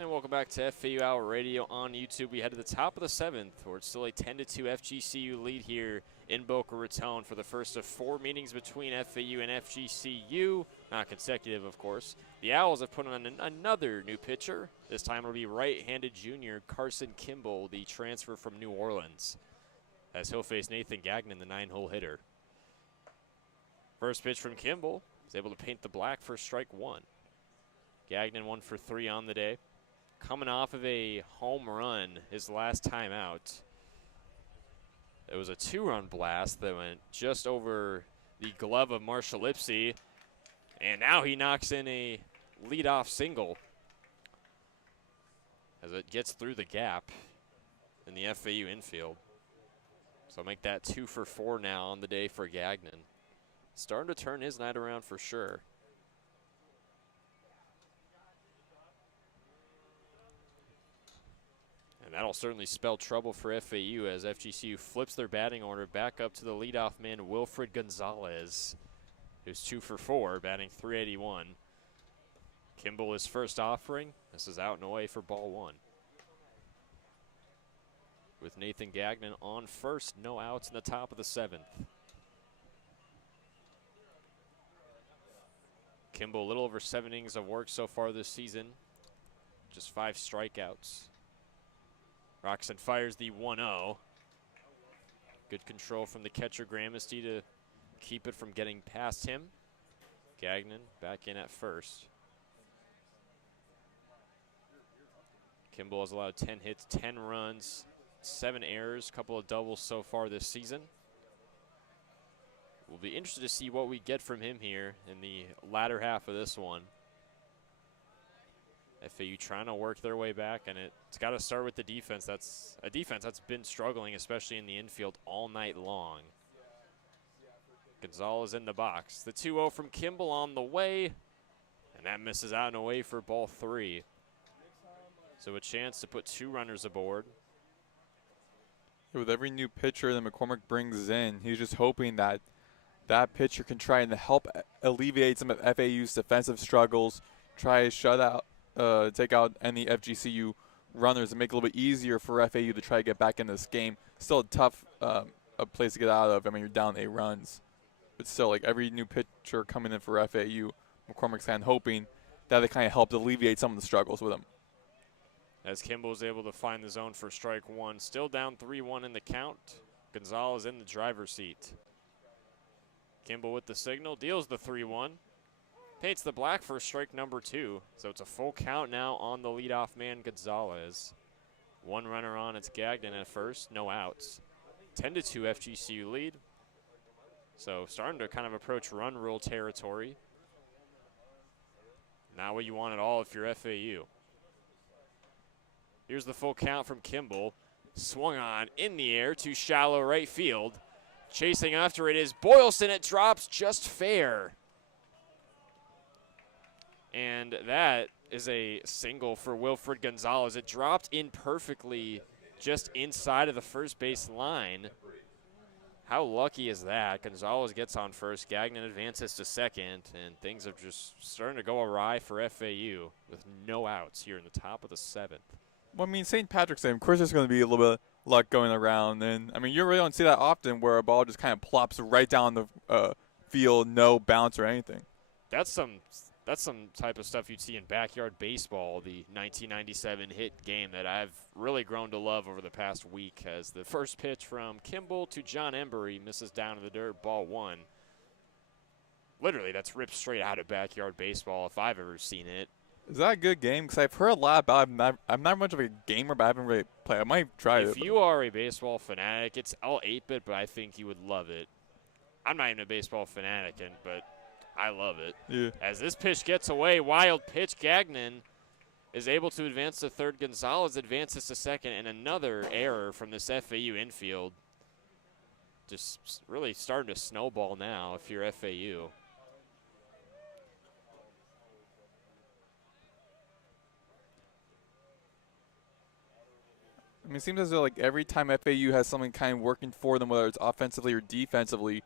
And welcome back to FAU Hour Radio on YouTube. We head to the top of the 7th, where it's still a 10-2 FGCU lead here in Boca Raton for the first of 4 meetings between FAU and FGCU. Not consecutive, of course. The Owls have put on another new pitcher. This time it'll be right-handed junior Carson Kimball, the transfer from New Orleans, as he'll face Nathan Gagnon, the 9-hole hitter. First pitch from Kimball is able to paint the black for strike 1. Gagnon 1 for 3 on the day. Coming off of a home run his last time out. It was a 2-run blast that went just over the glove of Marshall Lipsy. And now he knocks in a leadoff single as it gets through the gap in the FAU infield. So make that 2 for 4 now on the day for Gagnon. Starting to turn his night around for sure. And that'll certainly spell trouble for FAU as FGCU flips their batting order back up to the leadoff man, Wilfred Gonzalez, who's 2 for 4, batting .381. Kimball is first offering. This is out and away for ball 1. With Nathan Gagnon on first, no outs in the top of the 7th. Kimball, a little over 7 innings of work so far this season. Just 5 strikeouts. Roxon fires the 1-0. Good control from the catcher, Gramasty, to keep it from getting past him. Gagnon back in at first. Kimball has allowed 10 hits, 10 runs, 7 errors, a couple of doubles so far this season. We'll be interested to see what we get from him here in the latter half of this one. FAU trying to work their way back, and it's got to start with the defense. That's a defense that's been struggling, especially in the infield, all night long. Gonzalez in the box. The 2-0 from Kimball on the way, and that misses out and away for ball 3. So a chance to put 2 runners aboard. With every new pitcher that McCormick brings in, he's just hoping that that pitcher can try and help alleviate some of FAU's defensive struggles, try to shut out, take out any FGCU runners and make it a little bit easier for FAU to try to get back in this game. Still a tough a place to get out of. I mean, you're down 8 runs. But still, like every new pitcher coming in for FAU, McCormick's kind of hoping that it kind of helps alleviate some of the struggles with him. As Kimball is able to find the zone for strike 1. Still down 3-1 in the count. Gonzalez in the driver's seat. Kimball with the signal, deals the 3-1. Paints the black for strike number 2. So it's a full count now on the leadoff man, Gonzalez. 1 runner on, it's Gagnon at first, no outs. 10-2 FGCU lead. So starting to kind of approach run rule territory. Not what you want at all if you're FAU. Here's the full count from Kimball. Swung on in the air to shallow right field. Chasing after it is Boylston. It drops just fair. And that is a single for Wilfred Gonzalez. It dropped in perfectly just inside of the first base line. How lucky is that? Gonzalez gets on first. Gagnon advances to second. And things are just starting to go awry for FAU with no outs here in the top of the 7th. Well, I mean, St. Patrick's Day, of course there's going to be a little bit of luck going around. And, I mean, you really don't see that often where a ball just kind of plops right down the field, no bounce or anything. That's some type of stuff you'd see in backyard baseball, the 1997 hit game that I've really grown to love over the past week, as the first pitch from Kimball to John Embry misses down to the dirt, ball 1. Literally, that's ripped straight out of backyard baseball if I've ever seen it. Is that a good game? Because I've heard a lot about it. I'm not much of a gamer, but I haven't really played. I might try it. If you are a baseball fanatic, it's all 8-bit, but I think you would love it. I'm not even a baseball fanatic, but I love it. Yeah. As this pitch gets away, wild pitch, Gagnon is able to advance to third. Gonzalez advances to second, and another error from this FAU infield. Just really starting to snowball now if you're FAU. I mean, it seems as though like every time FAU has something kind of working for them, whether it's offensively or defensively,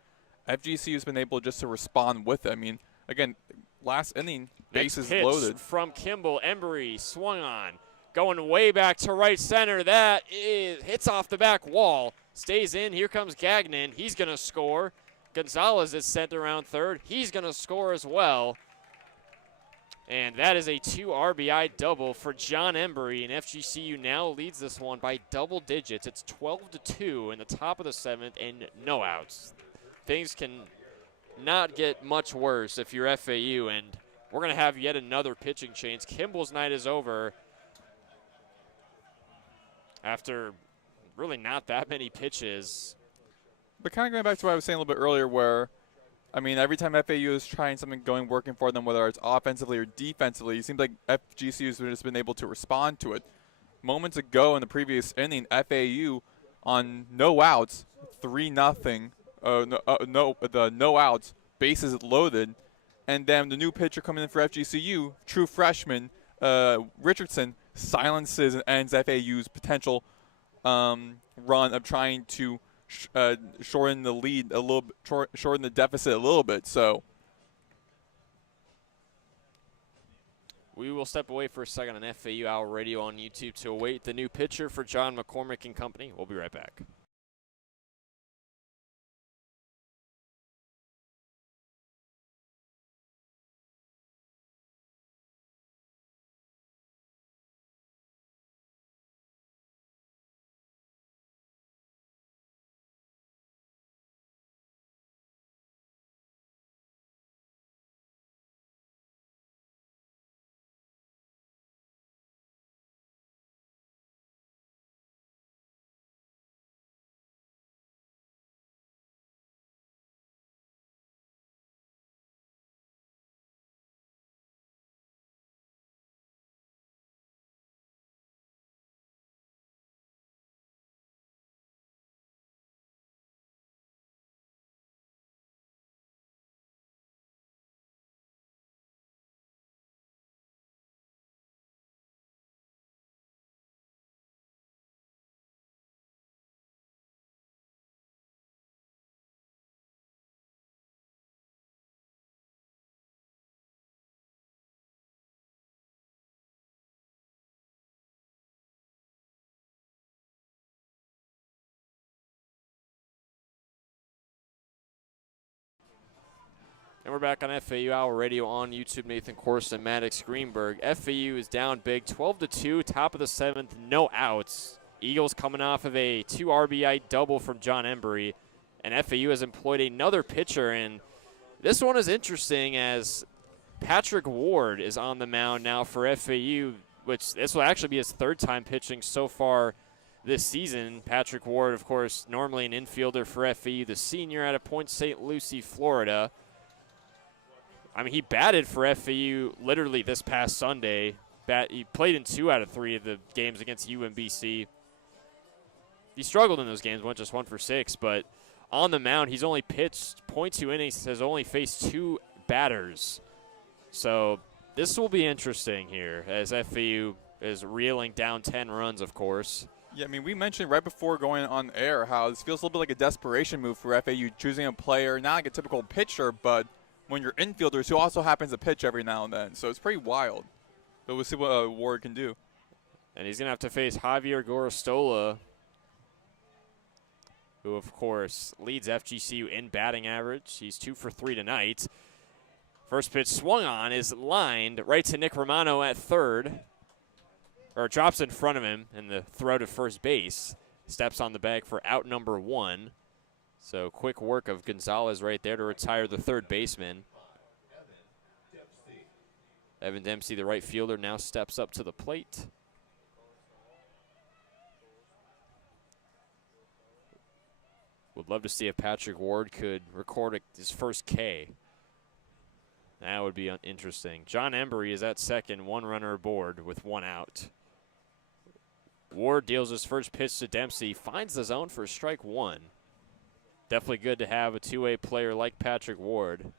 FGCU has been able just to respond with it. I mean, again, last inning, Next bases pitch loaded. from Kimball. Embry swung on. Going way back to right center. That hits off the back wall. Stays in. Here comes Gagnon. He's going to score. Gonzalez is sent around third. He's going to score as well. And that is a 2 RBI double for John Embry. And FGCU now leads this one by double digits. It's 12-2 in the top of the 7th and no outs. Things can not get much worse if you're FAU. And we're going to have yet another pitching change. Kimball's night is over after really not that many pitches. But kind of going back to what I was saying a little bit earlier where, I mean, every time FAU is trying something working for them, whether it's offensively or defensively, it seems like FGCU has just been able to respond to it. Moments ago in the previous inning, FAU on no outs, 3-0, no outs, bases loaded, and then the new pitcher coming in for FGCU, true freshman, Richardson, silences and ends FAU's potential run of trying to shorten the lead a little bit, shorten the deficit a little bit. So we will step away for a second on FAU Hour Radio on YouTube to await the new pitcher for John McCormick and company. We'll be right back. And we're back on FAU Hour Radio on YouTube. Nathan Korst and Maddox Greenberg. FAU is down big, 12-2, top of the 7th, no outs. Eagles coming off of a 2 RBI double from John Embry. And FAU has employed another pitcher. And this one is interesting as Patrick Ward is on the mound now for FAU, which this will actually be his 3rd time pitching so far this season. Patrick Ward, of course, normally an infielder for FAU, the senior out of Point St. Lucie, Florida. I mean, he batted for FAU literally this past Sunday. He played in 2 out of 3 of the games against UMBC. He struggled in those games, went just 1 for 6, but on the mound, he's only pitched 0.2 innings, has only faced 2 batters. So this will be interesting here as FAU is reeling down 10 runs, of course. yeah, I mean, we mentioned right before going on air how this feels a little bit like a desperation move for FAU, choosing a player, not like a typical pitcher, but when you're infielders who also happens to pitch every now and then. So it's pretty wild. But we'll see what Ward can do. And he's going to have to face Javier Gorostola, who, of course, leads FGCU in batting average. He's 2 for 3 tonight. First pitch swung on is lined right to Nick Romano at third. Or drops in front of him in the throw to first base. Steps on the bag for out number 1. So quick work of Gonzalez right there to retire the third baseman. Evan Dempsey, the right fielder, now steps up to the plate. Would love to see if Patrick Ward could record his first K. That would be interesting. John Embry is at second, 1 runner aboard with 1 out. Ward deals his first pitch to Dempsey, finds the zone for strike 1. Definitely good to have a two-way player like Patrick Ward.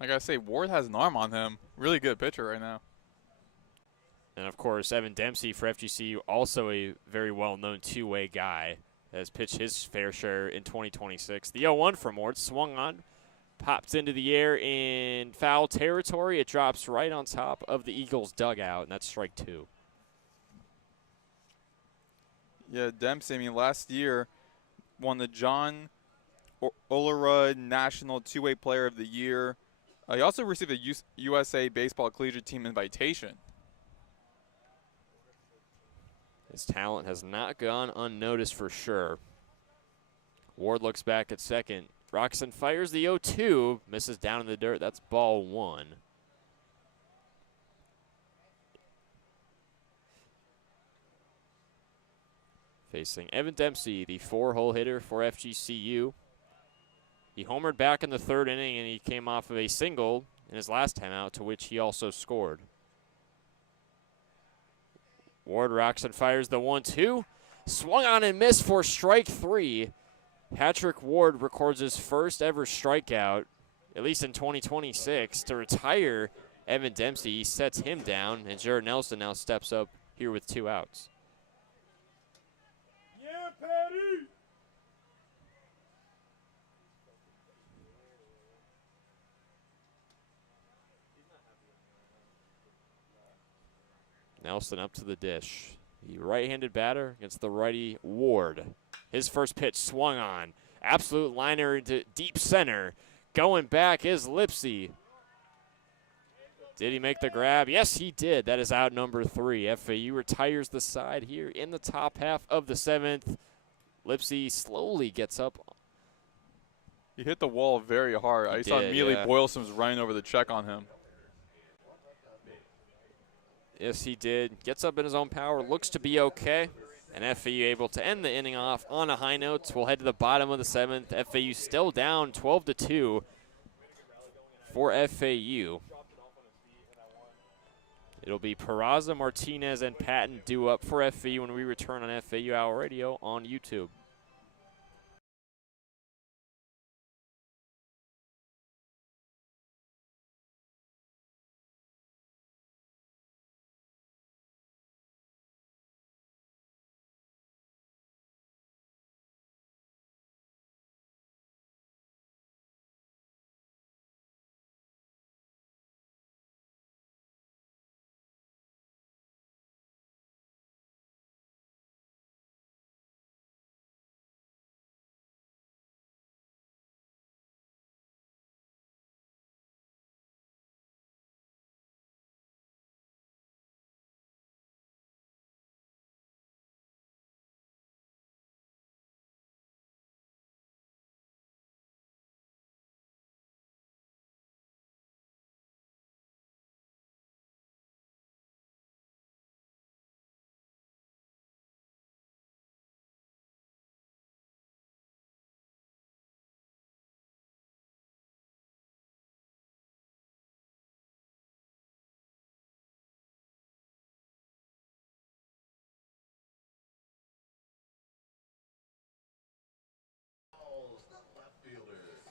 I got to say, Ward has an arm on him. Really good pitcher right now. And, of course, Evan Dempsey for FGCU, also a very well-known two-way guy, has pitched his fair share in 2026. The 0-1 from Ward, swung on, Pops into the air in foul territory. It drops right on top of the Eagles' dugout, and that's strike 2. Yeah, Dempsey, I mean, last year won the John Olerud National Two-Way Player of the Year. He also received a USA Baseball Collegiate Team invitation. His talent has not gone unnoticed for sure. Ward looks back at second. Roxon fires the 0-2, misses down in the dirt. That's ball 1. Facing Evan Dempsey, the 4-hole hitter for FGCU. He homered back in the 3rd inning, and he came off of a single in his last time out, to which he also scored. Ward Roxon fires the 1-2. Swung on and missed for strike 3. Patrick Ward records his first ever strikeout, at least in 2026, to retire Evan Dempsey. He sets him down, and Jared Nelson now steps up here with 2 outs. Yeah, Patty! Nelson up to the dish. The right-handed batter against the righty Ward. His first pitch swung on. Absolute liner into deep center. Going back is Lipsy. Did he make the grab? Yes, he did. That is out number 3. FAU retires the side here in the top half of the 7th. Lipsy slowly gets up. He hit the wall very hard. I saw immediately Boylston was running over the check on him. Yes, he did. Gets up in his own power. Looks to be okay. And FAU able to end the inning off on a high note. We'll head to the bottom of the 7th. FAU still down 12-2 for FAU. It'll be Peraza, Martinez, and Patton due up for FAU when we return on FAU Hour Radio on YouTube.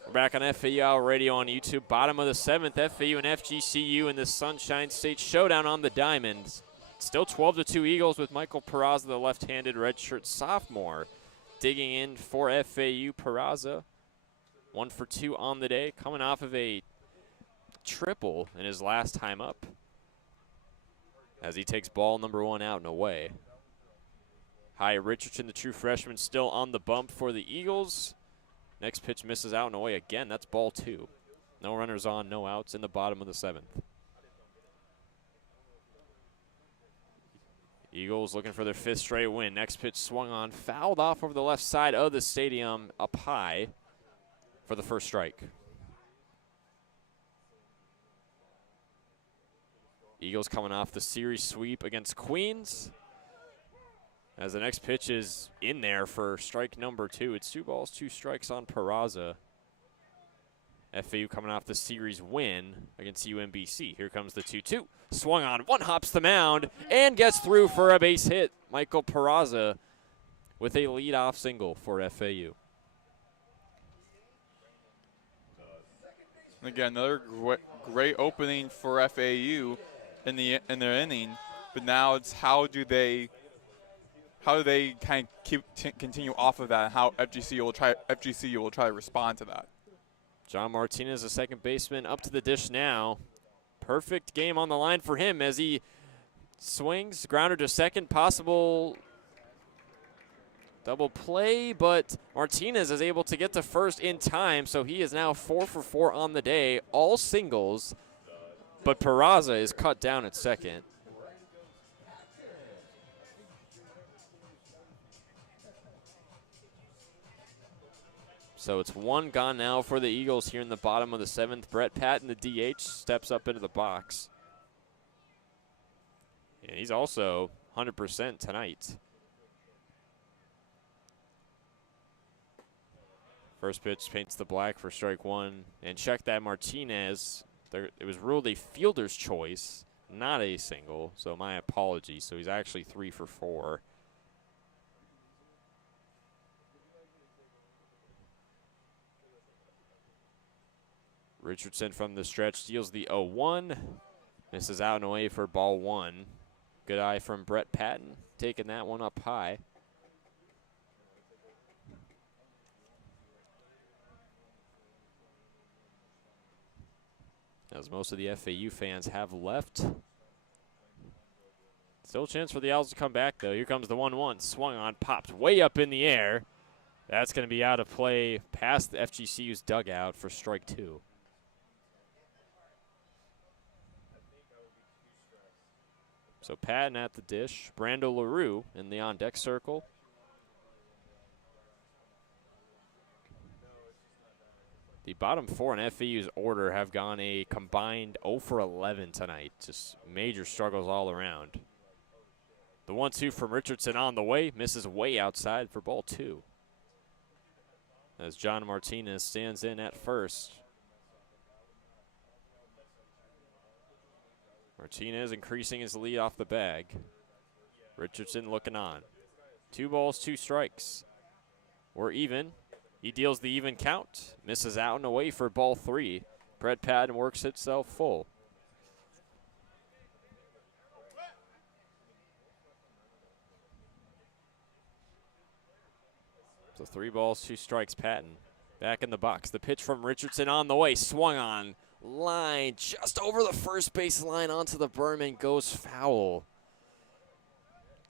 We're back on FAU Hour Radio on YouTube. Bottom of the 7th, FAU and FGCU in the Sunshine State Showdown on the diamonds. Still 12-2 Eagles with Michael Peraza, the left-handed redshirt sophomore, digging in for FAU. Peraza, 1 for 2 on the day, coming off of a triple in his last time up as he takes ball number 1 out and away. Hyatt Richardson, the true freshman, still on the bump for the Eagles. Next pitch misses out and away again. That's ball 2. No runners on, no outs in the bottom of the 7th. Eagles looking for their 5th straight win. Next pitch swung on, fouled off over the left side of the stadium, up high for the first strike. Eagles coming off the series sweep against Queens. As the next pitch is in there for strike number 2. It's 2 balls, 2 strikes on Peraza. FAU coming off the series win against UMBC. Here comes the 2-2. Swung on, 1 hops the mound and gets through for a base hit. Michael Peraza with a leadoff single for FAU. Again, another great opening for FAU in their inning, but now it's how do they kind of continue off of that, and how FGCU will try to respond to that. John Martinez, a second baseman, up to the dish now. Perfect game on the line for him as he swings. Grounder to second, possible double play, but Martinez is able to get to first in time, so he is now 4 for 4 on the day, all singles, but Peraza is cut down at second. So it's one gone now for the Eagles here in the bottom of the 7th. Brett Patton, the DH, steps up into the box. And he's also 100% tonight. First pitch paints the black for strike one. And check that Martinez. It was ruled a fielder's choice, not a single. So my apologies. So he's actually 3 for 4. Richardson from the stretch steals the 0-1. Misses out and away for ball 1. Good eye from Brett Patton, taking that one up high. As most of the FAU fans have left. Still a chance for the Owls to come back, though. Here comes the 1-1. Swung on, popped way up in the air. That's going to be out of play past the FGCU's dugout for strike 2. So Patton at the dish. Brando LaRue in the on-deck circle. The bottom 4 in FAU's order have gone a combined 0 for 11 tonight. Just major struggles all around. The 1-2 from Richardson on the way. Misses way outside for ball 2. As John Martinez stands in at first. Martinez increasing his lead off the bag. Richardson looking on. 2 balls, 2 strikes. We're even. He deals the even count. Misses out and away for ball 3. Brett Patton works itself full. So 3 balls, 2 strikes, Patton. Back in the box. The pitch from Richardson on the way. Swung on. Line just over the first base line onto the berm and goes foul.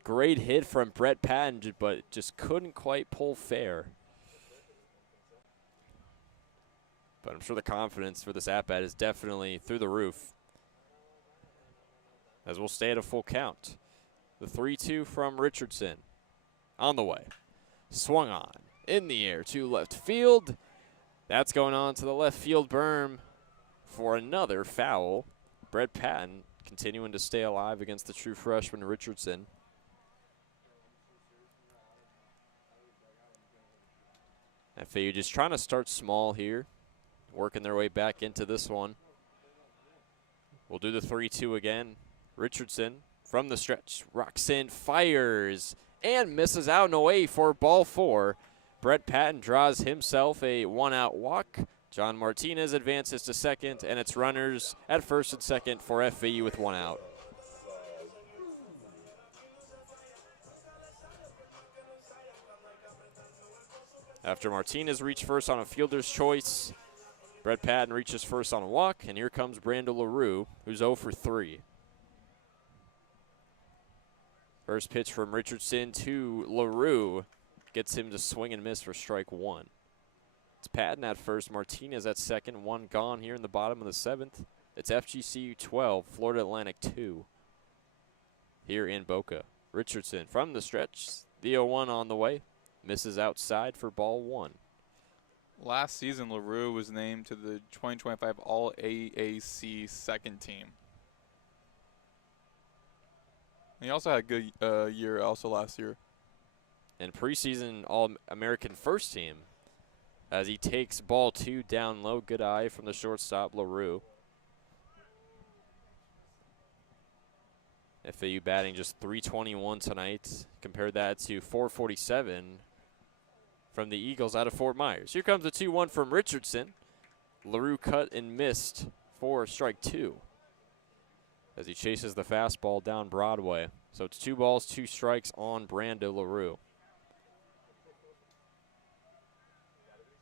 Great hit from Brett Patton, but just couldn't quite pull fair. But I'm sure the confidence for this at-bat is definitely through the roof. As we'll stay at a full count. The 3-2 from Richardson. On the way. Swung on. In the air to left field. That's going on to the left field berm for another foul. Brett Patton continuing to stay alive against the true freshman Richardson. FAU just trying to start small here. Working their way back into this one. We'll do the 3-2 again. Richardson from the stretch. Rocks in, fires, and misses out and away for ball 4. Brett Patton draws himself a 1-out walk. John Martinez advances to second, and it's runners at first and second for FAU with 1 out. After Martinez reached first on a fielder's choice, Brett Patton reaches first on a walk, and here comes Brando LaRue, who's 0 for 3. First pitch from Richardson to LaRue gets him to swing and miss for strike 1. It's Patton at first, Martinez at second, 1 gone here in the bottom of the 7th. It's FGCU 12, Florida Atlantic 2 here in Boca. Richardson from the stretch, the 0-1 on the way, misses outside for ball 1. Last season, LaRue was named to the 2025 All-AAC second team. And he also had a good year also last year. And preseason All-American first team as he takes ball 2 down low. Good eye from the shortstop, LaRue. FAU batting just .321 tonight. Compare that to .447 from the Eagles out of Fort Myers. Here comes the 2-1 from Richardson. LaRue cut and missed for strike 2 as he chases the fastball down Broadway. So it's 2 balls, 2 strikes on Brando LaRue.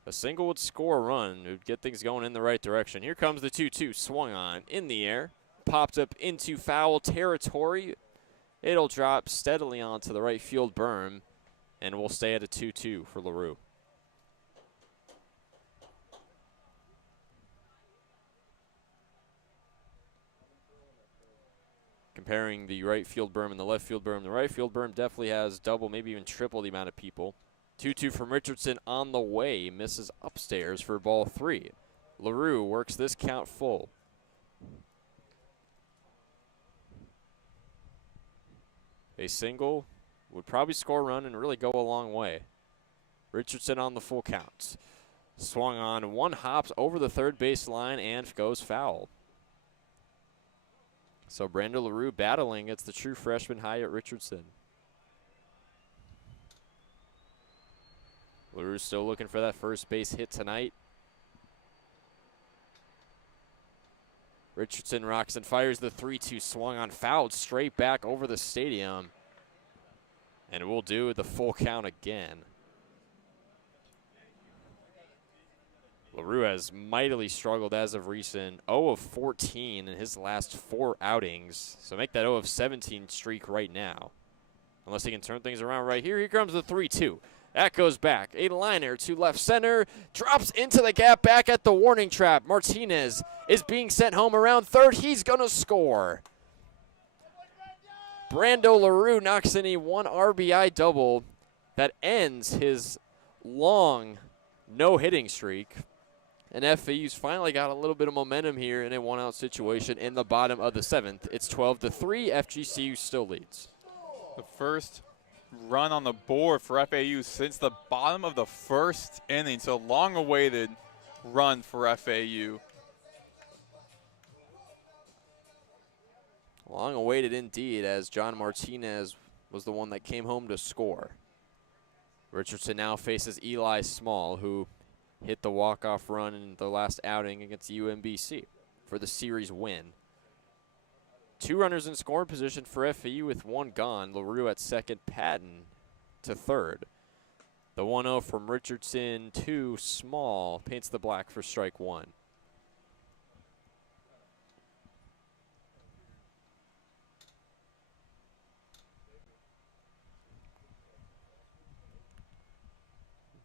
A single would score a run. It would get things going in the right direction. Here comes the 2-2, swung on in the air. Popped up into foul territory. It'll drop steadily onto the right field berm, and we'll stay at a 2-2 for LaRue. Comparing the right field berm and the left field berm, the right field berm definitely has double, maybe even triple the amount of people. 2-2 from Richardson on the way, misses upstairs for ball 3. LaRue works this count full. A single would probably score a run and really go a long way. Richardson on the full count. Swung on, one hops over the third base line and goes foul. So Brando LaRue battling against the true freshman Hyatt Richardson. LaRue's still looking for that first base hit tonight. Richardson rocks and fires the 3-2, swung on, fouled straight back over the stadium. And we'll do the full count again. LaRue has mightily struggled as of recent. 0 of 14 in his last 4 outings. So make that 0 of 17 streak right now. Unless he can turn things around right here. Here comes the 3-2. That goes back. A liner to left center. Drops into the gap back at the warning trap. Martinez is being sent home around third. He's going to score. Brando LaRue knocks in a 1 RBI double that ends his long no-hitting streak. And FAU's finally got a little bit of momentum here in a 1-out situation in the bottom of the 7th. It's 12-3. FGCU still leads. The first run on the board for FAU since the bottom of the first inning. So long-awaited run for FAU. Long awaited indeed, as John Martinez was the one that came home to score. Richardson now faces Eli Small, who hit the walk-off run in the last outing against UMBC for the series win. 2 runners in scoring position for FAU with 1 gone. LaRue at second, Patton to third. The 1-0 from Richardson to Small paints the black for strike 1.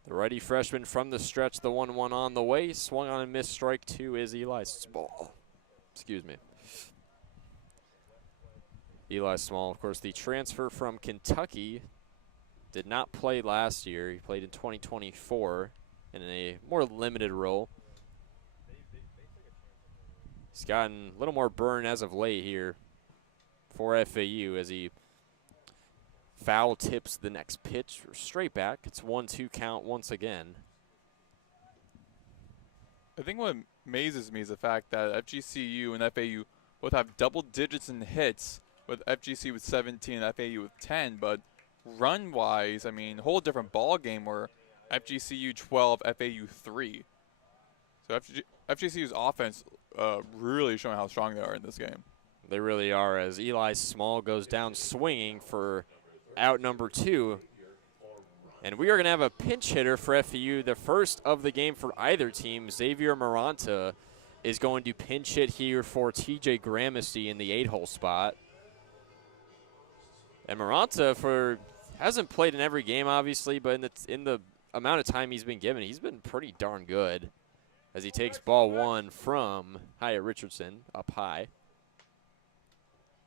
The righty freshman from the stretch, the 1-1 on the way. Swung on and missed. Strike 2 is Eli Small. Excuse me. Eli Small, of course, the transfer from Kentucky, did not play last year. He played in 2024 in a more limited role. He's gotten a little more burn as of late here for FAU as he foul tips the next pitch straight back. It's 1-2 count once again. I think what amazes me is the fact that FGCU and FAU both have double digits in hits, with FGC with 17 and FAU with 10. But run-wise, I mean, whole different ball game where FGCU 12, FAU 3. So FGCU's offense really showing how strong they are in this game. They really are, as Eli Small goes down swinging for out number 2. And we are going to have a pinch hitter for FAU, the first of the game for either team. Xavier Maranta is going to pinch hit here for TJ Gramercy in the 8-hole spot. And Maranta hasn't played in every game, obviously, but in the amount of time he's been given, he's been pretty darn good as he takes ball 1 from Hyatt Richardson up high.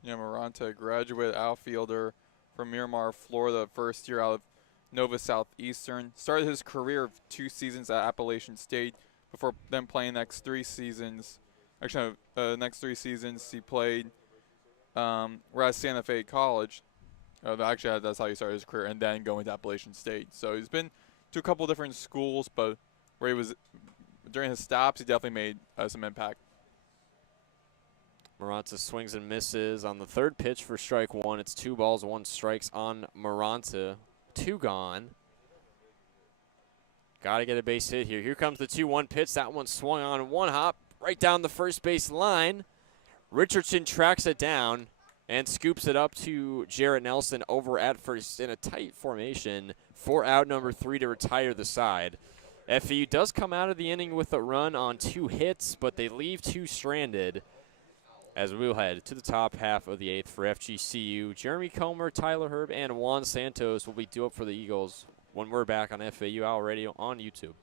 Yeah, Maranta, graduate outfielder from Miramar, Florida, first year out of Nova Southeastern. Started his career of 2 seasons at Appalachian State before then playing next 3 seasons. Actually, next 3 seasons he played we're at Santa Fe College. Actually, that's how he started his career, and then going to Appalachian State. So he's been to a couple different schools, but where he was during his stops, he definitely made some impact. Maranta swings and misses on the 3rd pitch for strike 1. It's 2 balls, 1 strikes on Maranta. 2 gone. Got to get a base hit here. Here comes the 2-1 pitch. That one swung on 1 hop right down the first base line. Richardson tracks it down and scoops it up to Jarrett Nelson over at first in a tight formation for out number 3 to retire the side. FAU does come out of the inning with a run on 2 hits, but they leave 2 stranded. As we'll head to the top half of the 8th for FGCU, Jeremy Comer, Tyler Herb, and Juan Santos will be due up for the Eagles when we're back on FAU Owl Radio on YouTube.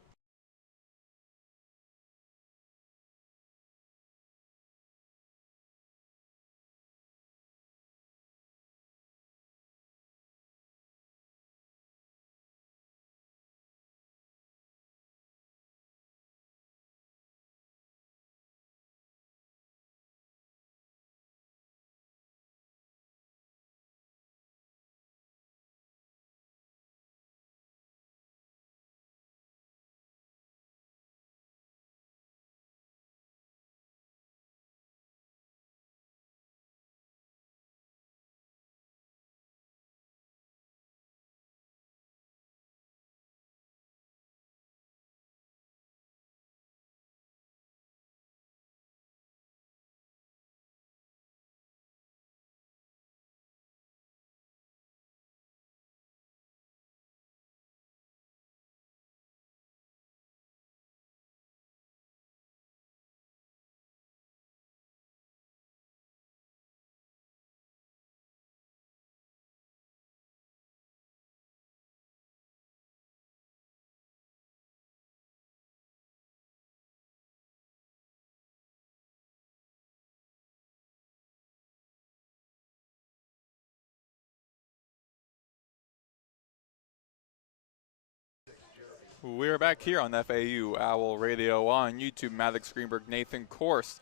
We're back here on FAU Owl Radio on YouTube. Maddox, Greenberg, Nathan, Korst.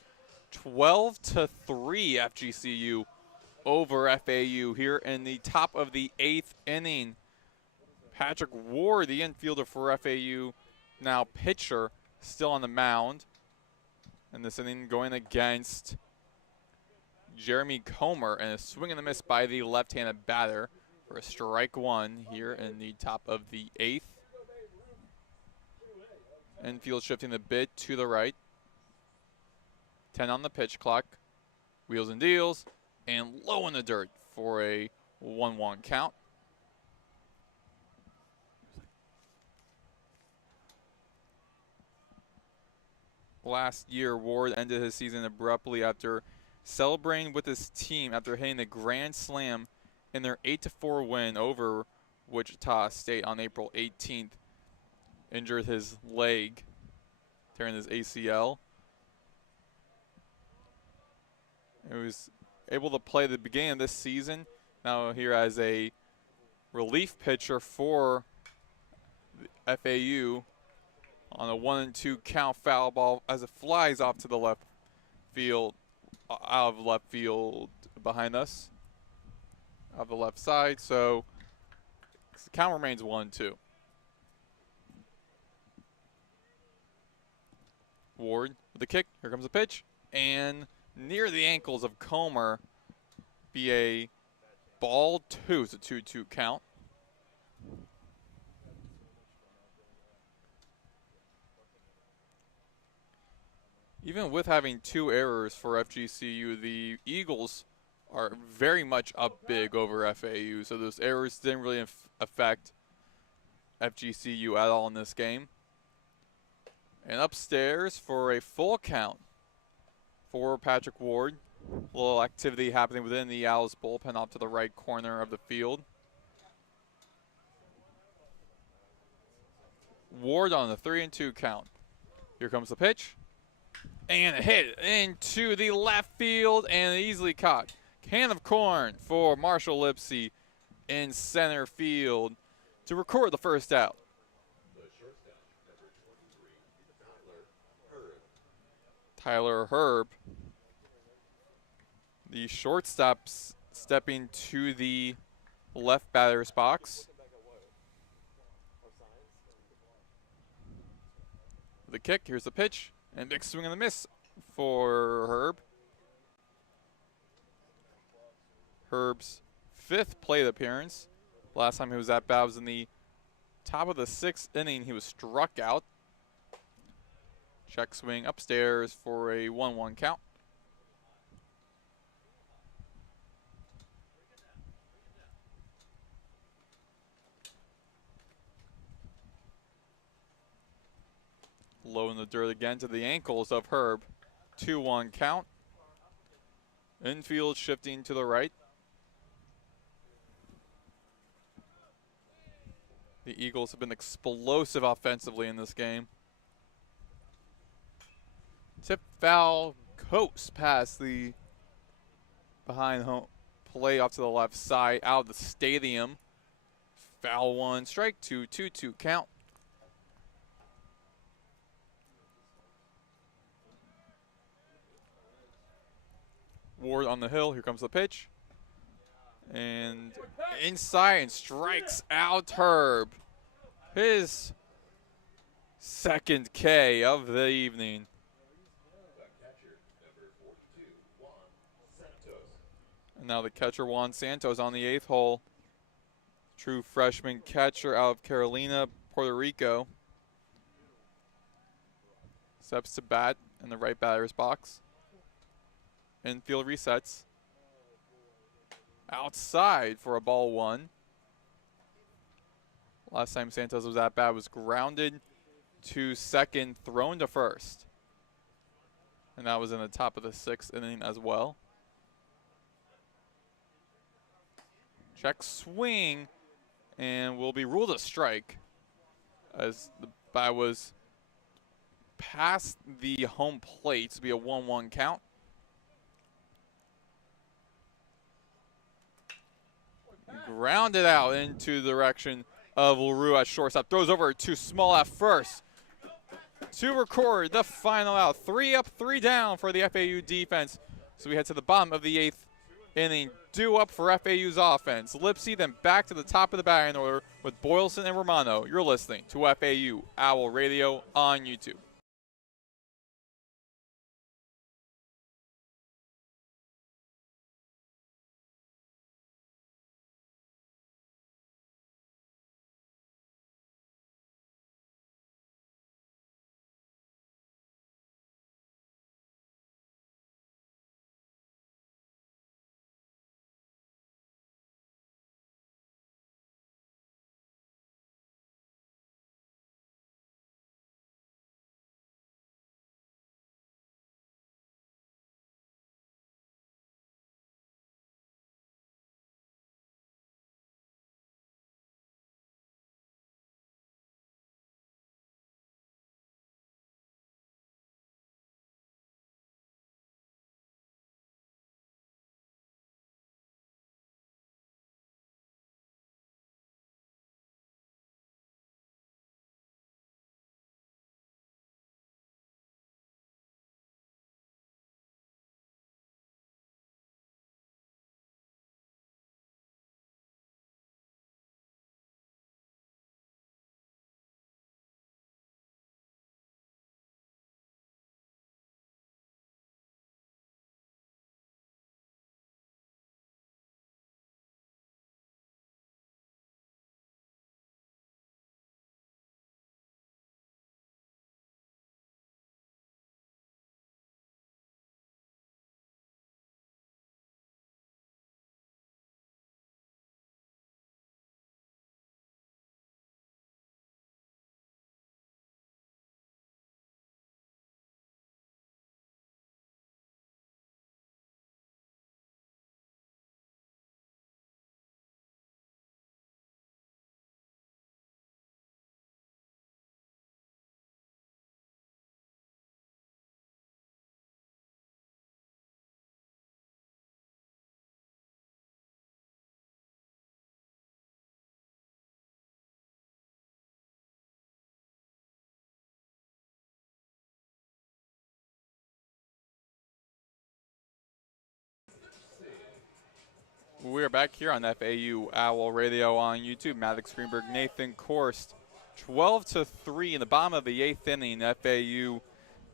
12-3 FGCU over FAU here in the top of the 8th inning. Patrick Ward, the infielder for FAU, now pitcher, still on the mound. And this inning going against Jeremy Comer, and a swing and a miss by the left-handed batter for a strike 1 here in the top of the 8th. Infield shifting a bit to the right. 10 on the pitch clock. Wheels and deals, and low in the dirt for a 1-1 count. Last year, Ward ended his season abruptly after celebrating with his team after hitting a grand slam in their 8-4 win over Wichita State on April 18th. Injured his leg, tearing his ACL. He was able to play the beginning of this season. Now here as a relief pitcher for FAU on a 1-2 count, foul ball as it flies off to the left field, out of left field behind us, of the left side. So the count remains 1-2. Ward with the kick. Here comes the pitch. And near the ankles of Comer, be a ball 2. It's a 2-2 count. Even with having 2 errors for FGCU, the Eagles are very much up big over FAU. So those errors didn't really affect FGCU at all in this game. And upstairs for a full count for Patrick Ward. A little activity happening within the Owls bullpen off to the right corner of the field. Ward on the 3-2 count. Here comes the pitch. And a hit into the left field and easily caught. Can of corn for Marshall Lipsy in center field to record the first out. Tyler Herb, the shortstop, stepping to the left batter's box. The kick, here's the pitch, and big swing and a miss for Herb. Herb's 5th plate appearance. Last time he was at bat was in the top of the 6th inning. He was struck out. Check swing upstairs for a 1-1 count. Low in the dirt again to the ankles of Herb. 2-1 count. Infield shifting to the right. The Eagles have been explosive offensively in this game. Tip foul, Korst past the behind home play off to the left side out of the stadium. Foul 1, strike 2, 2-2 count. Ward on the hill, here comes the pitch. And inside and strikes out Herb. His second K of the evening. And now the catcher Juan Santos on the 8th hole. True freshman catcher out of Carolina, Puerto Rico. Steps to bat in the right batter's box. Infield resets. Outside for a ball 1. Last time Santos was at bat was grounded to second, thrown to first. And that was in the top of the 6th inning as well. Check swing and will be ruled a strike as the bat was past the home plate to be a 1-1 count. Grounded out into the direction of LaRue at shortstop. Throws over to Small at first to record the final out. 3 up, 3 down for the FAU defense. So we head to the bottom of the 8th inning. Due up for FAU's offense. Lipsy then back to the top of the batting order with Boylston and Romano. You're listening to FAU Owl Radio on YouTube. We're back here on FAU Owl Radio on YouTube. Maddox, Greenberg, Nathan, Korst. 12-3 in the bottom of the 8th inning. FAU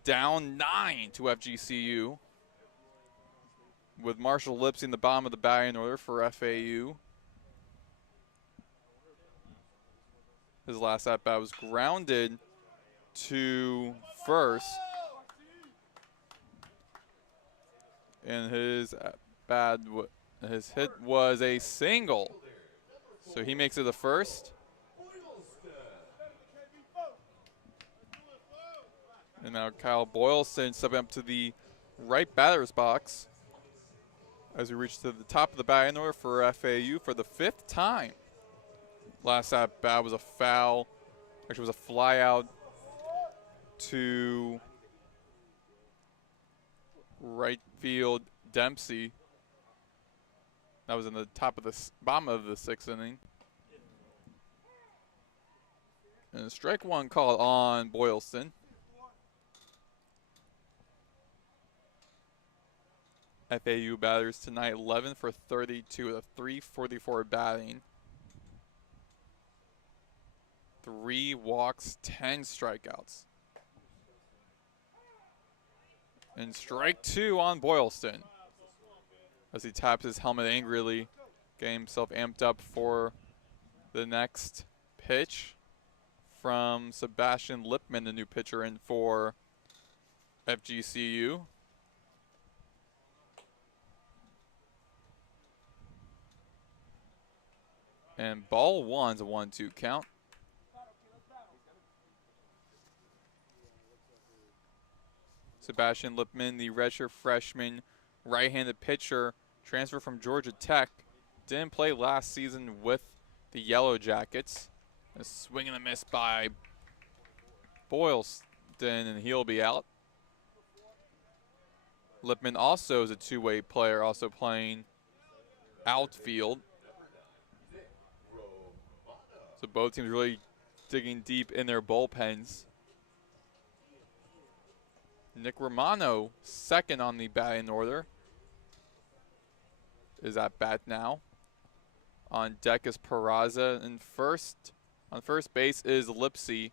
down 9 to FGCU. With Marshall Lipsy in the bottom of the batting order for FAU. His last at-bat was grounded to first. And his hit was a single. So he makes it the first. And now Kyle Boylston stepping up to the right batter's box as we reach to the top of the batting order for FAU for the 5th time. Last at bat was a foul. Actually, it was a fly out to right field Dempsey. That was in the bottom of the 6th inning. And strike one called on Boylston. FAU batters tonight 11 for 32 with a 344 batting. 3 walks, 10 strikeouts. And strike 2 on Boylston as he taps his helmet angrily, getting himself amped up for the next pitch from Sebastian Lipman, the new pitcher in for FGCU. And ball one's a 1-2 count. Sebastian Lipman, the redshirt freshman, right-handed pitcher, transfer from Georgia Tech. Didn't play last season with the Yellow Jackets. A swing and a miss by Boylston, and he'll be out. Lipman also is a two-way player, also playing outfield. So both teams really digging deep in their bullpens. Nick Romano, second on the batting order, is at bat now. On deck is Peraza, and on first base is Lipsy.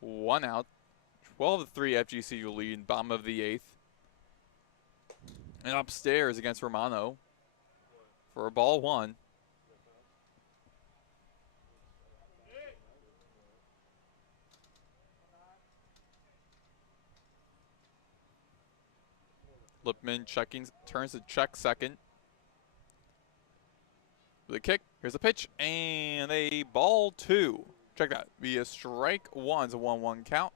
1 out. 12-3 FGCU lead, bottom of the 8th. And upstairs against Romano for a ball 1. Lipman turns to check second. With a kick, here's a pitch, and a ball 2. Check that. Be a strike 1. It's a 1-1 count.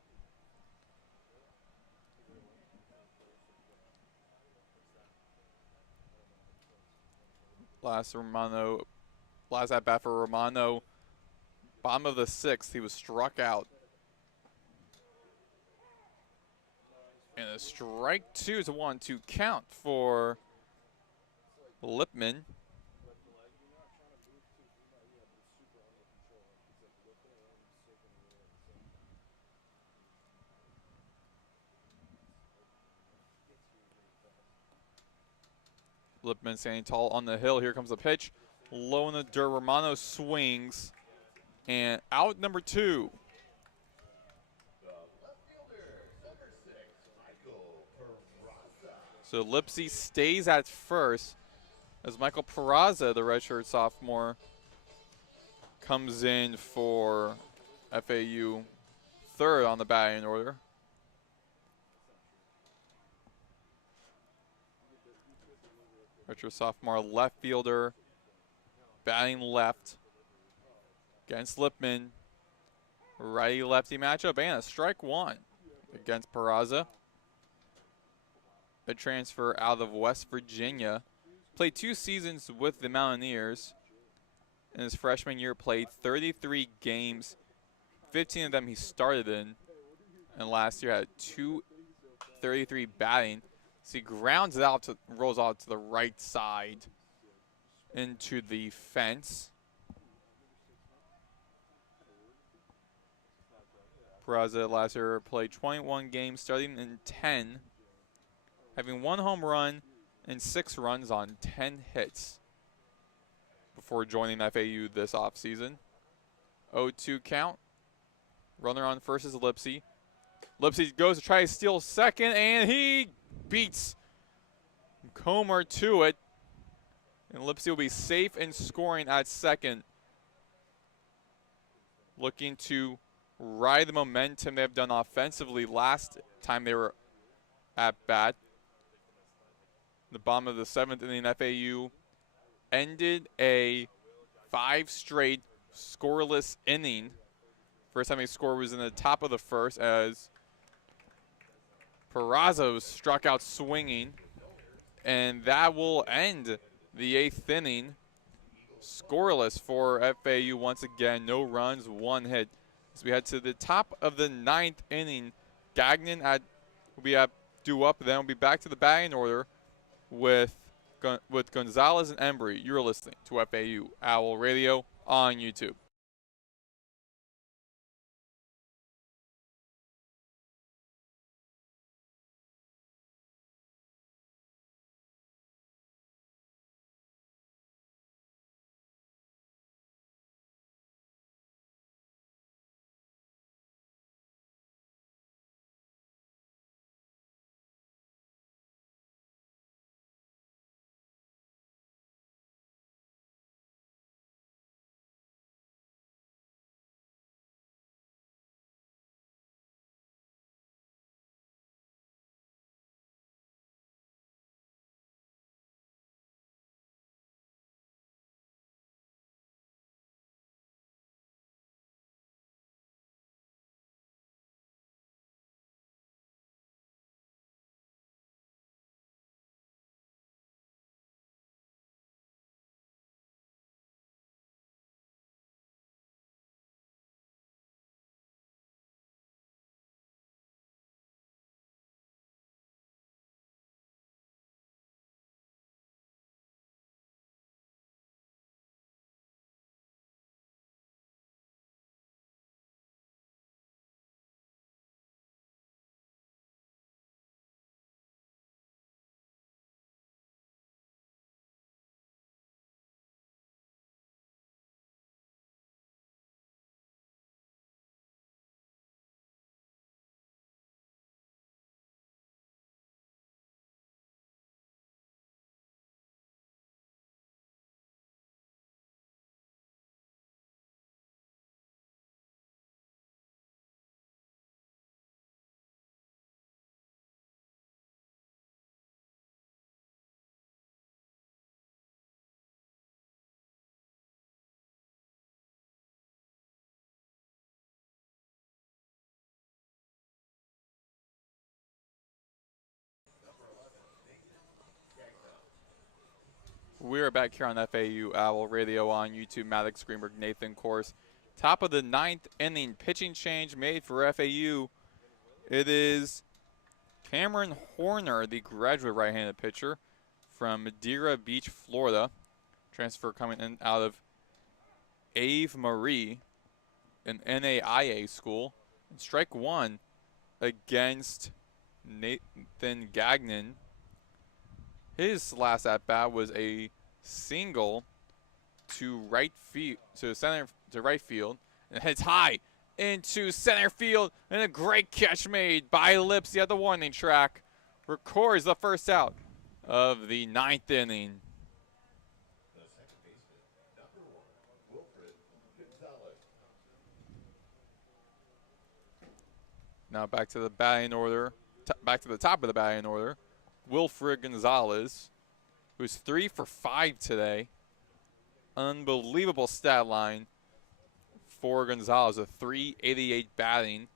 Last at bat for Romano. Bottom of the 6th, he was struck out. And a strike 2 is a 1-2 count for Lipman. Lipman standing tall on the hill. Here comes the pitch. Low in the dirt. Romano swings. And out number 2. So Lipsy stays at first as Michael Peraza, the redshirt sophomore, comes in for FAU third on the batting order. Redshirt sophomore left fielder, batting left against Lipman. Righty-lefty matchup and a strike 1 against Peraza. A transfer out of West Virginia. Played 2 seasons with the Mountaineers. In his freshman year, played 33 games. 15 of them he started in. And last year had 233 batting. So he grounds it out, rolls out to the right side into the fence. Peraza last year played 21 games, starting in 10. Having 1 home run and 6 runs on 10 hits before joining FAU this offseason. 0-2 count. Runner on first is Lipsy. Lipsy goes to try to steal second, and he beats Comer to it. And Lipsy will be safe in scoring at second. Looking to ride the momentum they've done offensively last time they were at bat. The bottom of the 7th inning, FAU ended a 5 straight scoreless inning. First time they scored was in the top of the 1st as Peraza struck out swinging, and that will end the 8th inning. Scoreless for FAU once again. No runs, 1 hit. As we head to the top of the 9th inning, Gagnon will be due up. Then we'll be back to the batting order with Gonzalez and Embry. You're listening to FAU Owl Radio on YouTube. We're back here on FAU Owl Radio on YouTube. Maddox, Greenberg, Nathan, Korst. Top of the 9th inning, pitching change made for FAU. It is Cameron Horner, the graduate right-handed pitcher from Madeira Beach, Florida. Transfer coming in out of Ave Marie, an NAIA school. And strike 1 against Nathan Gagnon. His last at bat was a single to right field, to right field, and hits high into center field, and a great catch made by Lipsy at the warning track. Records the first out of the 9th inning. Now back to the batting order, back to the top of the batting order. Wilfred Gonzalez, who's 3 for 5 today. Unbelievable stat line for Gonzalez, a .388 batting.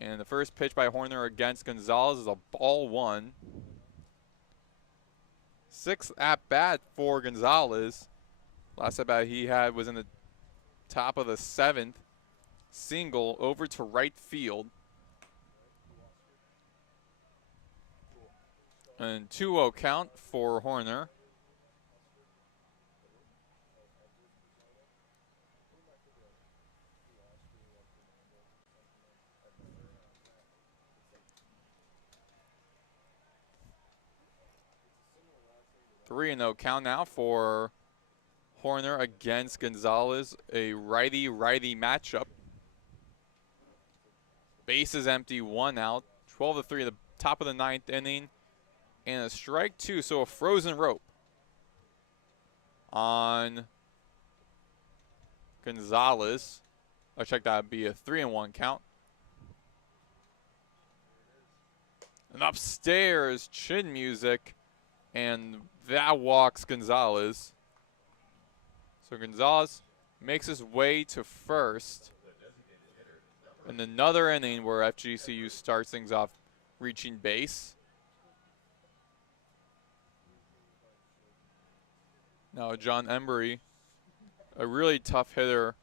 And the first pitch by Horner against Gonzalez is a ball 1. 6th at bat for Gonzalez. Last at bat he had was in the top of the 7th. Single over to right field. And 2-0 count for Horner. Three and 0 count now for Horner against Gonzalez, a righty-righty matchup. Bases empty, 1 out. 12-3 at the top of the 9th inning. And a strike 2, so a frozen rope on Gonzalez. I check that would be a 3-1 count. And upstairs, chin music, and that walks Gonzalez. So Gonzalez makes his way to first. in another inning where FGCU starts things off reaching base. Now John Embry, a really tough hitter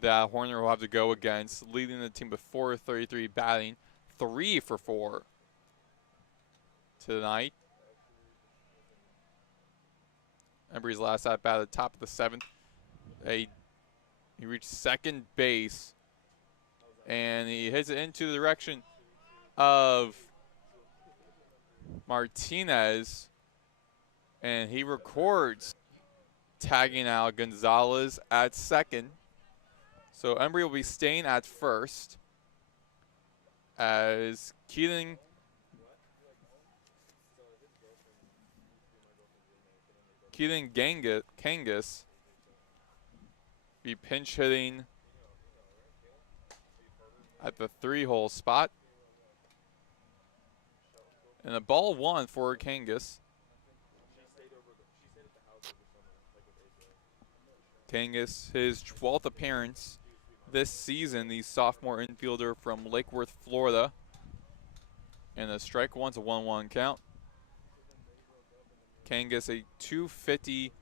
that Horner will have to go against, leading the team with .433 batting, 3 for 4 tonight. Embry's last at bat at the top of the 7th. He reached second base, and he hits it into the direction of Martinez, and he records, tagging out Gonzalez at second. So Embry will be staying at first as Keelan Kangas be pinch hitting at the 3-hole spot. And a ball 1 for Kangas. Kangas, his 12th appearance this season, the sophomore infielder from Lake Worth, Florida. And a strike 1's a 1-1 count. Kangas, a .250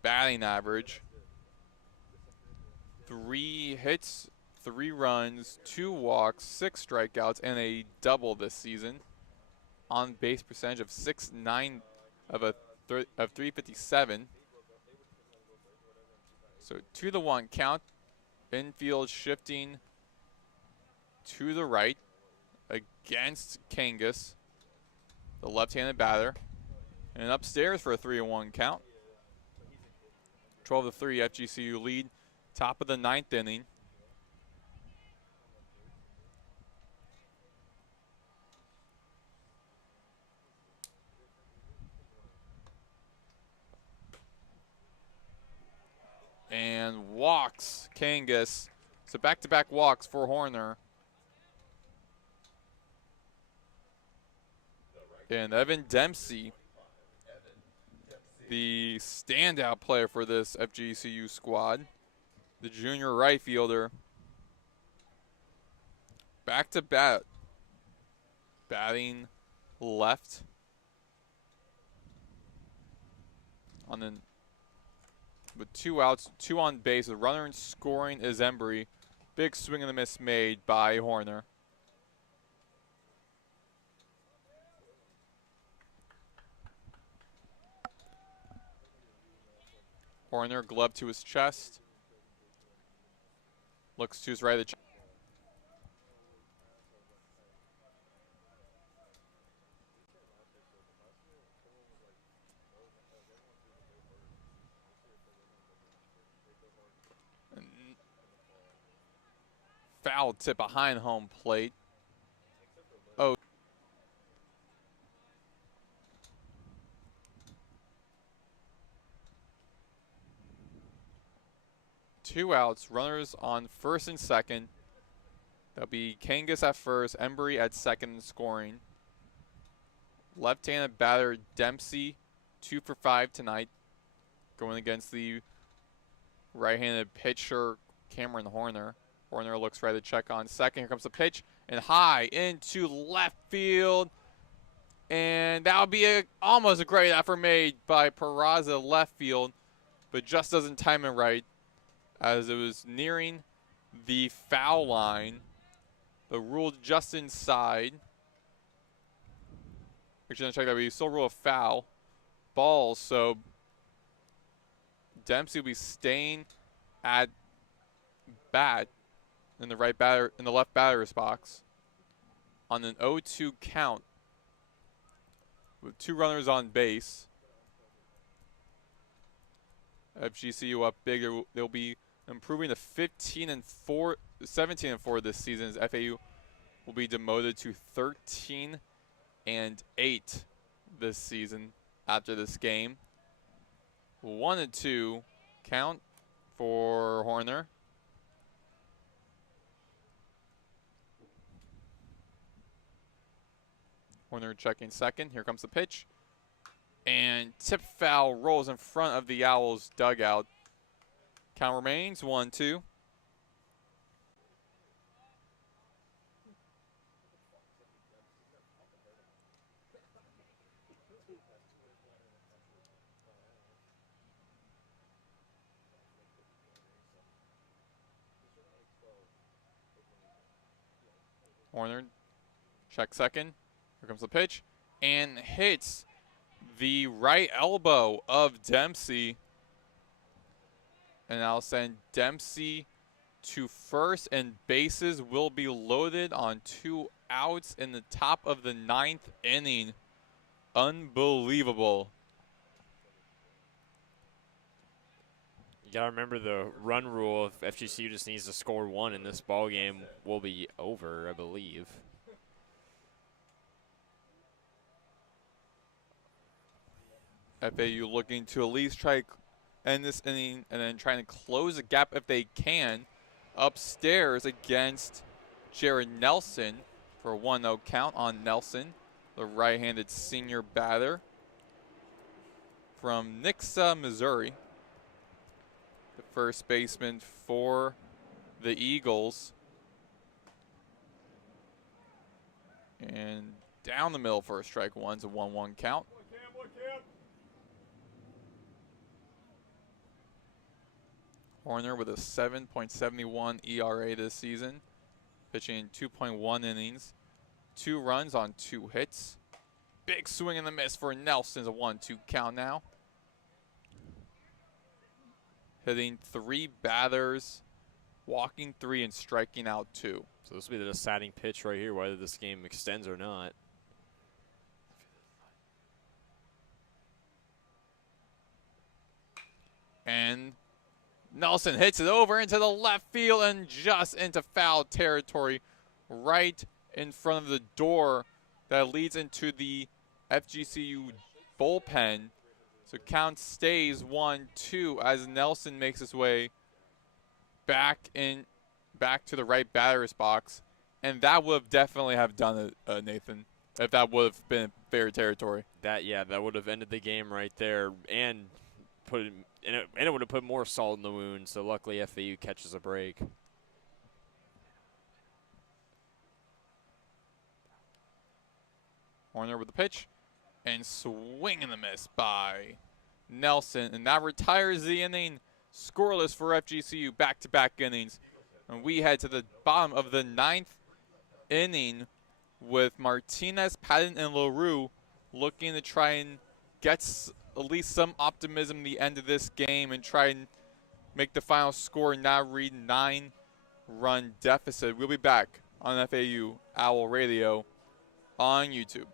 batting average. 3 hits, 3 runs, 2 walks, 6 strikeouts, and a double this season. On base percentage of .69 of 357. So 2-1 count. Infield shifting to the right against Kangas, the left-handed batter. And upstairs for a 3-1 count. 12-3 FGCU lead. Top of the 9th inning. And walks Kangas. So back-to-back walks for Horner. And Evan Dempsey, the standout player for this FGCU squad, the junior right fielder, back-to-back, batting left on the with 2 outs, 2 on base. The runner in scoring is Embry. Big swing and a miss made by Horner. Horner, glove to his chest. Looks to his right of the chest. Foul tip behind home plate. Oh. Two outs, runners on first and second. That'll be Kangas at first, Embry at second and scoring. Left-handed batter Dempsey, 2 for 5 tonight, going against the right-handed pitcher Cameron Horner. Horner looks right to check on second. Here comes the pitch, and high into left field. And that would be almost a great effort made by Peraza left field, but just doesn't time it right as it was nearing the foul line. The rule just inside. Actually, I'm check that, but you still rule a foul. Ball, so Dempsey will be staying at bat in the left batter's box on an 0-2 count with 2 runners on base. FGCU up big. They'll be improving to 17-4 this season as FAU will be demoted to 13-8 this season after this game. 1-2 count for Horner. Horner checking second. Here comes the pitch. And tip foul rolls in front of the Owls dugout. Count remains 1-2. Horner, check second. Here comes the pitch. And hits the right elbow of Dempsey. And I'll send Dempsey to first, and bases will be loaded on 2 outs in the top of the 9th inning. Unbelievable. You got to remember the run rule. If FGCU just needs to score 1 in this ball game, will be over, I believe. FAU looking to at least try end this inning and then trying to close the gap if they can. Upstairs against Jared Nelson for a 1-0 count on Nelson, the right-handed senior batter from Nixa, Missouri. The first baseman for the Eagles. And down the middle for a strike one. It's a 1-1 count. Horner with a 7.71 ERA this season, pitching 2.1 innings, 2 runs on 2 hits. Big swing and a miss for Nelson. It's a 1-2 count now. Hitting 3 batters, walking 3 and striking out 2. So this will be the deciding pitch right here, whether this game extends or not. And Nelson hits it over into the left field and just into foul territory, right in front of the door that leads into the FGCU bullpen. So count stays 1-2 as Nelson makes his way back to the right batter's box, and that would have definitely have done it, Nathan, if that would have been fair territory. That would have ended the game right there, and it would have put more salt in the wound. So luckily FAU catches a break. Horner with the pitch, and swing and a miss by Nelson, and that retires the inning. Scoreless for FGCU, back-to-back innings. And we head to the bottom of the 9th inning with Martinez, Patton, and LaRue looking to try and get at least some optimism at the end of this game and try and make the final score now read 9-run deficit. We'll be back on FAU Owl Radio on YouTube.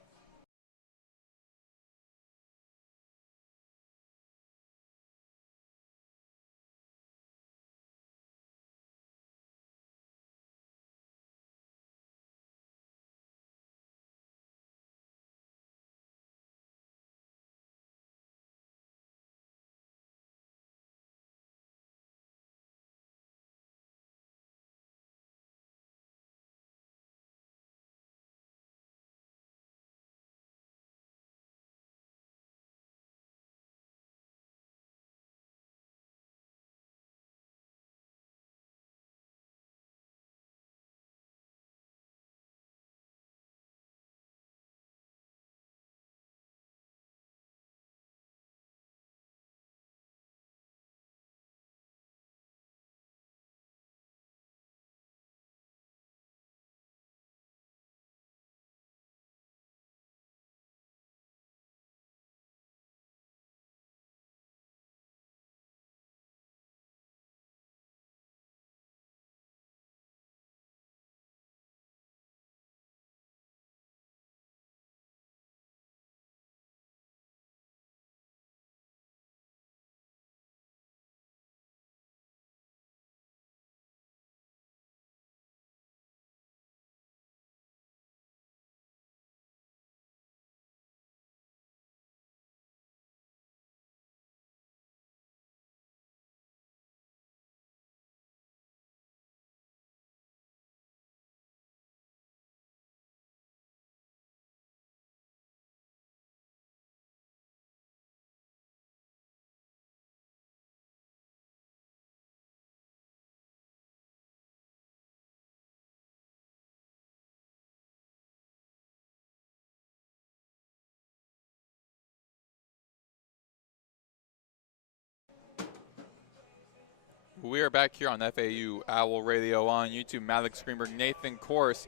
We are back here on FAU Owl Radio on YouTube. Maddox, Greenberg, Nathan, Korst.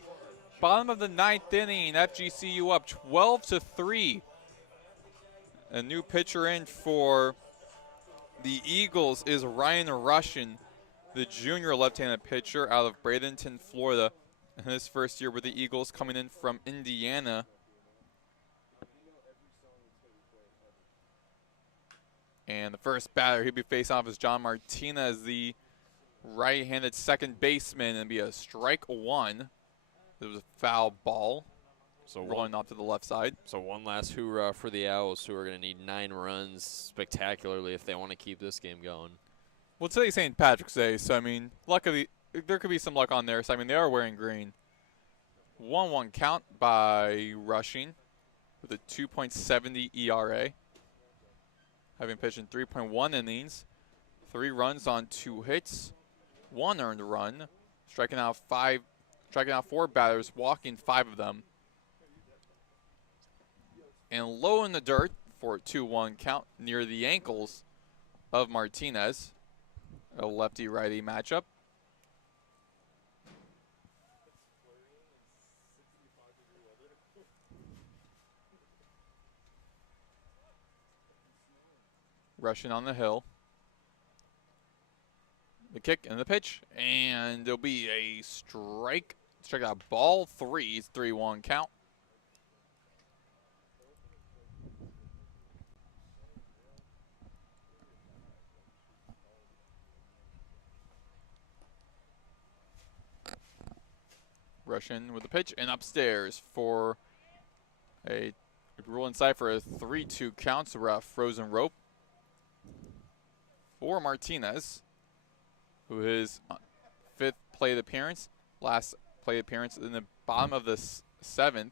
Bottom of the 9th inning, FGCU up 12-3. A new pitcher in for the Eagles is Ryan Russian, the junior left-handed pitcher out of Bradenton, Florida. In his first year with the Eagles, coming in from Indiana. And the first batter he'll be facing off is John Martinez, the right-handed second baseman, and be a strike one. It was a foul ball, so rolling off to the left side. So one last hoorah for the Owls, who are going to need 9 runs spectacularly if they want to keep this game going. Well, today's St. Patrick's Day, so, I mean, luckily, there could be some luck on there. So, I mean, they are wearing green. 1-1 count by Rushing with a 2.70 ERA. Having pitched in 3.1 innings, 3 runs on 2 hits, 1 earned run, striking out 4 batters, walking 5 of them. And low in the dirt for a 2-1 count near the ankles of Martinez. A lefty-righty matchup. Rushing on the hill. The kick and the pitch, and there'll be a strike. Strike out ball 3, 3-1 count. Rushing with the pitch and upstairs for a rule inside for a 3-2 count. So we're at frozen rope for Martinez, who his 5th plate appearance, last plate appearance in the bottom of the 7th.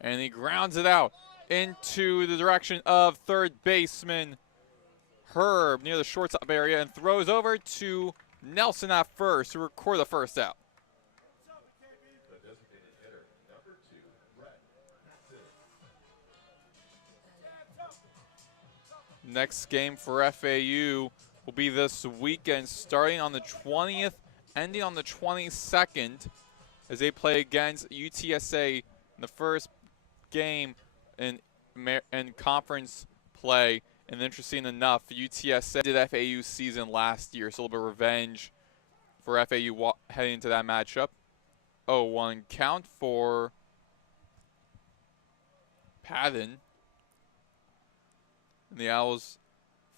And he grounds it out into the direction of third baseman Herb near the shortstop area and throws over to Nelson at first to record the first out. Next game for FAU will be this weekend, starting on the 20th, ending on the 22nd, as they play against UTSA in the first game in conference play. And interesting enough, UTSA did FAU season last year, so a little bit of revenge for FAU heading into that matchup. 0-1 count for Padden. And the Owls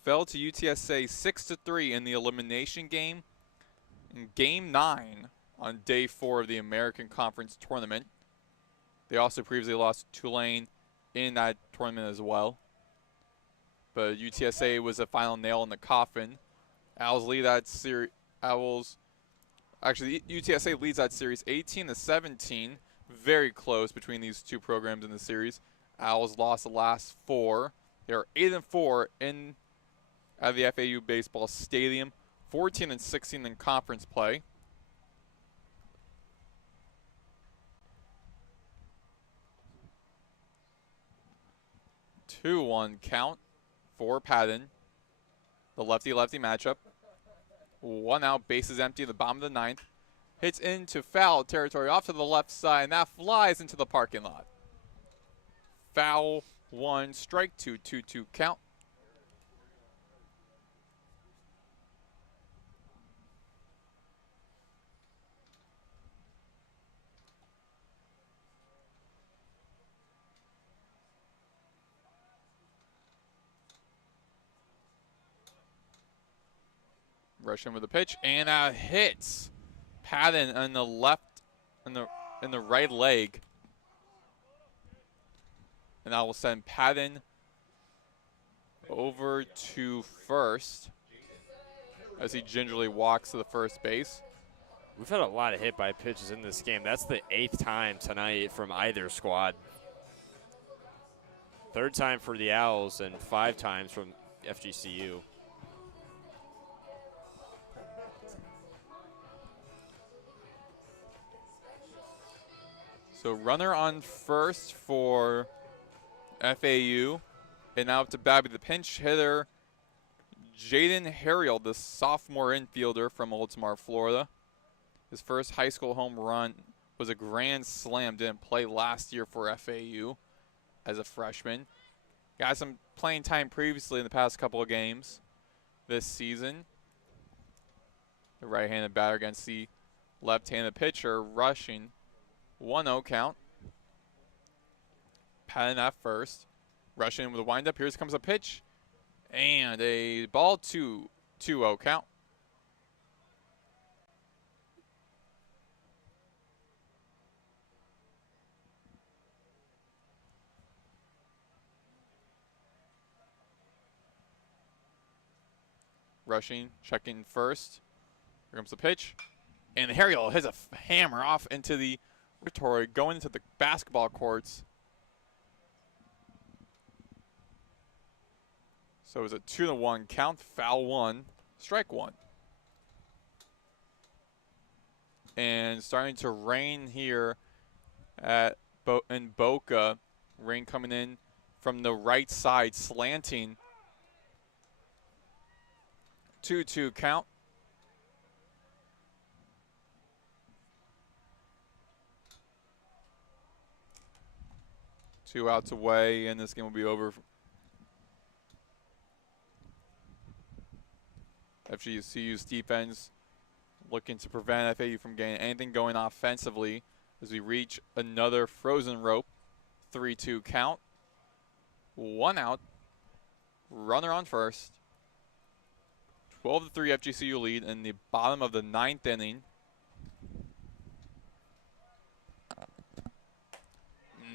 fell to UTSA 6-3 in the elimination game in Game 9 on Day 4 of the American Conference Tournament. They also previously lost to Tulane in that tournament as well. But UTSA was a final nail in the coffin. Owls lead that series. UTSA leads that series 18-17. Very close between these two programs in the series. Owls lost the last 4. They are 8-4 at the FAU baseball stadium. 14-16 in conference play. Two-1 count for Padden. The lefty-lefty matchup. 1 out, bases empty, the bottom of the 9th. Hits into foul territory off to the left side, and that flies into the parking lot. Foul 1, strike 2, 2-2 count. Rushing with the pitch and hits Padden on the left, in the right leg, and that will send Padden over to first as he gingerly walks to the first base. We've had a lot of hit by pitches in this game. That's the 8th time tonight from either squad. 3rd time for the Owls and 5 times from FGCU. So runner on first for FAU. And now up to Babby, the pinch hitter, Jaden Harrell, the sophomore infielder from Oldsmar, Florida. His first high school home run was a grand slam. Didn't play last year for FAU as a freshman. Got some playing time previously in the past couple of games this season. The right-handed batter against the left-handed pitcher, rushing. 1-0 count. Patton at first. Rushing with a windup. Here comes a pitch. And a ball 2-0 count. Rushing, checking first. Here comes the pitch. And Harrell hits a hammer off into the territory, going into the basketball courts. So it's a 2-1 count, foul 1, strike 1. And starting to rain here in Boca. Rain coming in from the right side, slanting. 2-2 count. Two outs away, and this game will be over. FGCU's defense looking to prevent FAU from getting anything going offensively as we reach another frozen rope. 3-2 count. 1 out. Runner on first. 12-3 FGCU lead in the bottom of the 9th inning.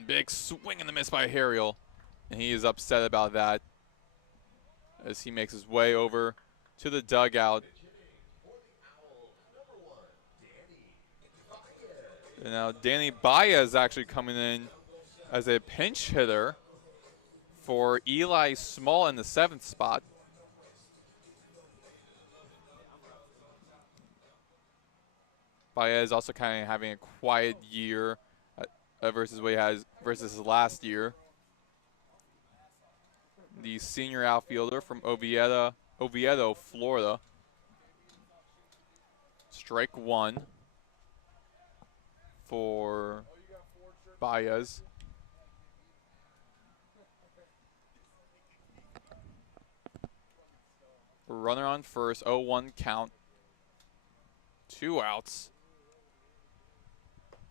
Big swing and a miss by Harrell, and he is upset about that as he makes his way over to the dugout. And now Danny Baez actually coming in as a pinch hitter for Eli Small in the 7th spot. Baez also kind of having a quiet year versus what he has versus his last year. The senior outfielder from Oviedo, Florida. Strike 1 for Baez. Runner on first, 0-1 count. 2 outs.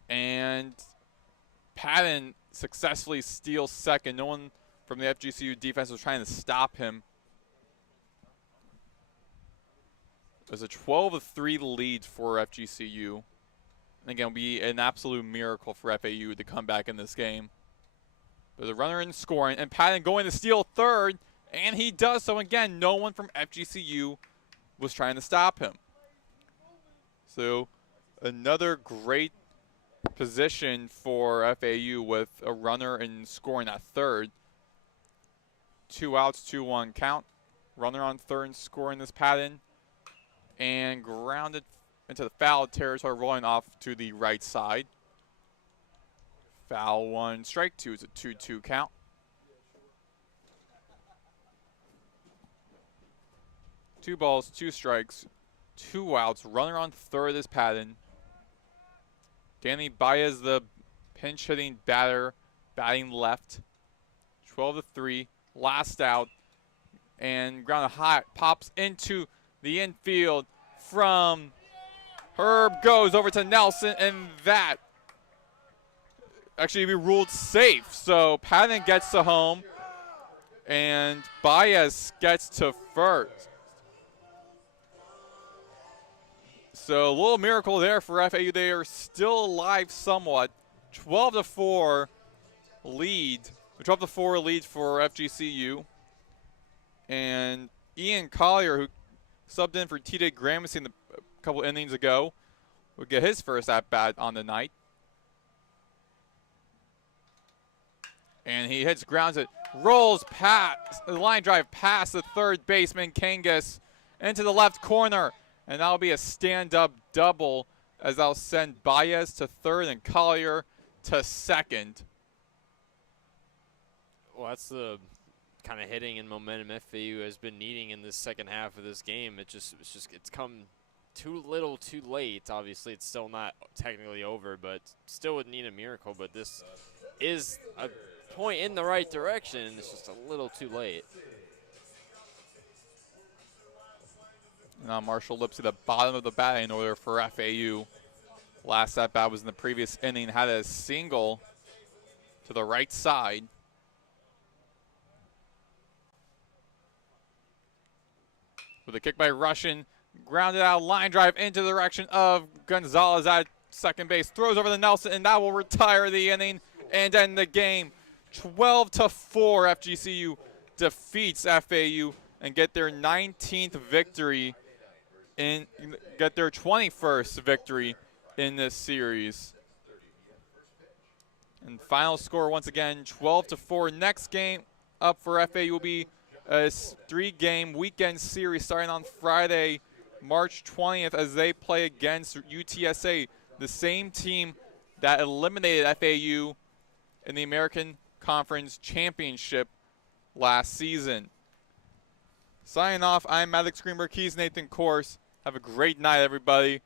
And Patton successfully steals second. No one from the FGCU defense was trying to stop him. There's a 12-3 lead for FGCU. And again, it'll be an absolute miracle for FAU to come back in this game. There's a runner in scoring, and Patton going to steal third, and he does so. Again, no one from FGCU was trying to stop him. So another great position for FAU with a runner in scoring at third. 2 outs, 2-1 count. Runner on third and scoring this Patton. And grounded into the foul territory, rolling off to the right side. Foul 1, strike 2 is a 2-2 count. Two balls, 2 strikes, 2 outs. Runner on third is Patton. Danny Baez, the pinch hitting batter, batting left. 12-3, last out. And grounded high, pops into the infield from Herb, goes over to Nelson, and that actually be ruled safe. So Patton gets to home, and Baez gets to first. So a little miracle there for FAU. They are still alive somewhat. 12-4 lead. 12-4 lead for FGCU. And Ian Collier, who subbed in for T.J. Gramercy a couple innings ago, would get his first at-bat on the night. And he hits grounds it, rolls past the line drive past the third baseman, Kangas, into the left corner. And that'll be a stand-up double as I'll send Baez to third and Collier to second. Well, that's the kind of hitting and momentum FAU has been needing in this second half of this game. It's come too little, too late. Obviously, it's still not technically over, but still would need a miracle. But this is a point in the right direction. It's just a little too late. Now Marshall Lipsy, the bottom of the batting order for FAU. Last at bat was in the previous inning, had a single to the right side. With a kick by Russian, grounded out, line drive into the direction of Gonzalez at second base. Throws over to Nelson, and that will retire the inning and end the game. 12-4, FGCU defeats FAU and get their 19th victory, get their 21st victory in this series. And final score once again, 12-4. Next game up for FAU will be a 3-game weekend series starting on Friday, March 20th, as they play against UTSA, the same team that eliminated FAU in the American Conference Championship last season. Signing off, I'm Maddox Greenberg. He's Nathan Korst. Have a great night, everybody.